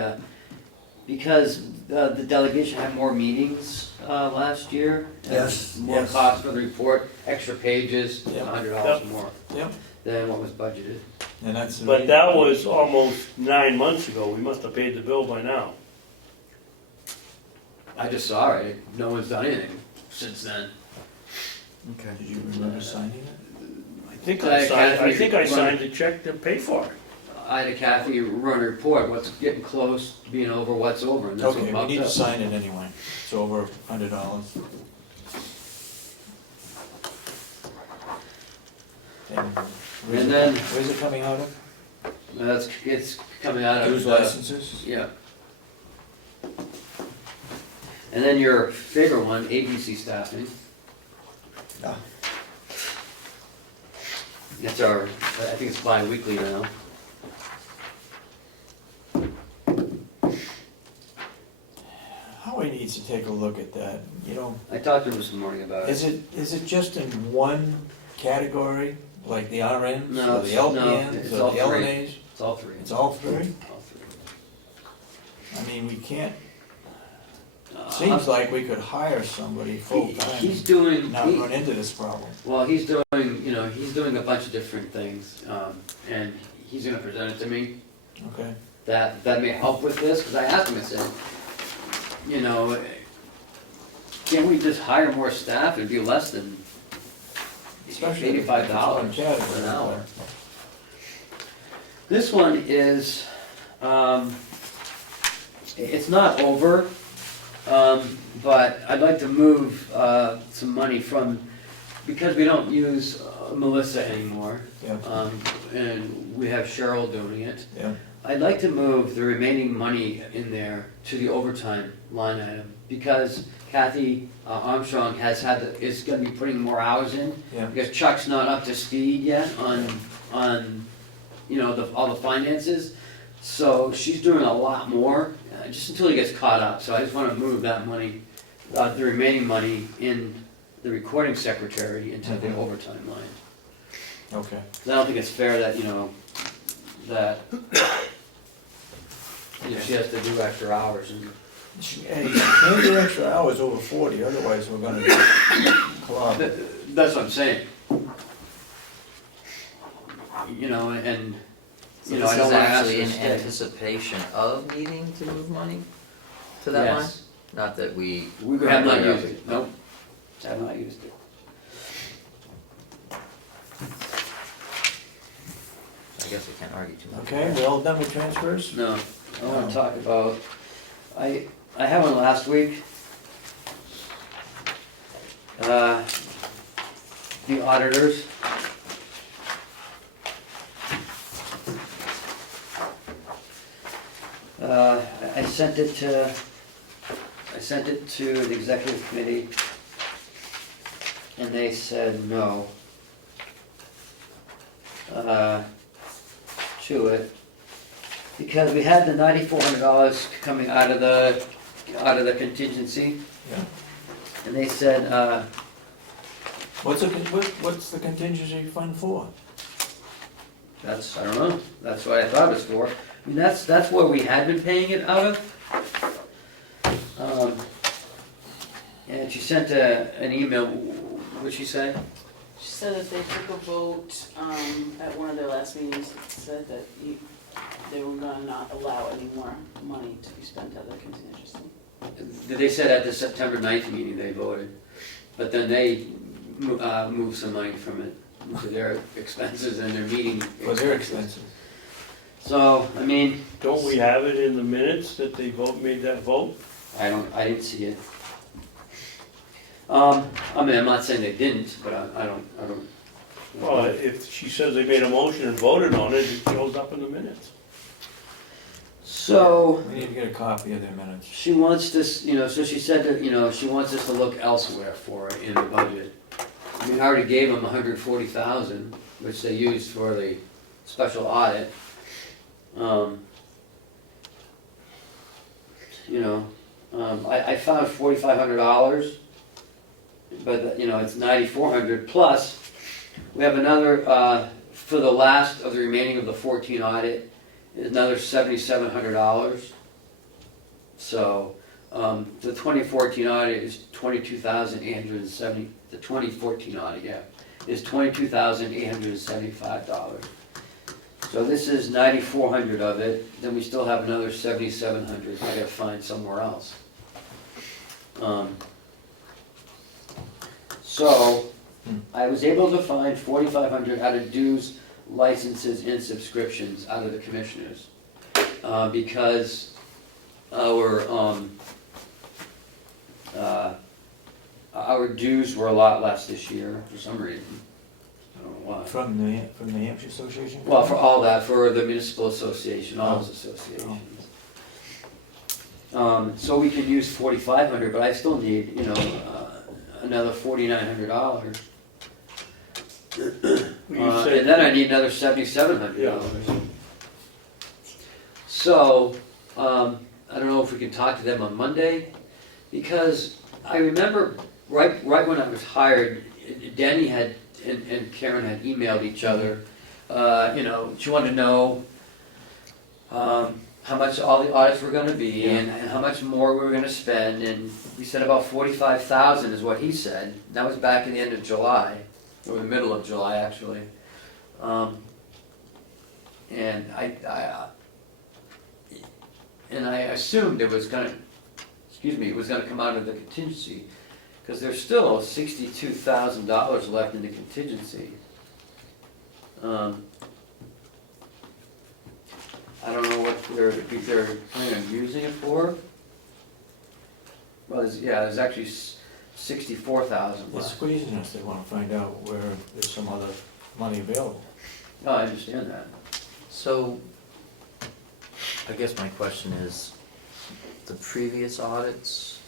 because the delegation had more meetings last year. and Yes, More yes. cost for the report, extra pages, Yep. $100 more Yep, than what was budgeted. and that's. the But that was almost 9 months ago, we must have paid the bill by now. I just saw it. No one's done anything since then. Okay. Did you remember signing it? I think I I signed a check to pay for it. I had a Kathy run a report, what's getting close to being over, what's over, and that's what Okay, we popped need to up. sign it anyway. It's over $100. And then- Where's it coming out of? It's coming out of. Dues licenses? Yeah. And then your favorite one, agency staffing. Ah. It's our, I think it's bi-weekly now. Howie needs to take a look at that, you know. I talked to him this morning about it. Is it just in one category, like the RNs, No, or the it's- no, LPNs, it's or all the three. LNAs? It's all three. It's all three? All three. I mean, we can't, Uh, seems like we could hire somebody He's full-time, doing, not run into this problem. well, he's doing a bunch of different things, and he's gonna present it to me. Okay, That may help with this, because I asked him, I said, can't we just hire more staff and be less than especially if it's one $85 category. an hour? This one is, it's not over, but I'd like to move some money from, because we don't use Melissa anymore, Yeah, and we have Cheryl doing it. yeah, I'd like to move the remaining money in there to the overtime line item, because Kathy Armstrong is gonna be putting more hours in, yeah. because Chuck's not up to speed yet on all the finances. So she's doing a lot more, just until he gets caught up, so I just wanna move that money, the remaining money in the recording secretary into the overtime line. Okay, 'Cause I don't think it's fair that, she has to do extra hours and. hey, you can't do extra hours over 40, otherwise we're gonna get clobbed. That's what I'm saying. And, so I this don't is wanna ask actually her in to stay. anticipation of needing to move money to that line? Yes, Not that we. we have not used it, nope, have not used it. guess I can't argue too much. Okay, we all done with transfers? No, I wanna talk about, I had one last week. The auditors. I sent it to the executive committee, and they said no. To it, because we had the $9,400 coming out of the contingency, Yeah. and they said, What's the contingency fund for? I don't know, that's what I thought it was for. I mean, that's where we had been paying it out of. And she sent an email, what'd she say? She said that they took a vote at one of their last meetings that said that they were gonna not allow any more money to be spent out of the contingency. They said at the September 9th meeting they voted, but then they moved some money from it to their expenses and their meeting. For their expenses. So, I mean, Don't we have it in the minutes that they made that vote? I didn't see it. I mean, I'm not saying they didn't, but I don't. Well, if she says they made a motion and voted on it, it shows up in the minutes. So, We need to get a copy of their minutes. she wants this, so she said that, she wants us to look elsewhere for it in the budget. I mean, I already gave them $140,000, which they used for the special audit. I found $4,500, but, it's $9,400 plus. We have another, for the last of the remaining of the 14 audit, is another $7,700. So, the 2014 audit is $22,870, the 2014 audit, yeah, is $22,875. So this is $9,400 of it, then we still have another $7,700 I gotta find somewhere else. So, I was able to find $4,500 out of dues, licenses, and subscriptions out of the commissioners. Because our dues were a lot less this year for some reason. I don't know why. From the New Hampshire Association? Well, for all that, for the municipal association, all those associations. So we can use $4,500, but I still need, another $4,900. And then I need another $7,700. So, I don't know if we can talk to them on Monday, because I remember right when I was hired, Danny and Karen had emailed each other. She wanted to know how much all the audits were gonna be and how much more we were gonna spend, and we said about $45,000 is what he said. That was back in the end of July, or the middle of July, actually. And I assumed it was gonna come out of the contingency, because there's still $62,000 left in the contingency. I don't know what they're planning on using it for. Well, there's actually $64,000 They're left. squeezing us, they wanna find out where there's some other money available. No, I understand that. So, I guess my question is, the previous audits?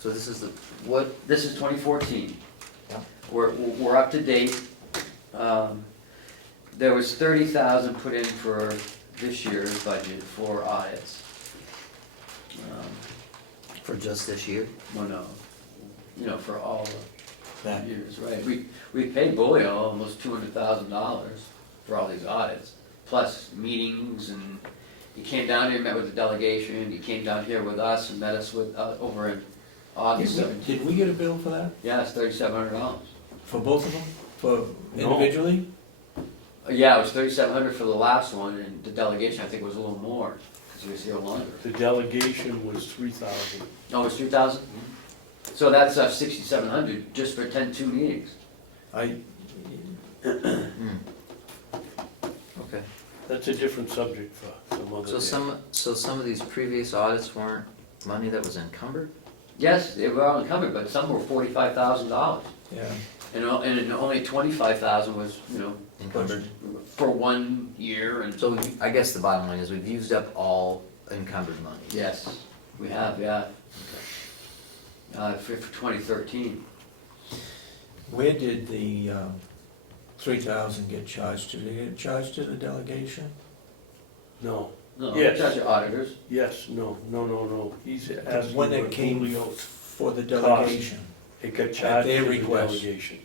So this is This is 2014. Yeah. We're up to date. There was $30,000 put in for this year's budget for audits. for just this year? Well, no, for all the That, years, right? We paid Bullion almost $200,000 for all these audits, plus meetings, and he came down here, met with the delegation, he came down here with us and met us with, over in August 17th. did we get a bill for that? Yeah, it's $3,700. For both of them? For No. individually? Yeah, it was $3,700 for the last one, and the delegation, I think, was a little more, because he was here longer. The delegation was 3,000. Oh, it was 3,000? So that's $6,700 just for 2 meetings. I, That's a different subject for some other day. So some of these previous audits weren't money that was encumbered? Yes, they were all encumbered, but some were $45,000. Yeah. And only 25,000 was, Encumbered? for 1 year and. So I guess the bottom line is we've used up all encumbered money. Yes, we have, yeah. For 2013. Where did the 3,000 get charged to? Did it get charged to the delegation? No, No, Yes. that's your auditors. yes, no. He's asking When what it came Julio's, for the delegation, it got charged their to the request. delegation.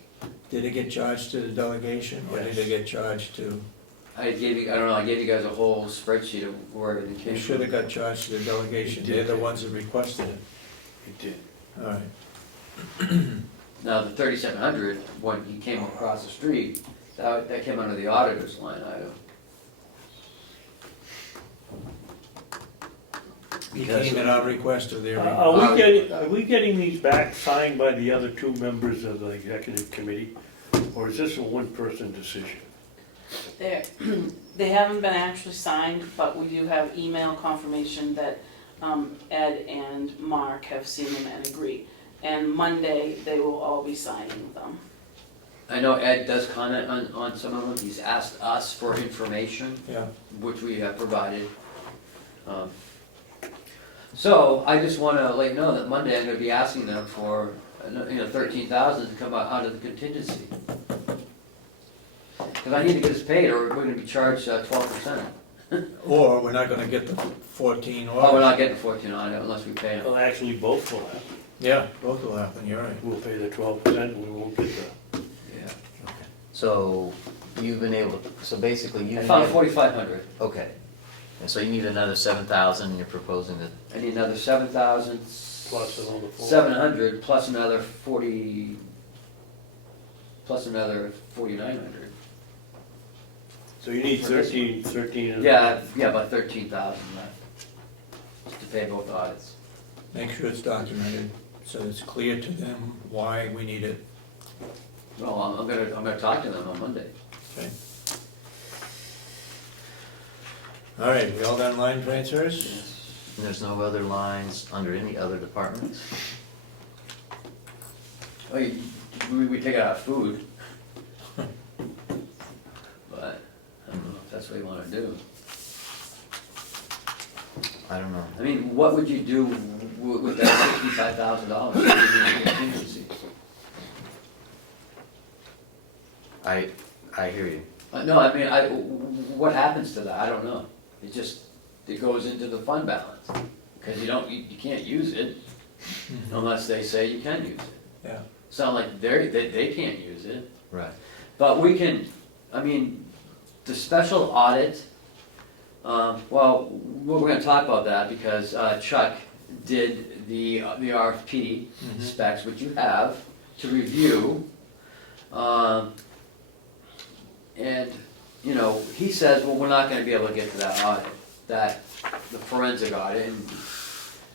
did it get charged to the delegation or did Yes. it get charged to? I gave you guys a whole spreadsheet of where everything came It from. should have got charged to the delegation. It They're did. the ones that requested it. It did. All right. Now, the 3,700, when he came across the street, that came under the auditor's line item. He came at our request or their request? Are we getting these back signed by the other two members of the executive committee? Or is this a one-person decision? They haven't been actually signed, but we do have email confirmation that Ed and Mark have seen them and agree. And Monday, they will all be signing them. I know Ed does comment on some of them. He's asked us for information, Yeah. which we have provided. So I just want to let you know that Monday I'm going to be asking them for, 13,000 to come out of the contingency. Because I need to get this paid, or we're going to be charged 12%. Or we're not gonna get the 14 or? Oh, we're not getting 14 on it unless we pay them. Well, actually, both will happen. Yeah, both will happen, you're right. We'll pay the 12%, we won't get the, Yeah. So you've been able, so basically you. I found 4,500. Okay. And so you need another 7,000 and you're proposing that, I need another 7,000. plus another 4. 700 plus another 40, plus another 4,900. So you need 13 and. Yeah, about 13,000 left to pay both audits. Make sure it's documented, so it's clear to them why we need it. Well, I'm gonna talk to them on Monday. Okay. All right, we all done line transfers? and there's no other lines under any other departments? Oh, we take it out of food. But, I don't know if that's what you wanna do. I don't know. I mean, what would you do with that $65,000 in contingency? I hear you. No, I mean, what happens to that? I don't know. It goes into the fund balance, because you can't use it unless they say you can use it. Yeah. Sound like they can't use it. Right. But we can, I mean, the special audit, well, we're gonna talk about that because Chuck did the RFP specs, which you have to review. And, he says, well, we're not gonna be able to get to that audit, the forensic audit, and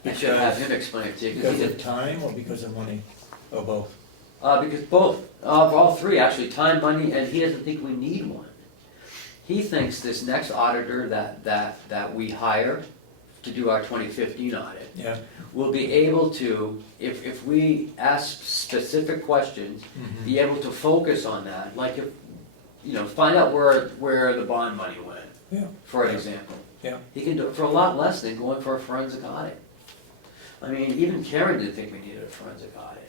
I should have him explain it to you. Because of time or because of money, or both? Because both, all three actually, time, money, and he doesn't think we need one. He thinks this next auditor that we hire to do our 2015 audit Yeah. will be able to, if we ask specific questions, be able to focus on that, like if, find out where the bond money went, Yeah. for an example. Yeah. He can do it for a lot less than going for a forensic audit. I mean, even Karen didn't think we needed a forensic audit.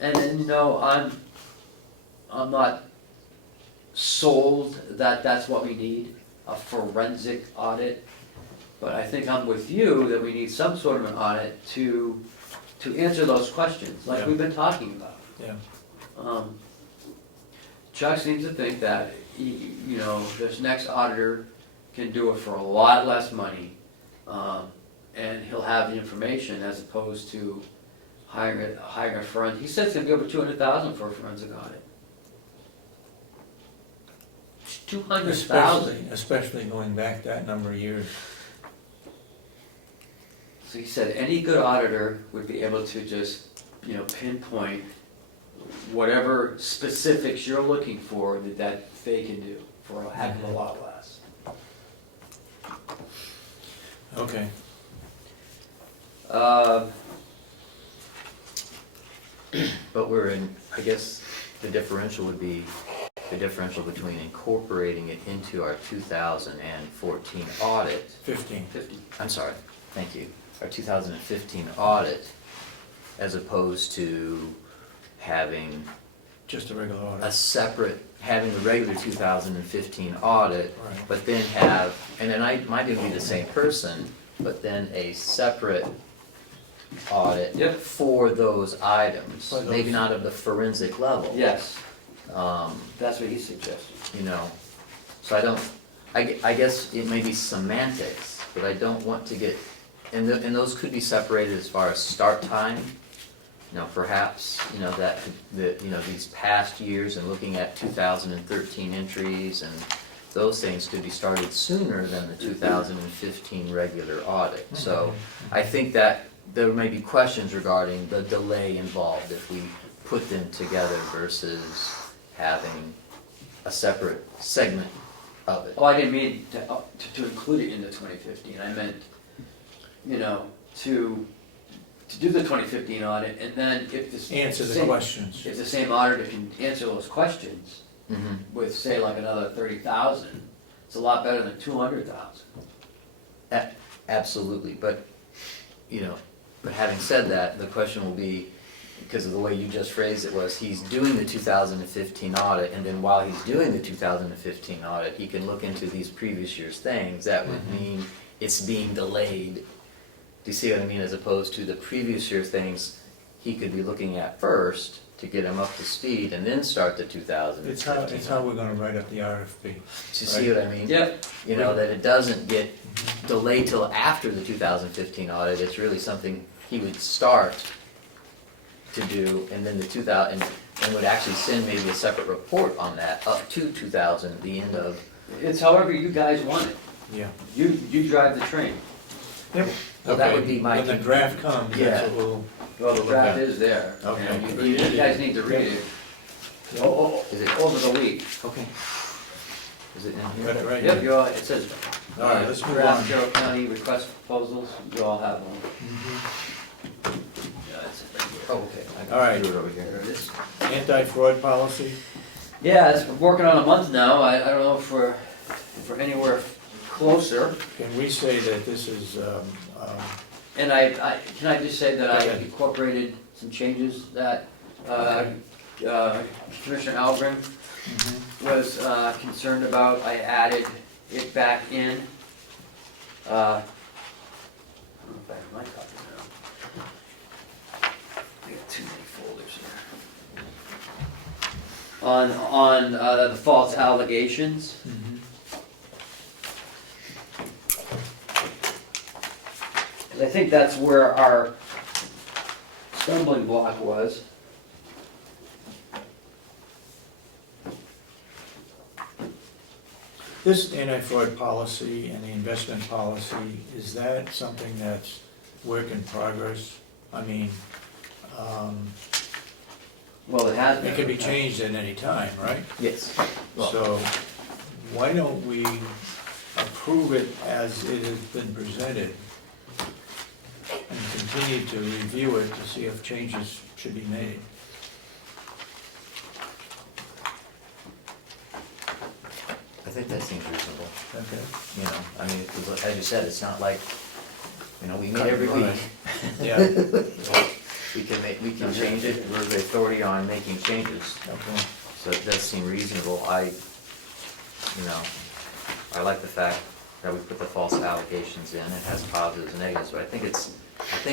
And then, I'm not sold that that's what we need, a forensic audit. But I think I'm with you that we need some sort of an audit to answer those questions, like Yeah. we've been talking about. Yeah. Chuck seems to think that, this next auditor can do it for a lot less money. And he'll have the information as opposed to hiring a forensic. He said it's gonna be over 200,000 for a forensic audit. 200,000. Especially going back that number of years. So he said any good auditor would be able to just, pinpoint whatever specifics you're looking for that they can do for a heck of a lot less. Okay, But we're in, I guess the differential would be the differential between incorporating it into our 2014 audit. 15. I'm sorry, thank you. Our 2015 audit, as opposed to having Just a regular a audit. separate, having the regular 2015 audit, Right. but then have, and then I might even be the same person, but then a separate audit Yep. for those items, For those- maybe not of the forensic level. Yes, Um, that's what he suggested. you know, so I don't, I guess it may be semantics, but I don't want to get, and those could be separated as far as start time. You know, perhaps, you know, these past years and looking at 2013 entries and those things could be started sooner than the 2015 regular audit. So I think that there may be questions regarding the delay involved if we put them together versus having a separate segment of it. Oh, I didn't mean to include it in the 2015, I meant, you know, to do the 2015 audit, and then if the. Answer the same- questions. If the same auditor can answer those questions Mhm. with, say, like another 30,000, it's a lot better than 200,000. Absolutely, but, you know, but having said that, the question will be, because of the way you just phrased it, was he's doing the 2015 audit, and then while he's doing the 2015 audit, he can look into these previous year's things. That would mean it's being delayed. Do you see what I mean? As opposed to the previous year things he could be looking at first to get him up to speed, and then start the 2015. It's how we're gonna write up the RFP. Do you see what I mean? Yep. You know, that it doesn't get delayed till after the 2015 audit, it's really something he would start to do, and then the 2000, and would actually send maybe a separate report on that up to 2000 at the end of. It's however you guys want it. Yeah. You drive the train. Yep. Well, that would Okay. be my. When the draft comes, that's what we'll. Well, the look draft at. is there. Okay. And you guys need to read it Is it, over the week. okay. Is it in Got here? it right Yep, here. you all, it says. All right, let's move Draft on. Carroll County request proposals, you all have them. Mhm. Yeah, that's it right here. Oh, okay. I All right. drew it over There here. it is. Anti-fraud policy, Yeah, it's been working on a month now, I don't know if we're anywhere closer. can we say that this is, And can I just say that I Go ahead. incorporated some changes that Commissioner Ahlgren was concerned about, I added it back in. I don't know if I have my copy now. I got too many folders here. On the false allegations. I think that's where our stumbling block was. this anti-fraud policy and the investment policy, is that something that's work in progress? I mean, Well, it has been. it can be changed at any time, right? Yes. So why don't we approve it as it has been presented and continue to review it to see if changes should be made? I think that seems reasonable, Okay. you know, I mean, 'cause as you said, it's not like, you know, we meet Cut and every run. week. Yeah, We can change it, we're the authority on making changes, okay. so it does seem reasonable. I like the fact that we put the false allegations in, it has positives and negatives, but I think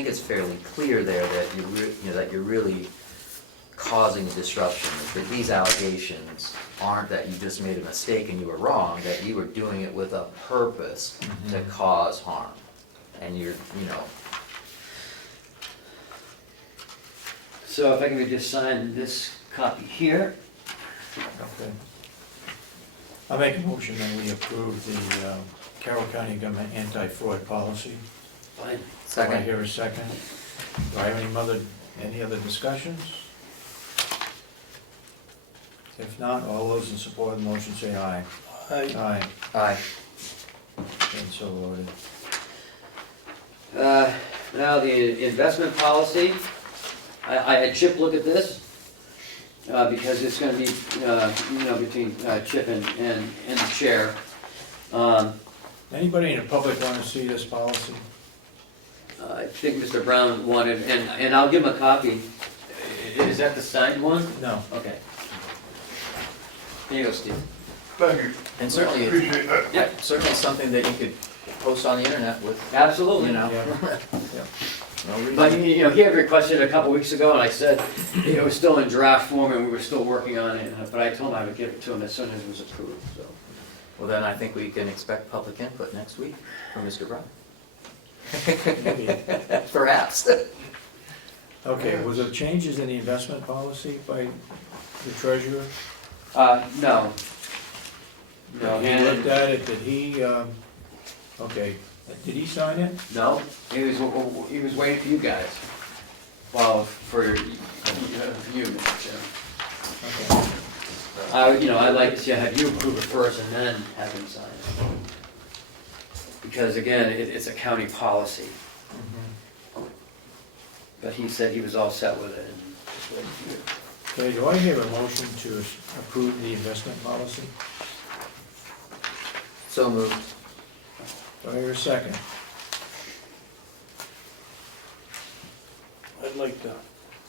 it's fairly clear there that that you're really causing disruption, that these allegations aren't that you just made a mistake and you were wrong, that you were doing it with a purpose to cause harm, and So if I can just sign this copy here. Okay. I'll make a motion that we approve the Carroll County Government anti-fraud policy. Fine. Do I second. hear a second? Do I have any other discussions? If not, all those in support of the motion say aye. Aye, Aye. and so ordered. Now, the investment policy, I had Chip look at this, because it's gonna be, between Chip and the chair. Anybody in the public want to see this policy? I think Mr. Brown wanted, and I'll give him a copy. Is that the signed one? No. Okay. Here you go, Steve. Thank you. And certainly, Appreciate that. Yeah, certainly something that you could post on the internet with, absolutely. you know. Yeah. No reason. But, he had requested a couple weeks ago, and I said, it was still in draft form, and we were still working on it, but I told him I would give it to him as soon as it was approved, so. Well, then I think we can expect public input next week from Mr. Brown. Maybe. Perhaps. Okay, was there changes in the investment policy by the treasurer? No. No, He looked at it, did he, okay, did he sign it? no, he was waiting for you guys. Well, for you, Mr. Chairman. Okay. I'd like to have you approve it first and then have him sign it. Because again, it's a county policy, but he said he was all set with it and just waiting for you. Okay, do I hear a motion to approve the investment policy? So moved. Do I hear a second? I'd like to,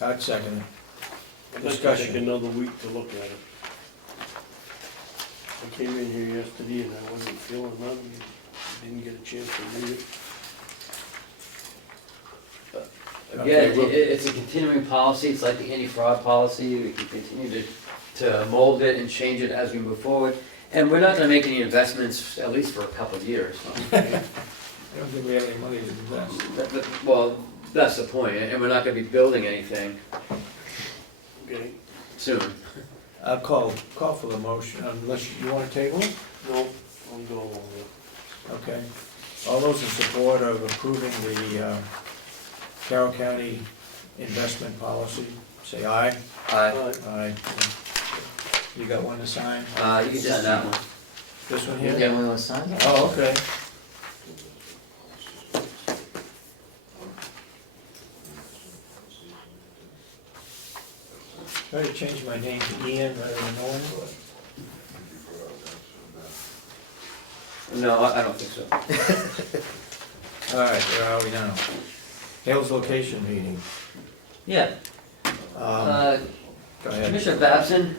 I'd second it. I'd like to Discussion. take another week to look at it. I came in here yesterday and I wasn't feeling well, and didn't get a chance to read it. Again, Okay, well- it's a continuing policy, it's like the anti-fraud policy, we can continue to mold it and change it as we move forward. And we're not gonna make any investments, at least for a couple of years. I don't think we have any money to invest. Well, that's the point, and we're not gonna be building anything Okay, soon. I'll call for the motion, unless you want to table it? no, I'll go along with Okay. All those in support of approving the Carroll County investment policy, say aye. it. Aye. Aye. You got one to sign? You can sign that one. This one You here? get one to sign? Oh, okay. Try to change my name to Ian rather than Owen. No, I don't think so. All right, where are we now? Hales location meeting. Yeah, Go ahead. Commissioner Babson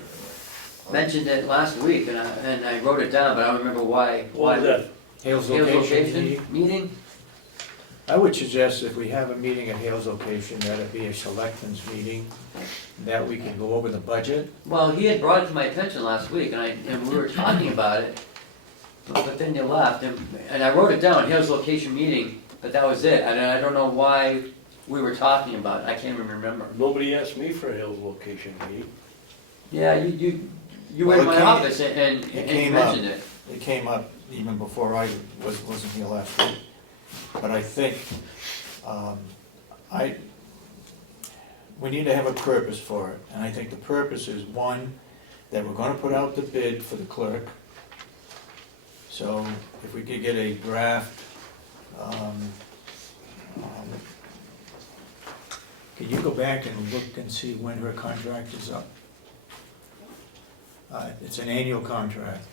mentioned it last week, and I wrote it down, but I don't remember why. What was that? Hales Hales location meeting. meeting? I would suggest if we have a meeting at Hales location, that it be a selectmen's meeting, that we can go over the budget. Well, he had brought it to my attention last week, and we were talking about it, but then you left, and I wrote it down, Hales location meeting, but that was it, and I don't know why we were talking about it, I can't even remember. Nobody asked me for a Hill's location meeting. Yeah, you were in Well, it my came- office and it you came up. mentioned it. It came up even before I wasn't here last week. But I think, we need to have a purpose for it. And I think the purpose is, one, that we're gonna put out the bid for the clerk. So if we could get a draft, can you go back and look and see when her contract is up? It's an annual contract.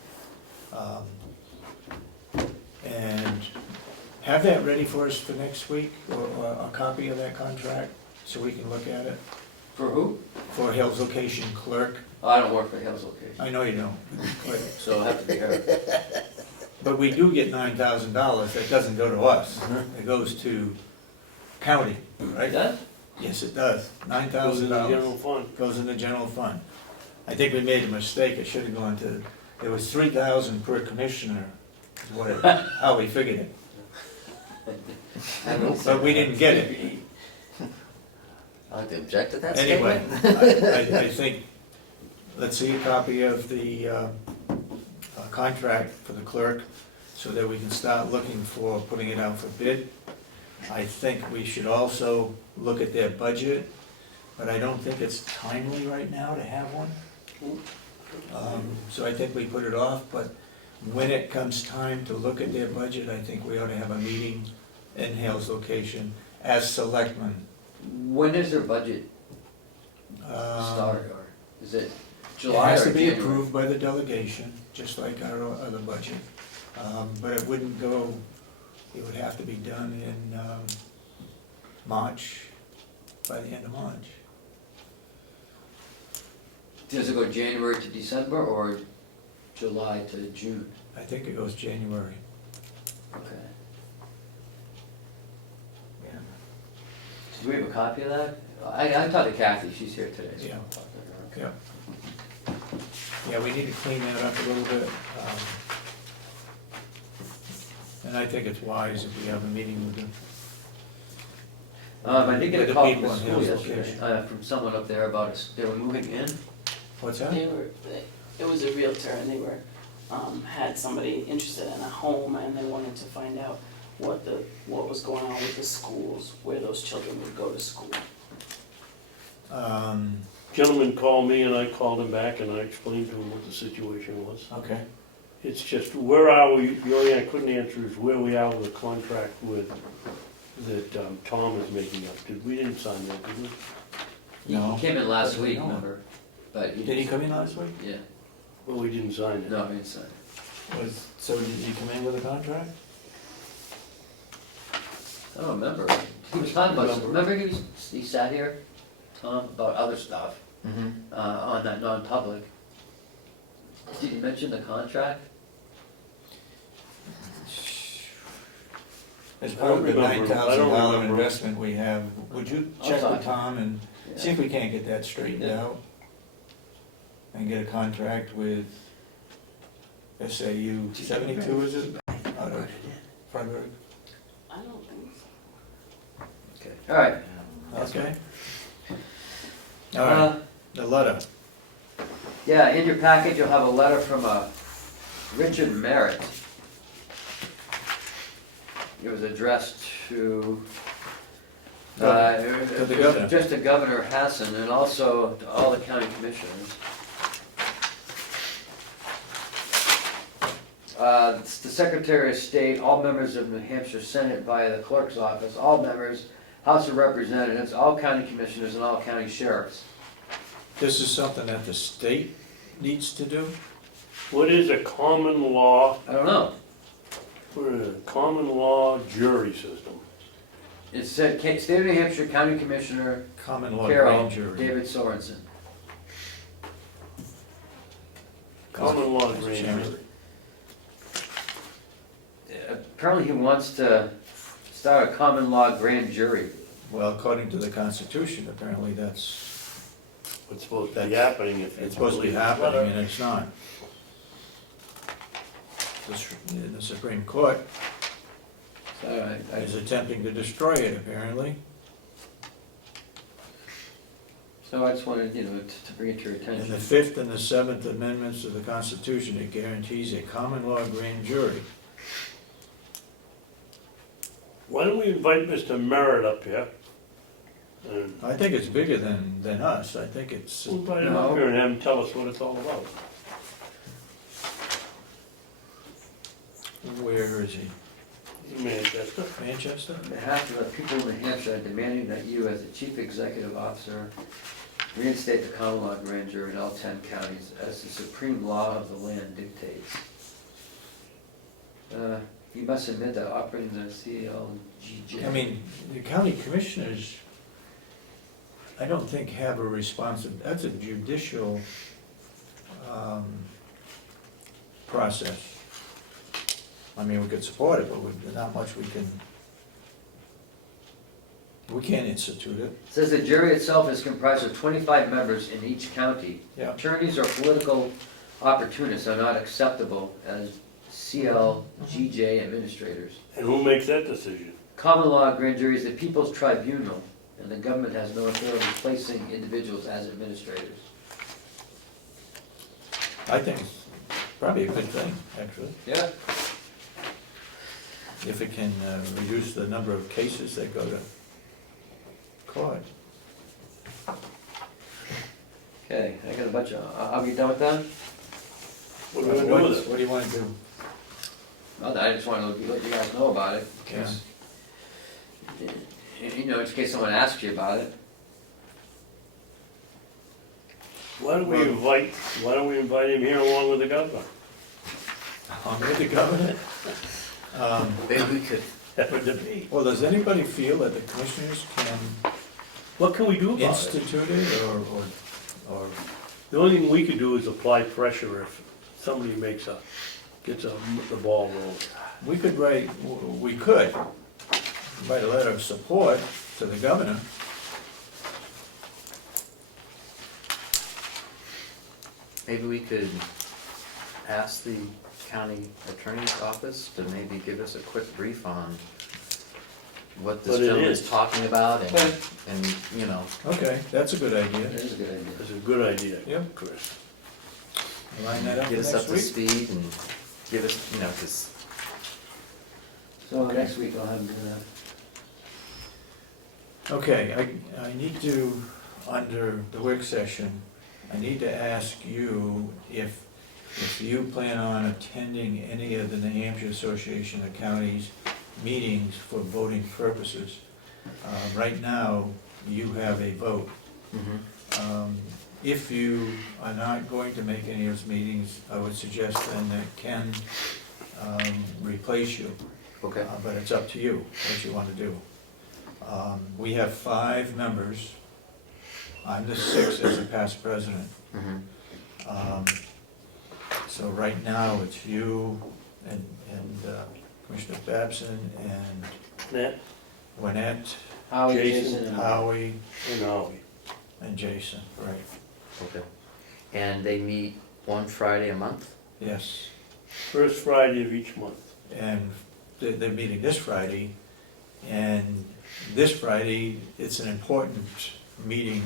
And have that ready for us for next week, or a copy of that contract, so we can look at it, For who? for Hales location clerk. Oh, I don't work for Hales location, I know you don't, but, so it'll have to be her. but we do get $9,000, that doesn't go to us, it goes to county, right? Does? Yes, it does, Goes in the $9,000 general fund. goes in the general fund. I think we made a mistake, it should have gone to, it was 3,000 per commissioner, is what how we figured it, but we didn't get it. I'd like to object to that Anyway, statement. I think, let's see a copy of the contract for the clerk, so that we can start looking for putting it out for bid. I think we should also look at their budget, but I don't think it's timely right now to have one. So I think we put it off, but when it comes time to look at their budget, I think we ought to have a meeting in Hale's location as selectmen. When is their budget start, or is it July or It has to be January? approved by the delegation, just like our other budget. But it wouldn't go, it would have to be done in March, by the end of March. Does it go January to December or July to June? I think it goes January. Okay. Do we have a copy of that? I talked to Kathy, she's here today. So Yeah. I'll talk to her. Yeah. Yeah, we need to clean that up a little bit. And I think it's wise if we have a meeting with them. I did get With a the call from people the in school Hill's yesterday, location. from someone up there about us, they were moving in. What's that? It was a realtor and they were, had somebody interested in a home and they wanted to find out what was going on with the schools, where those children would go to school. Gentleman called me and I called him back and I explained to him what the situation was. Okay. It's just, where are we, the only thing I couldn't answer is where we are with the contract with, that Tom is making up. We didn't sign that, did we? No. He came in last week, No. remember? But Did he come in last week? Yeah, Well, we didn't sign it. no, he didn't sign it. So did he come in with a contract? I don't remember. He was talking about, remember he sat here, Tom, about other stuff, Mm-hmm. on that non-public. Did he mention the contract? As I part don't of the remember. I don't $9,000 remember. investment we have, would you I'll check talk with to him. Tom and see if we can't get that straightened Yeah. out? And get a contract with SAU 72, is it? Out of Frederick? I don't think so. Okay. All right. Okay. All right, the letter. Yeah, in your package, you'll have a letter from Richard Merritt. It was addressed to, To the governor. just to Governor Hassan and also to all the county commissioners. It's the Secretary of State, all members of New Hampshire Senate via the clerk's office, all members, House of Representatives, all county commissioners, and all county sheriffs. This is something that the state needs to do? What is a common law, I don't know. for a common law jury system? It said State of New Hampshire County Commissioner Common law Carroll, grand jury. David Sorensen. Common law Mr. grand Chairman. jury. Apparently he wants to start a common law grand jury. Well, according to the Constitution, apparently that's, What's supposed to be happening if you it's supposed to be believe happening and it's not. The Supreme Court So is attempting to destroy it, apparently. so I just wanted, to bring it to your In the attention. Fifth and the Seventh Amendments of the Constitution, it guarantees a common law grand jury. Why don't we invite Mr. Merritt up here? And I think it's bigger than us. I think it's, we'll invite him up here and have him tell us what it's all about. where is he? In Manchester. Manchester? On behalf of the people of New Hampshire, demanding that you, as the Chief Executive Officer, reinstate the common law grand jury in all 10 counties as the supreme law of the land dictates. You must admit that operating the CLGJ. I mean, the county commissioners, I don't think have a that's a judicial, process. I mean, we could support it, but not much we can't institute it. It says the jury itself is comprised of 25 members in each county. Yeah. Attorneys or political opportunists are not acceptable as CLGJ administrators. And who makes that decision? Common law grand jury is the people's tribunal, and the government has no authority placing individuals as administrators. I think it's probably a good thing, actually, Yeah. if it can reduce the number of cases that go to court. Okay, I got a bunch of, I'll be done with that? What are we gonna do with it? What do you wanna do? Well, I just wanted to let you guys know about it, in case, you know, in case someone asks you about it. Why don't we invite him here along with the governor? With the governor. Maybe we could, Have a debate. Well, does anybody feel that the commissioners can What can we do about it? institute it or, The only thing we could do is apply pressure if somebody gets the ball rolling. we could write a letter of support to the governor. maybe we could ask the county attorney's office to maybe give us a quick brief on what this What it gentleman is. is talking about Okay. and, you know, Okay, that's a good It idea. is a good idea. That's a good idea, Yep. Chris. Line that up for get us up next to week. speed and give us, you know, 'cause So next week I'll have him do that. Okay, I need to, under the work session, I need to ask you if you plan on attending any of the New Hampshire Association of Counties meetings for voting purposes. Right now, you have a vote. If you are not going to make any of those meetings, I would suggest then that Ken replace you. okay. But it's up to you, what you want to do. We have 5 members. I'm the 6th as a past president. Mhm. So right now, it's you and Commissioner Babson and Nat Wynette, Howie, Jason, Jason, and Howie, and Howie. and Jason, right, Okay. And they meet one Friday a month? yes. First Friday of each month. And they're meeting this Friday, and this Friday, it's an important meeting,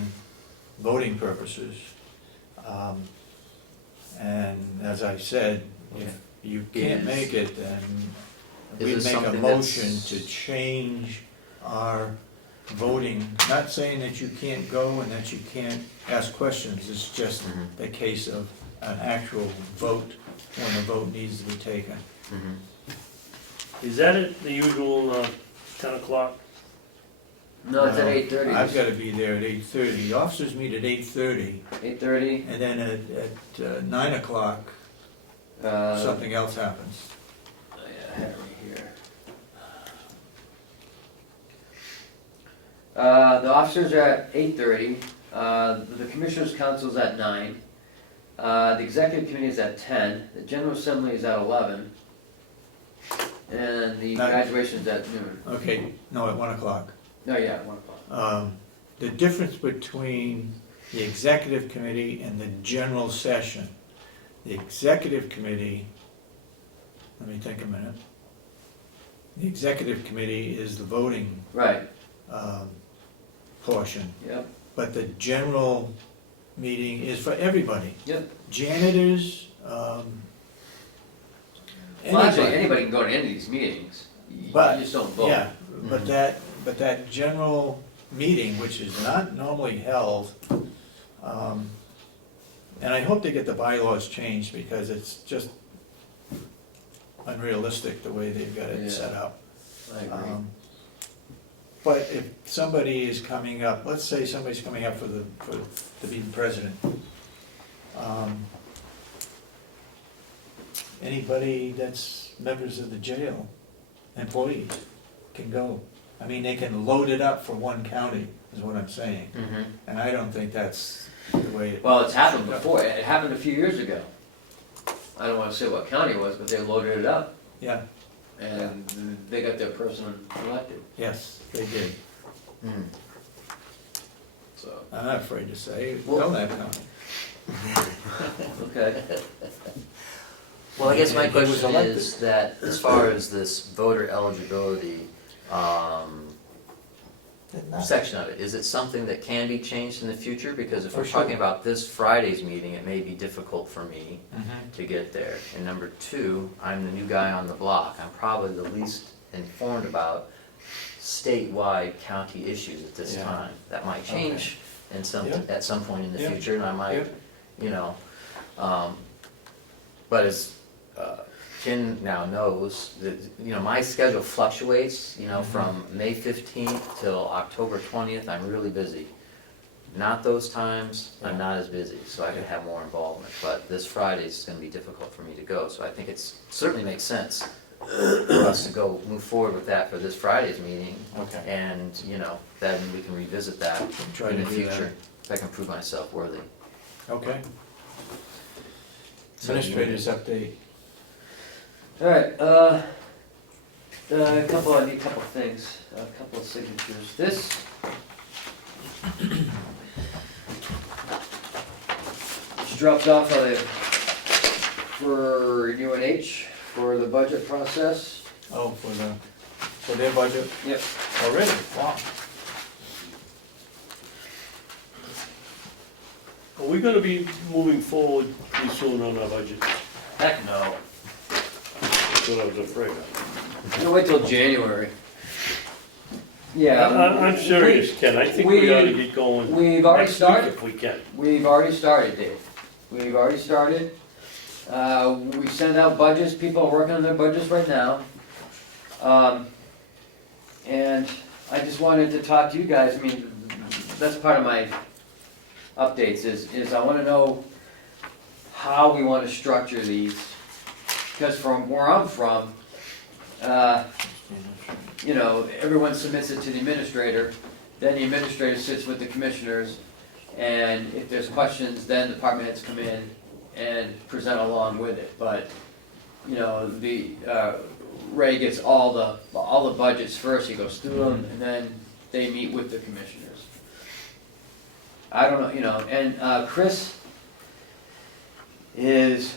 voting purposes. And as I said, if you can't make it, then Is we this make a something motion that's- to change our voting, not saying that you can't go and that you can't ask questions, it's just Mhm. the case of an actual vote, when a vote needs to be taken. Mhm. Is that at the usual 10 o'clock? No, it's at Well, 8:30. I've gotta be there at 8:30, the officers meet at 8:30, 8:30. and then at 9 o'clock, something else happens. Yeah, I have it right here. The officers are at 8:30, the Commissioners' Council is at 9, the Executive Committee is at 10, the General Assembly is at 11, and the Not- graduation is at noon. Okay, no, at 1 o'clock. No, yeah, 1 o'clock. The difference between the executive committee and the general session, the executive committee, let me think a minute. The executive committee is the voting Right, portion, yep, but the general meeting is for everybody. yep. Janitors, Well, actually, anybody. anybody can go to any of these meetings, you But, just don't vote. yeah, but that general meeting, which is not normally held, and I hope they get the bylaws changed, because it's just unrealistic the way they've got it Yeah. set up. I agree. But if somebody is coming up, let's say somebody's coming up to be the president. Anybody that's members of the jail, employees, can go. I mean, they can load it up for one county, is what I'm saying. Mhm. And I don't think that's the way it. Well, it's happened before, it happened a few years ago. I don't wanna say what county it was, but they loaded it up, Yeah, and they got their person elected, yes, they did. Mhm. so, I'm not afraid to say, Well- Belknap County. okay. Well, I guess my And he was question elected. is that as far as this voter eligibility, section of it, is it something that can be changed in the future? Because if For we're sure. talking about this Friday's meeting, it may be difficult for me Mhm. to get there. And number 2, I'm the new guy on the block. I'm probably the least informed about statewide county issues at this Yeah. time. That might change in Yep. at some point in the Yep. future, and I might, Yep. you know, but as Ken now knows that, you know, my schedule fluctuates, you know, from May 15th till October 20th, I'm really busy. Not those times, I'm not as busy, so I can have more involvement, but this Friday is gonna be difficult for me to go, so I think certainly makes sense for us to move forward with that for this Friday's meeting. Okay. And, you know, then we can revisit that Try in to the do that. future, if I can prove myself worthy. Okay. So- Administrators update. All right, I need a couple things, a couple of signatures. This dropped off for UNH for the budget process. Oh, for their budget? Yep. Already? Wow. Are we gonna be moving forward pretty soon on our budget? Heck no. That's what I was afraid of. I'm gonna wait till January. Yeah. I'm serious, Ken, I think we ought to get going We've already next week started. if we can. We've already started, Dave. We've already started. We send out budgets, people are working on their budgets right now. And I just wanted to talk to you guys, I mean, that's part of my updates is I wanna know how we wanna structure these. Because from where I'm from, you know, everyone submits it to the administrator, then the administrator sits with the commissioners, and if there's questions, then department heads come in and present along with it. But, you know, Ray gets all the budgets first, he goes through them, and then they meet with the commissioners. I don't know, you know, and Chris is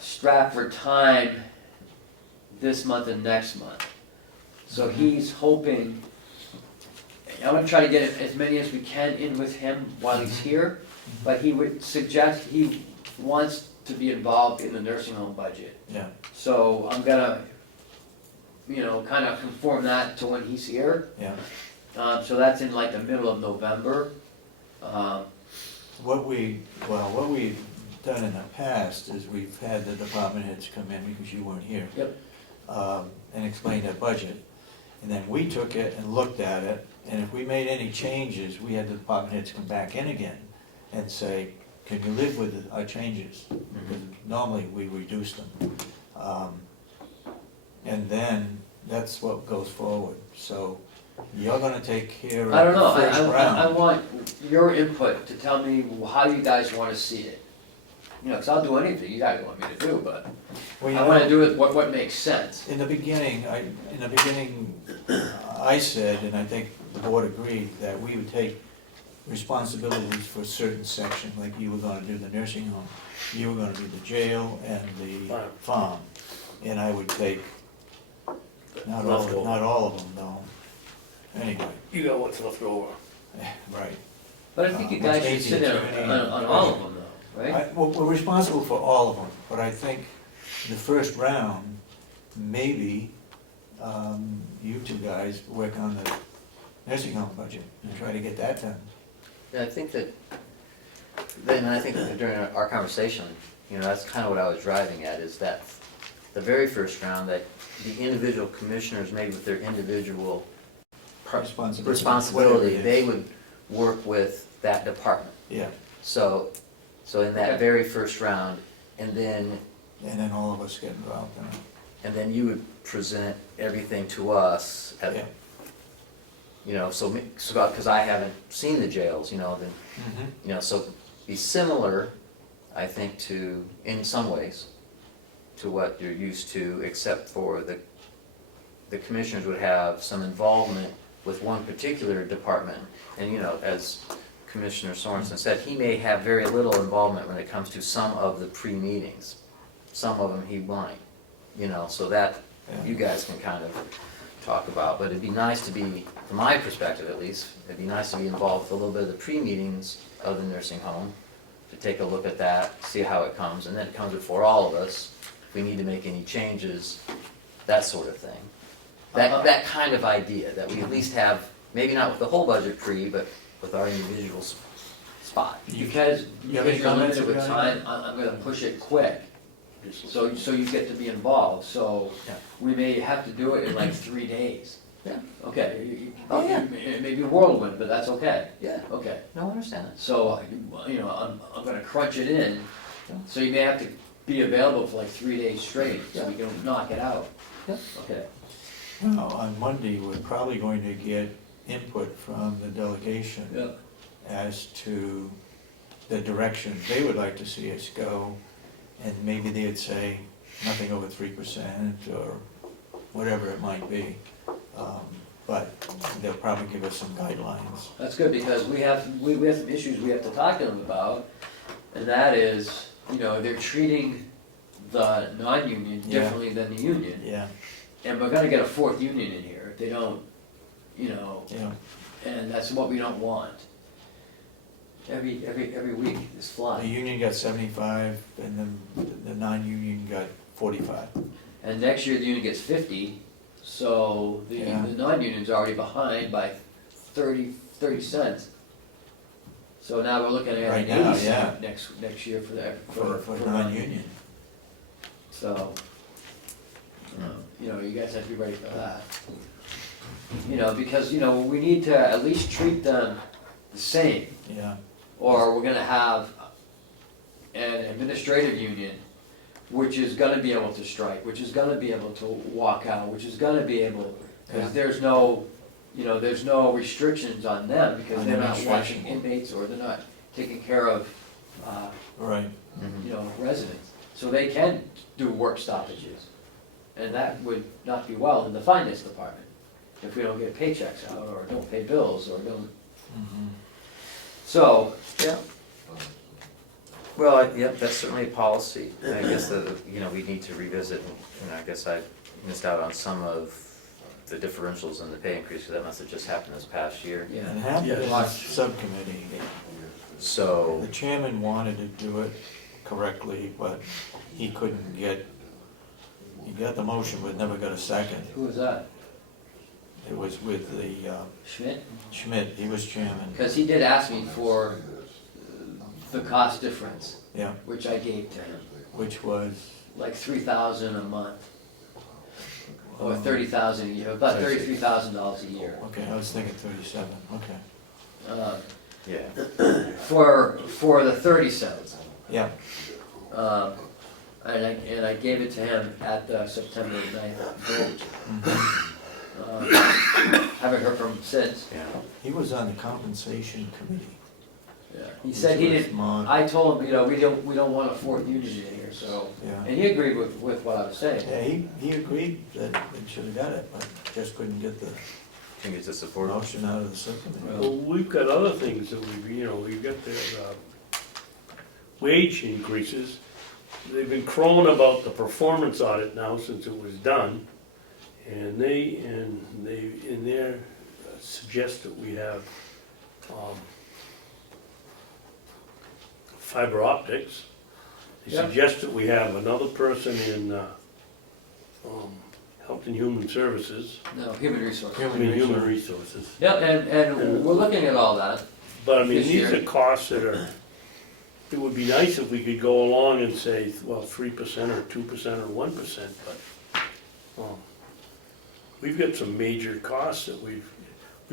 strapped for time this month and next month. So he's hoping, I'm gonna try to get as many as we can in with him while he's here, but he would suggest, he wants to be involved in the nursing home budget. Yeah. So I'm gonna, you know, kind of conform that to when he's here. Yeah. So that's in like the middle of November. What we've done in the past is we've had the department heads come in, because you weren't here. Yep. And explain their budget. And then we took it and looked at it, and if we made any changes, we had the department heads come back in again and say, can you live with our changes? Because normally we reduce them. And then that's what goes forward. So you're gonna take care of I don't know, the first round. I want your input to tell me how you guys wanna see it. You know, cause I'll do anything you guys want me to do, but Well, you I wanna know, do it what makes sense. In the beginning, I said, and I think the board agreed, that we would take responsibilities for a certain section, like you were gonna do the nursing home, you were gonna do the jail and the farm, and I would take, not all of them, though. Anyway, You got what's left over. right. But I think you Which guys should means sit the in attorney on all of them though, right? We're responsible for all of them, but I think the first round, maybe, you two guys work on the nursing home budget and try to get that done. Yeah, I think that during our conversation, you know, that's kind of what I was driving at, is that the very first round, that the individual commissioners, maybe with their individual responsibility, Whatever it they is. would work with that department. Yeah, So in that Okay. very first round, and then and then all of us get involved in it. And then you would present everything to us at, Yeah. you know, so, because I haven't seen the jails, you know, then, you know, so be similar, I think, to, in some ways, to what you're used to, except for the commissioners would have some involvement with one particular department. And, you know, as Commissioner Sorensen said, he may have very little involvement when it comes to some of the pre-meetings. Some of them he might, you know, so that Yeah. you guys can kind of talk about. But it'd be nice to be, from my perspective at least, it'd be nice to be involved with a little bit of the pre-meetings of the nursing home, to take a look at that, see how it comes, and then it comes before all of us. If we need to make any changes, that sort of thing. That kind of idea, that we at least have, maybe not with the whole budget pre, but with our individual spot. Because You have any you're comments limited with regarding time, I'm gonna push it quick. So you get to be involved, so Yeah. we may have to do it in like 3 days. Yeah. Okay, Oh, yeah. it may be a whirlwind, but that's okay, Yeah, okay. no, I understand that. So, you know, I'm gonna crunch it in, so you may have to be available for like 3 days straight, so we can knock it out. Yeah. Okay, Now, on Monday, we're probably going to get input from the delegation yeah, as to the direction they would like to see us go, and maybe they'd say nothing over 3% or whatever it might be. But they'll probably give us some guidelines. that's good, because we have some issues we have to talk to them about, and that is, you know, they're treating the non-union Yeah. differently than the union. Yeah, And we're gonna get a fourth union in here if they don't, you know, yeah, and that's what we don't want. Every week is the flying. union got 75, and then the non-union got 45. And next year the union gets 50, so the Yeah. non-union's already behind by 30 cents. So now we're looking at Right an now, 80 yeah. cent next year For non-union. So, you know, you guys have to be ready for that. You know, because, you know, we need to at least treat them the same, Yeah, or we're gonna have an administrative union, which is gonna be able to strike, which is gonna be able to walk out, which is gonna be able, Yeah. because there's no, you know, there's no restrictions on them, because On they're not administration. watching inmates, or they're not taking care of, right. you know, residents. So they can do work stoppages, and that would not be well in the finance department, if we don't get paychecks out, or don't pay bills, or don't, Mhm. so, Yeah. Well, yep, that's certainly a policy. I guess that, you know, we need to revisit, and I guess I missed out on some of the differentials in the pay increase, because that must have just happened this past year. yeah. And it happened in the Yes. subcommittee. So, The chairman wanted to do it correctly, but he couldn't get, he got the motion but never got a second. Who was that? It was with the Schmidt? Schmidt, he was chairman. Because he did ask me for the cost difference, Yeah, which I gave to him, which was, like 3,000 a month, or 30,000 a year, about $33,000 a year. okay, I was thinking 37, okay. yeah. For the 30 cents. Yeah, And I gave it to him at the September 9th vote. mhm. Haven't heard from him since. Yeah. He was on the compensation committee. Yeah. He said he which was didn't, Mon- I told him, you know, we don't want a fourth union in here, so. Yeah, And he agreed with what I was saying. yeah, he agreed that it should have got it, but just couldn't get the Think it's a support. motion out of the subcommittee. Well, we've got other things that we've got the wage increases. They've been crowing about the performance audit now since it was done. And they in there suggest that we have fiber optics. They Yeah. suggest that we have another person in Health and Human Services, No, human resources. Human Resources. Yeah, and we're looking at all that. But I mean, This these year. are costs that are, it would be nice if we could go along and say, well, 3% or 2% or 1%, but we've got some major costs that we've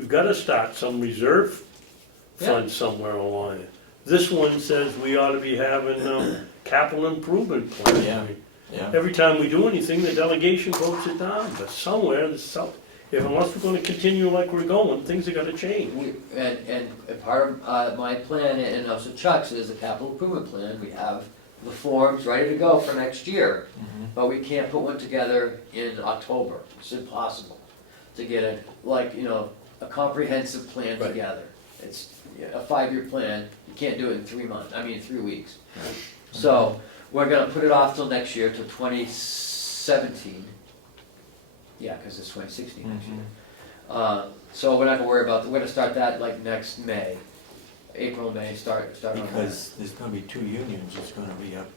got to start some reserve fund somewhere along it. This one says we ought to be having capital improvement plan. Yeah. I mean, Yeah, every time we do anything, the delegation votes it down, but somewhere, unless we're gonna continue like we're going, things are gonna change. And part of my plan, and also Chuck's, is the capital improvement plan. We have the forms ready to go for next year, mhm. but we can't put one together in October. It's impossible to get a comprehensive plan Right. together. It's a 5-year plan, you can't do it in 3 weeks. So, we're gonna put it off till next year, till 2017. Yeah, because it's 2016 next year. So we're not gonna worry about, we're gonna start that like next May, April, May, start on that. Because there's gonna be 2 unions, it's gonna be up,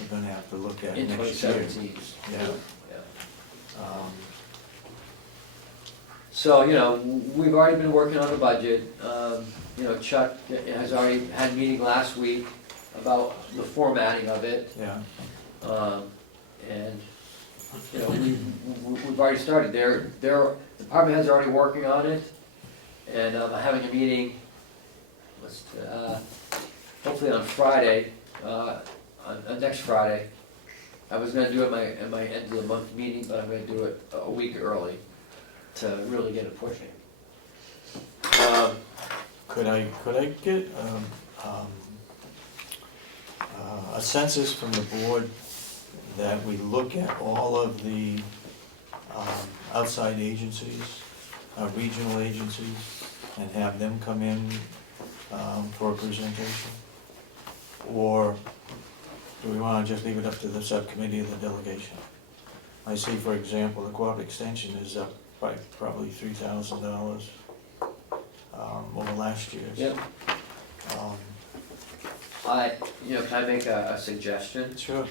we're gonna have to look at In next year. 2017. Yeah. Yeah. Um, So, we've already been working on the budget. Chuck has already had a meeting last week about the formatting of it. Yeah, And, you know, we've already started, their department heads are already working on it, and I'm having a meeting, hopefully on Friday, on next Friday. I was gonna do it at my end of the month meeting, but I'm gonna do it a week early to really get it pushing. Could I get a census from the board that we look at all of the outside agencies, regional agencies, and have them come in for a presentation? Or do we want to just leave it up to the subcommittee of the delegation? I see, for example, the co-op extension is up by probably $3,000 over last year's. Yep. Can I make a suggestion? Sure.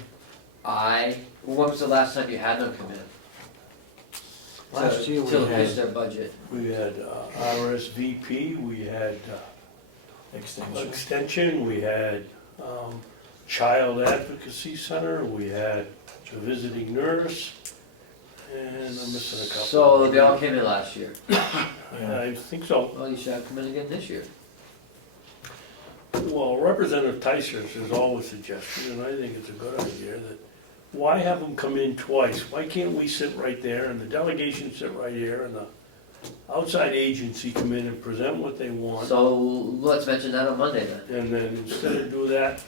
When was the last time you had them come in? Last year we Till had finish their budget. We had RSVP, we had extension, we had Child Advocacy Center, we had a visiting nurse, and I'm missing a couple. So they all came in last year. I think so. Well, you should have come in again this year. Well, Representative Teichers has always suggested, and I think it's a good idea, that why have them come in twice? Why can't we sit right there and the delegation sit right here and the outside agency come in and present what they want? So let's mention that on Monday then. And then instead of do that,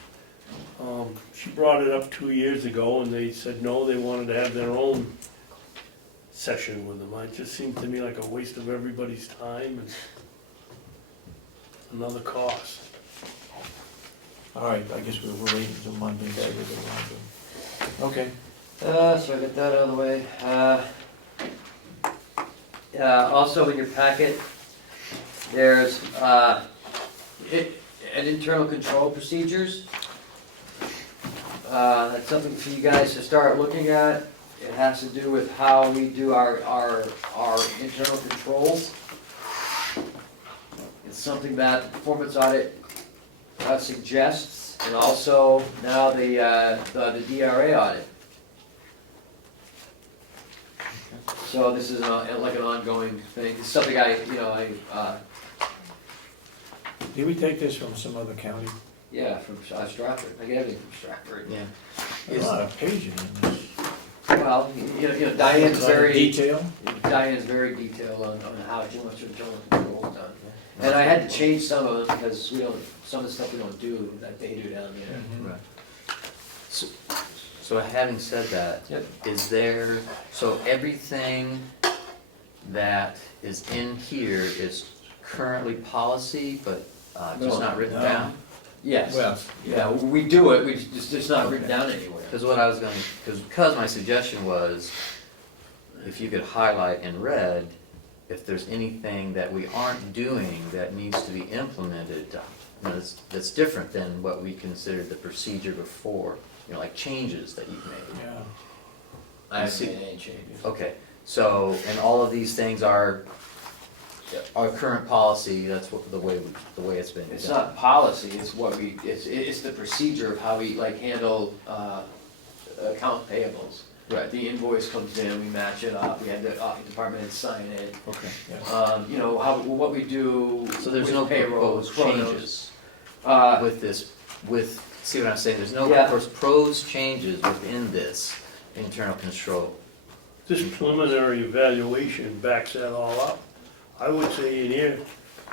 she brought it up 2 years ago and they said no, they wanted to have their own session with them. It just seemed to me like a waste of everybody's time and another cost. All right, I guess we'll wait until Monday to see what they want to do. Okay. So I got that out of the way. Also in your packet, there's an internal control procedures. That's something for you guys to start looking at. It has to do with how we do our internal controls. It's something that the performance audit suggests, and also now the DRA audit. So this is like an ongoing thing. It's something Did we take this from some other county? yeah, from Stratford. I get everything from Stratford. Yeah. There's a lot of pages in this. Well, you know, Diane's A lot of very detail. detailed on how she wants her internal controls done. And I had to change some of them because some of the stuff we don't do that they do down there. Right. So having said that, Yep. is there, so everything that is in here is currently policy, but just not written No. down? Yes. Well, Yeah, we do it, it's just not written down anywhere. Because what I was going, because my suggestion was, if you could highlight in red, if there's anything that we aren't doing that needs to be implemented, you know, that's different than what we considered the procedure before, you know, like changes that you've made. Yeah. I haven't seen any changes. Okay, so, and all of these things are our current policy, that's what, the way it's been done. It's not policy, it's it's the procedure of how we handle account payables. Right. The invoice comes in, we match it up, we had the department head sign it. Okay. You know, what we do So there's with no payroll, proposed chronos. changes Uh, with this, see what I'm saying, there's no Yeah. proposed changes within this internal control. This preliminary evaluation backs that all up. I would say in here,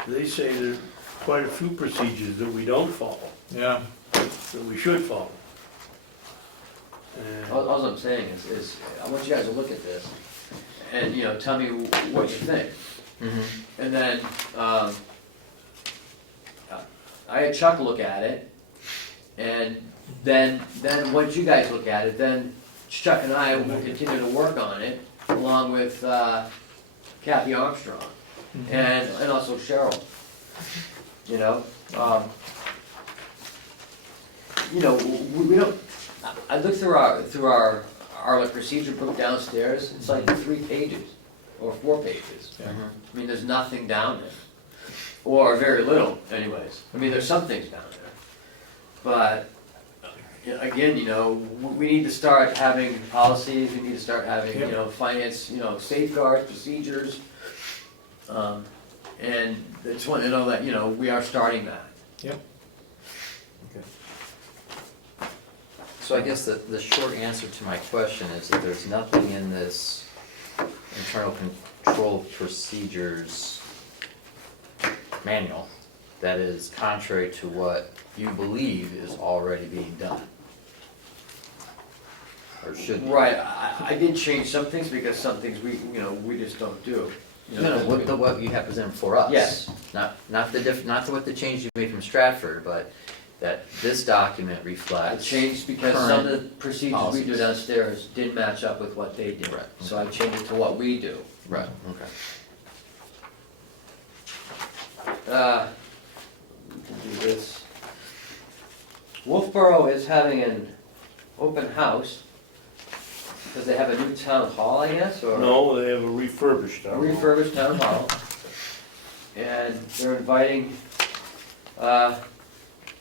they say there's quite a few procedures that we don't follow, Yeah. that we should follow. And all I'm saying is, I want you guys to look at this, and, you know, tell me what you think. And then, I had Chuck look at it, and then once you guys look at it, then Chuck and I will continue to work on it, along with Kathy Armstrong, and also Cheryl. You know, we don't, I looked through our like procedure book downstairs, it's like 3 pages, or 4 pages. Yeah. I mean, there's nothing down there, or very little anyways. I mean, there's some things down there, but, again, you know, we need to start having policies, we need to start having, you know, finance, you know, safeguards, procedures. And I just want to know that, you know, we are starting that. So I guess the short answer to my question is that there's nothing in this internal control procedures manual that is contrary to what you believe is already being done. Or should be. Right, I did change some things because some things we, you know, we just don't do. You know, No, what you have presented for us. Yes. Not what the change you made from Stratford, but that this document I reflects. changed because some of the current procedures we do policies. downstairs didn't match up with what they do. Right. So I changed it to what we do. Right, okay. We can do this. Wolfboro is having an open house, because they have a new town hall, I guess, or? No, they have a refurbished A town hall. refurbished town hall. And they're inviting,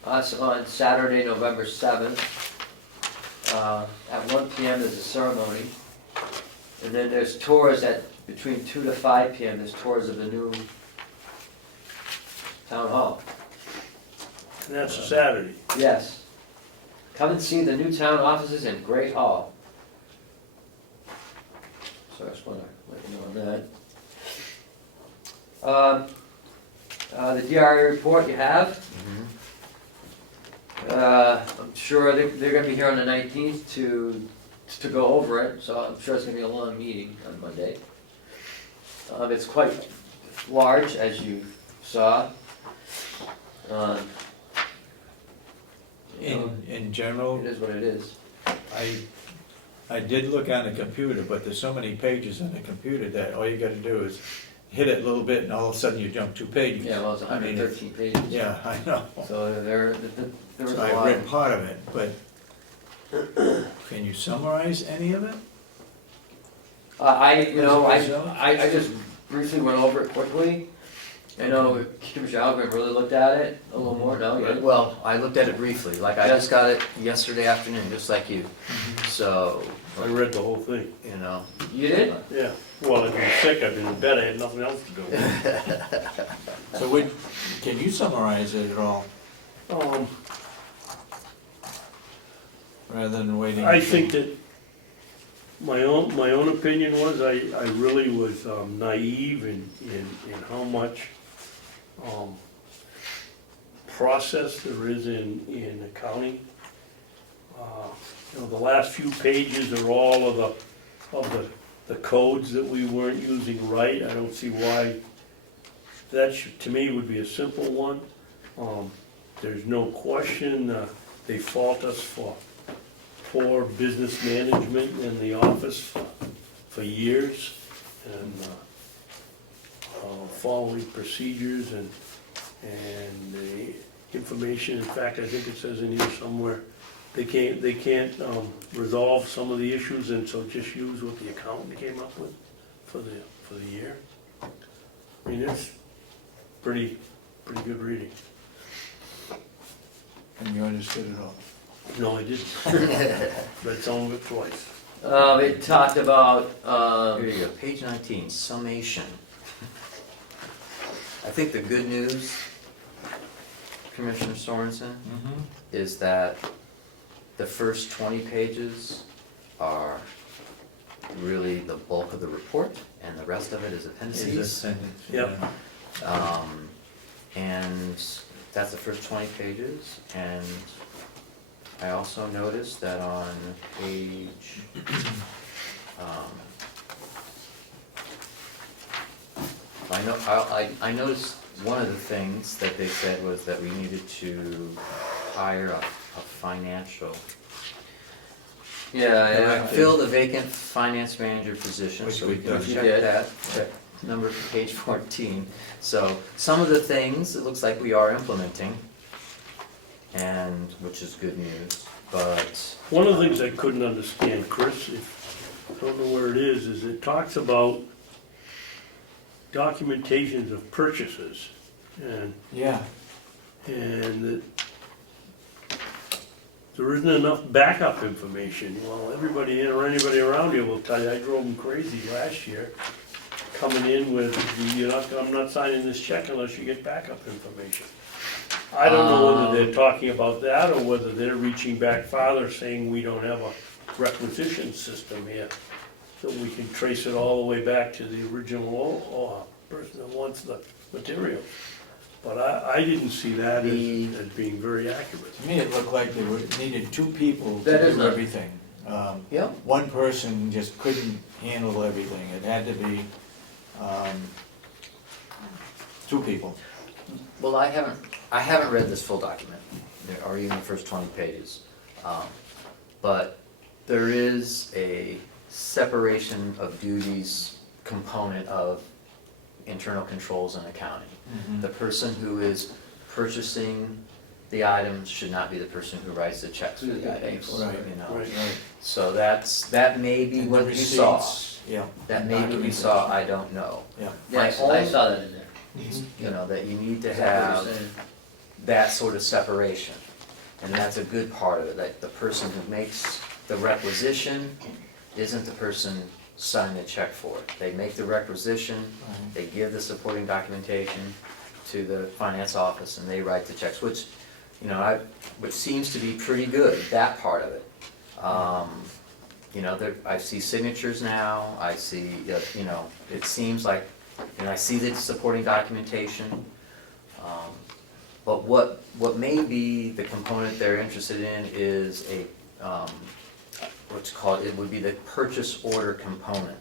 us on Saturday, November 7th. At 1 PM there's a ceremony. And then there's tours at between 2 to 5 PM, there's tours of the new town hall. And that's a Saturday. Yes. Come and see the new town offices in Great Hall. So I just wanna let you know on that. The DRA report you have. I'm sure they're gonna be here on the 19th to go over it, so I'm sure it's gonna be a long meeting on Monday. It's quite large, as you saw. In general, It is what it is. I did look on the computer, but there's so many pages on the computer that all you gotta do is hit it a little bit and all of a sudden you jump 2 pages. Yeah, well, it's I mean, 113 pages. Yeah, I know. So there was So a I lot. read part of it, but can you summarize any of it? I just briefly went over it quickly. I know Commissioner Ahlgren really looked at it a little more, no, you didn't? Well, I looked at it briefly, like I just got it yesterday afternoon, just like you. So, I read the whole thing. you know, You did? Yeah, well, I've been sick, I've been in bed, I had nothing else to do. So can you summarize it at all, rather than waiting? I think that my own opinion was, I really was naive in how much process there is in accounting. You know, the last few pages are all of the codes that we weren't using right. I don't see why that should, to me, would be a simple one. There's no question, they fault us for poor business management in the office for years, and following procedures and the information. In fact, I think it says in here somewhere, they can't resolve some of the issues, and so just use what the accountant came up with for the year. I mean, it's pretty good reading. And you understood it all? No, I didn't. Read some of it twice. It talked about, here you go, page 19, summation. I think the good news, Commissioner Sorensen, is that the first 20 pages are really the bulk of the report, and the rest of it is appendices. Yep. And that's the first 20 pages, and I also noticed that on page, I noticed one of the things that they said was that we needed to hire a financial, fill the vacant finance manager position, so we Which can we've check done. that, check number page 14. So some of the things, it looks like we are implementing, and, which is good news, but, One of the things I couldn't understand, Chris, I don't know where it is it talks about documentations of purchases, and Yeah, that there isn't enough backup information. Well, everybody in or anybody around here will tell you, I drove them crazy last year, coming in with, I'm not signing this check unless you get backup information. I don't know whether they're talking about that or whether they're reaching back farther saying we don't have a requisition system here. So we can trace it all the way back to the original person that wants the material. But I didn't see that as being very accurate. To me, it looked like they needed two people to That is do not- everything. Yep. One person just couldn't handle everything. It had to be two people. Well, I haven't read this full document, or even the first 20 pages. But there is a separation of duties component of internal controls and accounting. The person who is purchasing the items should not be the person who writes the checks for the items, Right, you know. right. Right. That may be And the what you saw. receipts, yeah. That may be what you saw, I don't know. Yeah. Yes, My I own- saw that in there. You know, that you need to Is that what have you're saying? that sort of separation. And that's a good part of it, that the person who makes the requisition isn't the person signing the check for it. They make the requisition, they give the supporting documentation to the finance office, and they write the checks, which, you know, which seems to be pretty good, that part of it. You know, I see signatures now, I see, you know, it seems like, and I see the supporting documentation. But what may be the component they're interested in is what's called, it would be the purchase order component.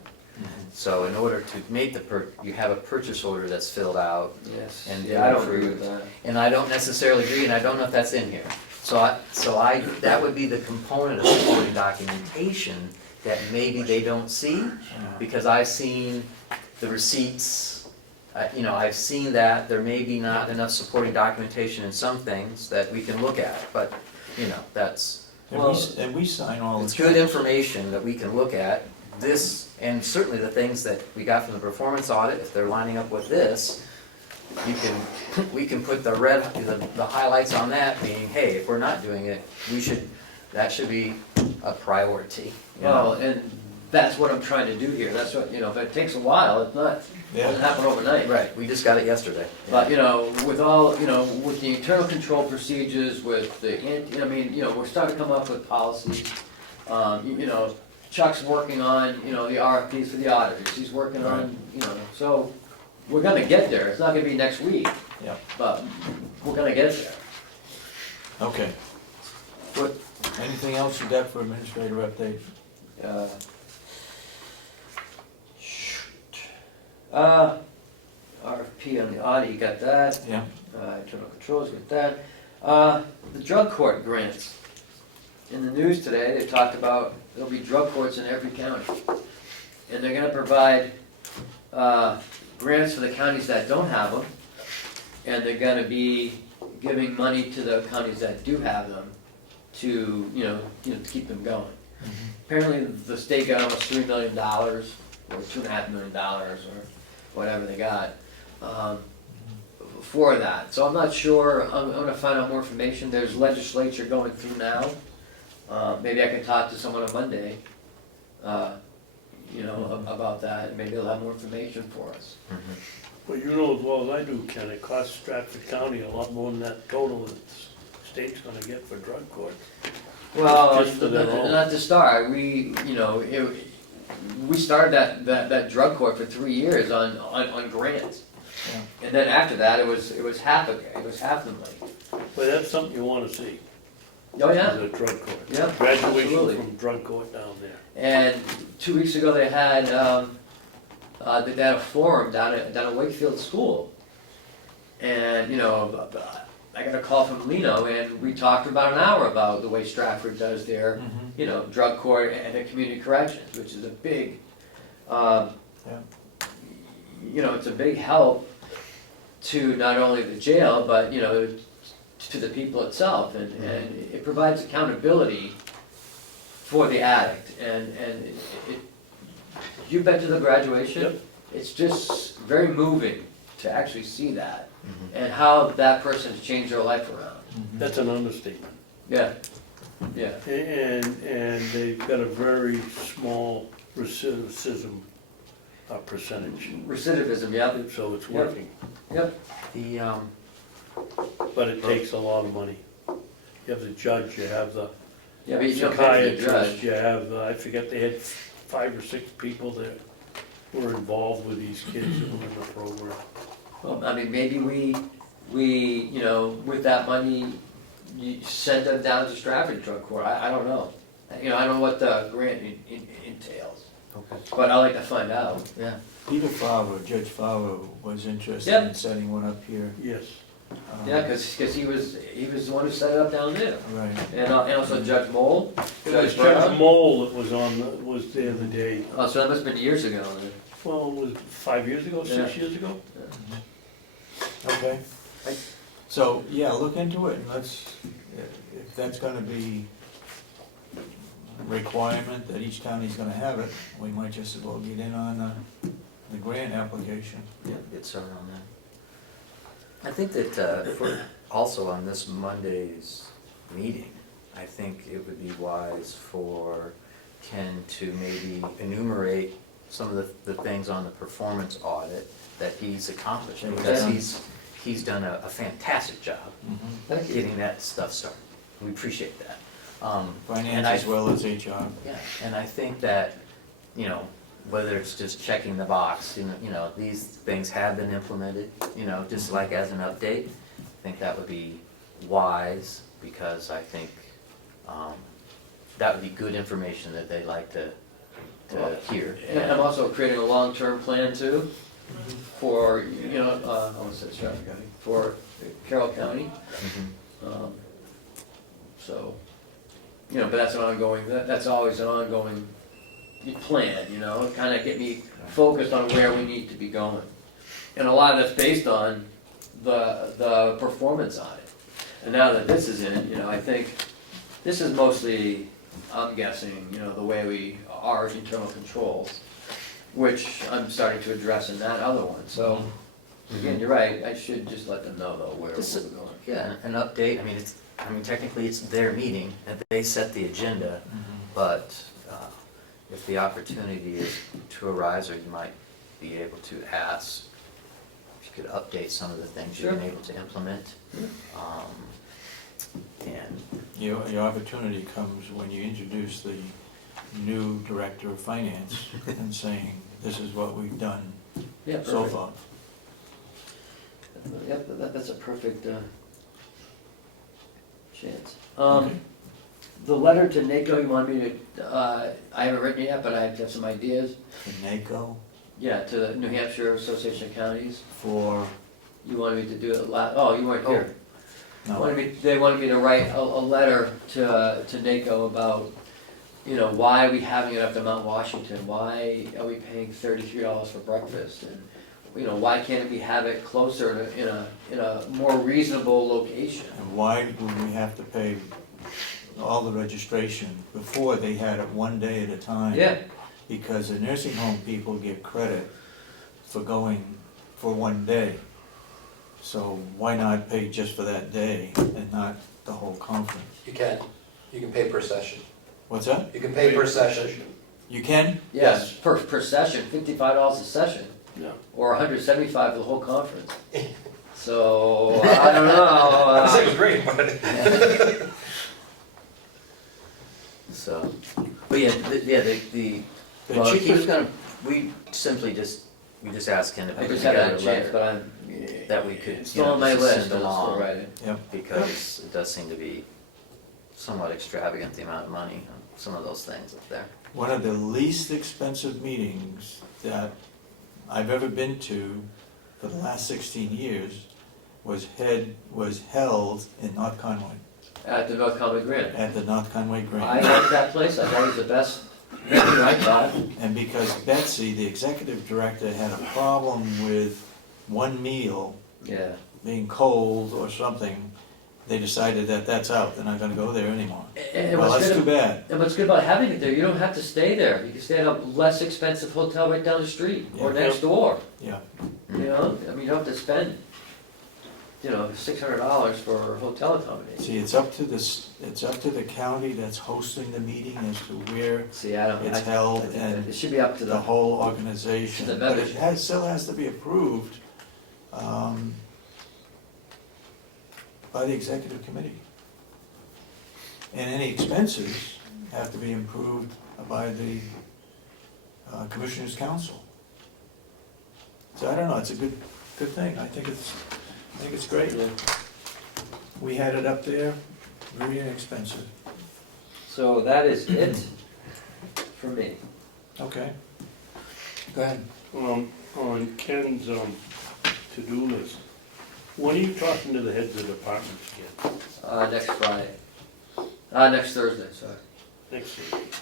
So in order to make you have a purchase order that's filled out. Yes, And yeah, I don't agree approved. with that. And I don't necessarily agree, and I don't know if that's in here. So that would be the component of supporting documentation that maybe they don't see, because I've seen the receipts, you know, I've seen that, there may be not enough supporting documentation in some things that we can look at, but, you know, that's, And we sign all the it's checks. good information that we can look at. This, and certainly the things that we got from the performance audit, if they're lining up with this, we can put the highlights on that being, hey, if we're not doing it, that should be a priority. You know? Well, and that's what I'm trying to do here, that's what, you know, if it takes a while, it's not, it doesn't happen overnight. Right, we just got it yesterday. But, you know, with all, you know, with the internal control procedures, with the, I mean, you know, we're starting to come up with policies. You know, Chuck's working on, you know, the RFPs for the auditors, he's working on, you know, so we're gonna get there, it's not gonna be next week, Yeah, but we're gonna get there. okay. Anything else you got for administrator update? RFP on the audit, you got that, Yeah, internal controls, you got that. The drug court grants. In the news today, they talked about there'll be drug courts in every county. And they're gonna provide, grants for the counties that don't have them. And they're gonna be giving money to the counties that do have them to, to keep them going. Apparently, the state got almost $3 million, or $2.5 million, or whatever they got, for that. So I'm not sure, I'm gonna find out more information. There's legislature going through now. Maybe I can talk to someone on Monday, about that, and maybe they'll have more information for us. But you know as well as I do, Ken, it costs Stratford County a lot more than that total that the state's gonna get for drug courts. Well, Just for their own. not to start, we started that drug court for 3 years on grants. Yeah. And then after that, it was half the money. But that's something you wanna see, Oh, is yeah, a drug court. yeah, Graduation absolutely. from drug court down there. And 2 weeks ago, they had a forum down at Wakefield School. And, I got a call from Lino, and we talked for about an hour about the way Stratford does their, drug court and their community corrections, which is a big, it's a big help to not only the jail, but, to the people itself. And it provides accountability for the addict. And you've been to the graduation? Yep. It's just very moving to actually see that, and how that person has changed their life around. That's an understatement. Yeah, Yeah, And they've got a very small recidivism percentage, recidivism, yeah, so it's Yep. working. yep. The, But it takes a lot of money. You have the judge, you have the Yeah, but you don't pay the psychiatrist, judge. you have, I forget, they had 5 or 6 people that were involved with these kids that were in the program. Well, I mean, maybe we, you know, with that money, you send them down to Stratford Drug Court, I don't know. You know, I don't know what the grant entails, okay, but I'd like to find out. yeah. Peter Favre, Judge Favre, was interested Yep. in setting one up here. Yes. Yeah, because he was the one who set it up down there. Right. And also Judge Mole, It was Judge Brown. Judge Mole that was there the day, Oh, so that must have been years ago then. well, it was 5 years ago, 6 Yeah. years ago? Okay. So, yeah, look into it and let's, if that's gonna be a requirement that each county's gonna have it, we might just as well get in on the grant application. Yeah, get started on that. I think that, for, also on this Monday's meeting, I think it would be wise for Ken to maybe enumerate some of the things on the performance audit that he's accomplished, because he's done a fantastic job Thank you. getting that stuff started. We appreciate that. And Finance I- as well as HR. Yeah, and I think that, you know, whether it's just checking the box, you know, these things have been implemented, you know, just like as an update. I think that would be wise, because I think, that would be good information that they'd like to hear. And I'm also creating a long-term plan too, for, you know, I want to say Stratford County, for Carroll County. Mhm. So, you know, but that's an ongoing, that's always an ongoing plan, you know, kind of get me focused on where we need to be going. And a lot of that's based on the performance on it. And now that this is in, you know, I think this is mostly, I'm guessing, you know, the way our internal controls, which I'm starting to address in that other one. So, again, you're right, I should just let them know though where we're This- going. Yeah, an update, I mean, technically it's their meeting, and they set the agenda, but if the opportunity is to arise, or you might be able to ask, if you could update some of the things you've been able to implement. And, Your opportunity comes when you introduce the new director of finance and saying, this is what we've done Yeah, so perfect. far. Yep, that's a perfect chance. Okay. The letter to NACO, you want me to, I haven't written it yet, but I have some ideas. The NACO Yeah, to the New Hampshire Association of Counties. for, You wanted me to do it you weren't here. no, They wanted me to write a letter to NACO about, you know, why are we having it up to Mount Washington? Why are we paying $33 for breakfast? And, you know, why can't we have it closer in a more reasonable location? and why would we have to pay all the registration before they had it one day at a time? Yeah, Because the nursing home people get credit for going for one day. So why not pay just for that day and not the whole conference? You can pay per session. What's that? You can pay per session. You can? yes, per session, $55 a session, Yeah. or $175 for the whole conference. So, I don't know. I think it was great, but. so, but yeah, the The well, he was cheapest, gonna, we just asked Ken if I we could just haven't had together a a chance, letter but I'm, that we could, it's you still know, on my just list, send and I'm still along. writing. yep. Because it does seem to be somewhat extravagant, the amount of money on some of those things up there. One of the least expensive meetings that I've ever been to for the last 16 years was held in North Conway, At the North Conway Grant. at the North Conway I Grant. like that place, I thought it was the best venue I thought. And because Betsy, the executive director, had a problem with one meal Yeah. being cold or something, they decided that that's out, they're not gonna go there anymore. And Well, what's that's too good, bad. and what's good about having it there, you don't have to stay there. You can stay at a less expensive hotel right down the street or Yeah. next door. Yeah, You know, I mean, you don't have to spend $600 for hotel accommodation. See, it's up to the county that's hosting the meeting as to where See, I don't, it's I held think and it should be up to the the, whole organization. The But it membership. still has to be approved by the executive committee. And any expenses have to be approved by the Commissioners' Council. So I don't know, it's a good thing. I think it's great. We had it up there, very inexpensive. so that is it for me. Okay. Go ahead. On Ken's, to-do list, when are you talking to the heads of departments again? Next Friday. Next Thursday, sorry. Next week.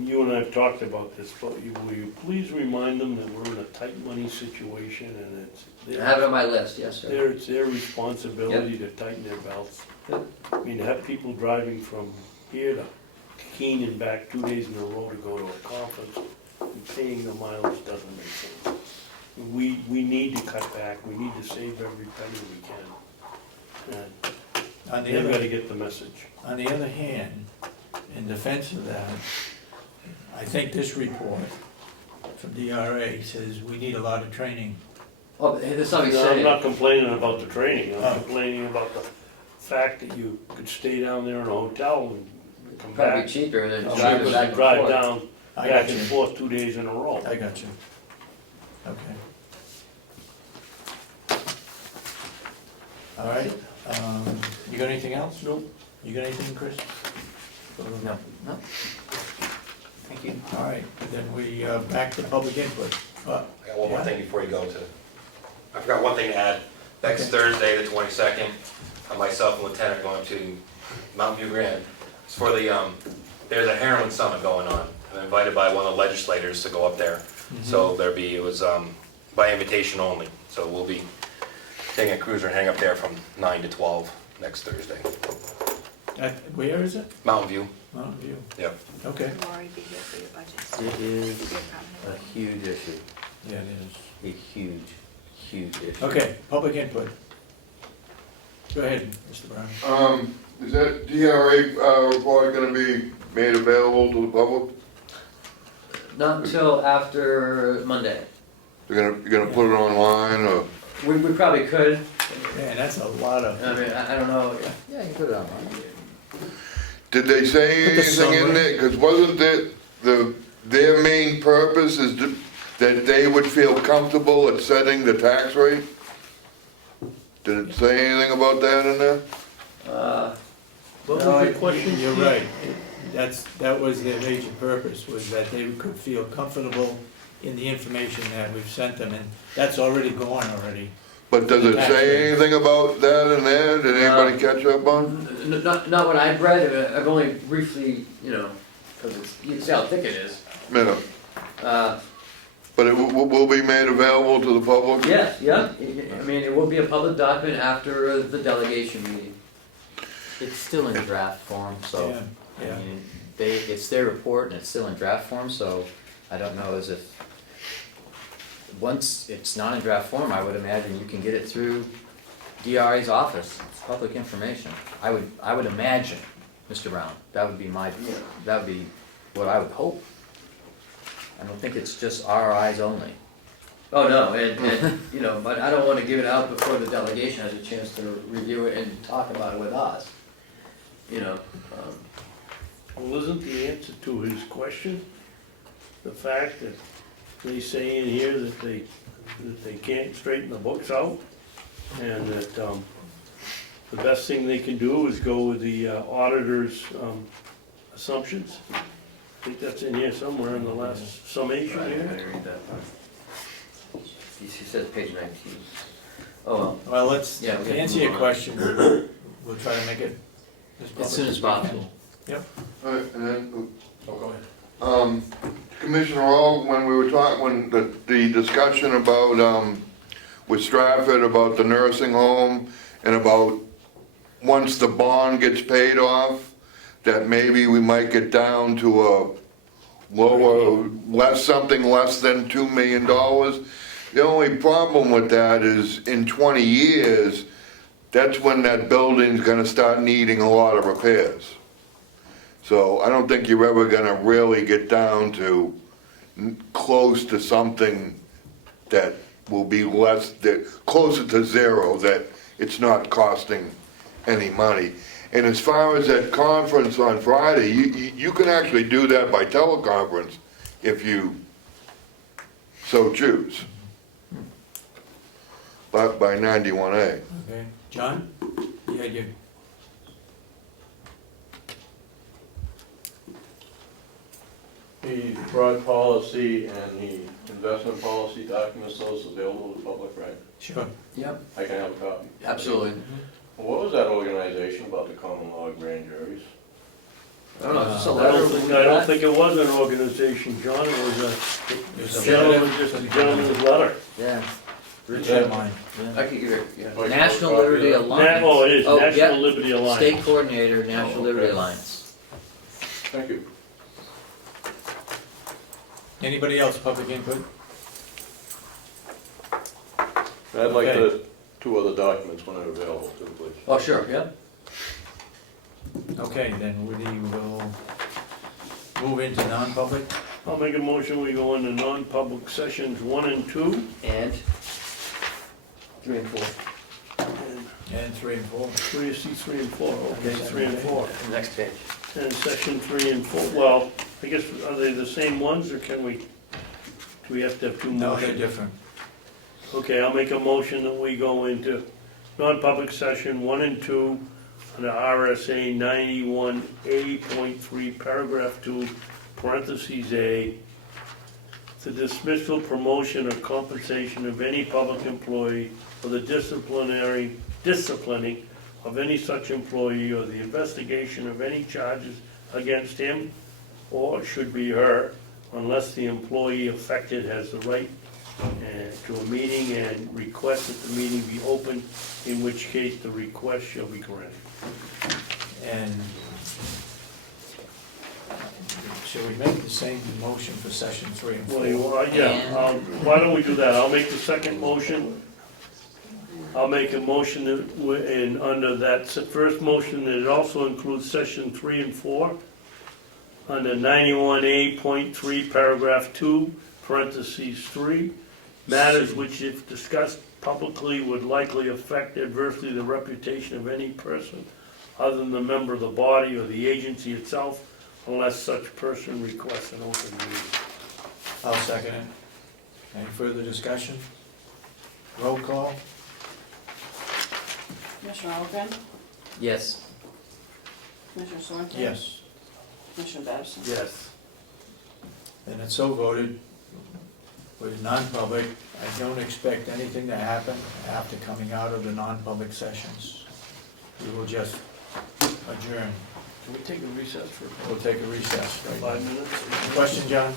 You and I have talked about this, but will you please remind them that we're in a tight money situation and I have it on my list, yes, sir. it's their responsibility to tighten their belts. Yep. I mean, to have people driving from here to Keene and back 2 days in a row to go to a conference and paying the mileage doesn't make sense. We need to cut back, we need to save every penny we can. And On the they've other, gotta get the message. on the other hand, in defense of that, I think this report from DRA says we need a lot of training. Oh, but that's not what he's No, I'm saying. not complaining about the training, Oh. I'm complaining about the fact that you could stay down there in a hotel and come Probably back. cheaper than Oh, driving cheaper back Drive and drive forth. down, I back got and you. forth 2 days in a row. I got you. Okay. All right, you got anything else? Nope. You got anything, Chris? No, no. Thank you. All right, then we, back to public input. I got one more Yeah. thing before you go to, I forgot one thing to add. Next Thursday, the 22nd, myself and Lieutenant are going to Mountain View Grand. It's for the, there's a heroin summit going on. I'm invited by one of the legislators to go up there. So it was by invitation only. So we'll be taking a cruiser and heading up there from 9 to 12 next Thursday. Where is it? Mountain View, Mountain View. yep. Okay. Lori be here for your budgets. It is Your a comment. huge issue, Yeah, it is. a huge issue. Okay, public input. Go ahead, Mr. Brown. Is that DRA report gonna be made available to the public? Not until after Monday. You're gonna put it online, or? We probably could, Man, that's a lot of, I mean, I don't know. Yeah, you can put it online. Did they say Put the anything in summary. there? Cause wasn't it their main purpose is that they would feel comfortable at setting the tax rate? Did it say anything about that in there? What No, was your question? You're right. That was their major purpose, was that they could feel comfortable in the information that we've sent them, and that's already gone already. But does it Tax rate. say anything about that in there? Did anybody catch up on? Not what I've read, I've only briefly, because you can see how thick it is. Yeah, but it will be made available to the public? Yes, yeah, I mean, it will be a public document after the delegation meeting. It's still in draft form, so, Yeah, I mean, it's their report and it's still in draft form, so I don't know as if, once it's not in draft form, I would imagine you can get it through DRA's office, it's public information. I would imagine, Mr. Brown, that would be what I would hope. I don't think it's just our eyes only. Oh, no, and but I don't wanna give it out before the delegation has a chance to review it and talk about it with us. Well, isn't the answer to his question the fact that they say in here that they can't straighten the books out? And that the best thing they can do is go with the auditor's assumptions? I think that's in here somewhere in the last summation Right, I here. gotta read that part. He says page 19. Oh, well. well, let's, Yeah, we to gotta answer move your on. question, we'll try to make it As soon as possible. Alright, and then, Oh, go ahead. Commissioner Hall, when we were talking, when the discussion about, with Stratford, about the nursing home, and about once the bond gets paid off, that maybe we might get down to a lower, something less than $2 million. The only problem with that is in 20 years, that's when that building's gonna start needing a lot of repairs. So I don't think you're ever gonna really get down to close to something that will be less, that, closer to zero, that it's not costing any money. And as far as that conference on Friday, you can actually do that by teleconference if you so choose. But by 91A. Okay, John? You had your, The broad policy and the investment policy documents, those available to the public, right? sure. Yep, I can have a copy. absolutely. What was that organization about the common law grand juries? I don't know, is this a I letter? don't think it was an organization, John, it was It was a a gentleman, letter. just a gentleman's letter. Yeah. Richard Line. I could give it, yeah. Like National a copy Liberty of- Alliance. Oh, it is, Oh, National yep. Liberty Alliance. State Coordinator, National Oh, Liberty okay. Alliance. Thank you. Anybody else, public input? I'd like Okay. the two other documents when they're available too, please. Oh, sure, yep. Okay, then Woody will move into non-public. I'll make a motion, we go into non-public sessions 1 and 2. And 3 and 4. And 3 and 4. Where do you see 3 and 4? Okay, 3 and 4. Next page. And section 3 and 4, well, I guess, are they the same ones, or can we, do we have to have two No, motions? they're different. Okay, I'll make a motion that we go into non-public session 1 and 2 under RSA 91A.3, paragraph 2, parentheses A, the dismissal, promotion, or compensation of any public employee, or the disciplining of any such employee, or the investigation of any charges against him, or should be her, unless the employee affected has the right to a meeting and request that the meeting be open, in which case the request shall be granted. And should we make the same motion for session 3 and 4? Why don't we do that? I'll make the second motion. I'll make a motion that, and under that first motion, that it also includes section 3 and 4, under 91A.3, paragraph 2, parentheses 3, matters which, if discussed publicly, would likely affect adversely the reputation of any person other than the member of the body or the agency itself, unless such person requests an open meeting. I'll second it. Any further discussion? Roll call? Commissioner Ahlgren? Yes. Commissioner Sorensen? Yes. Commissioner Babson? Yes. And it's so voted. With non-public, I don't expect anything to happen after coming out of the non-public sessions. We will just adjourn. Can we take a recess for We'll take a recess. 5 minutes? Question, John?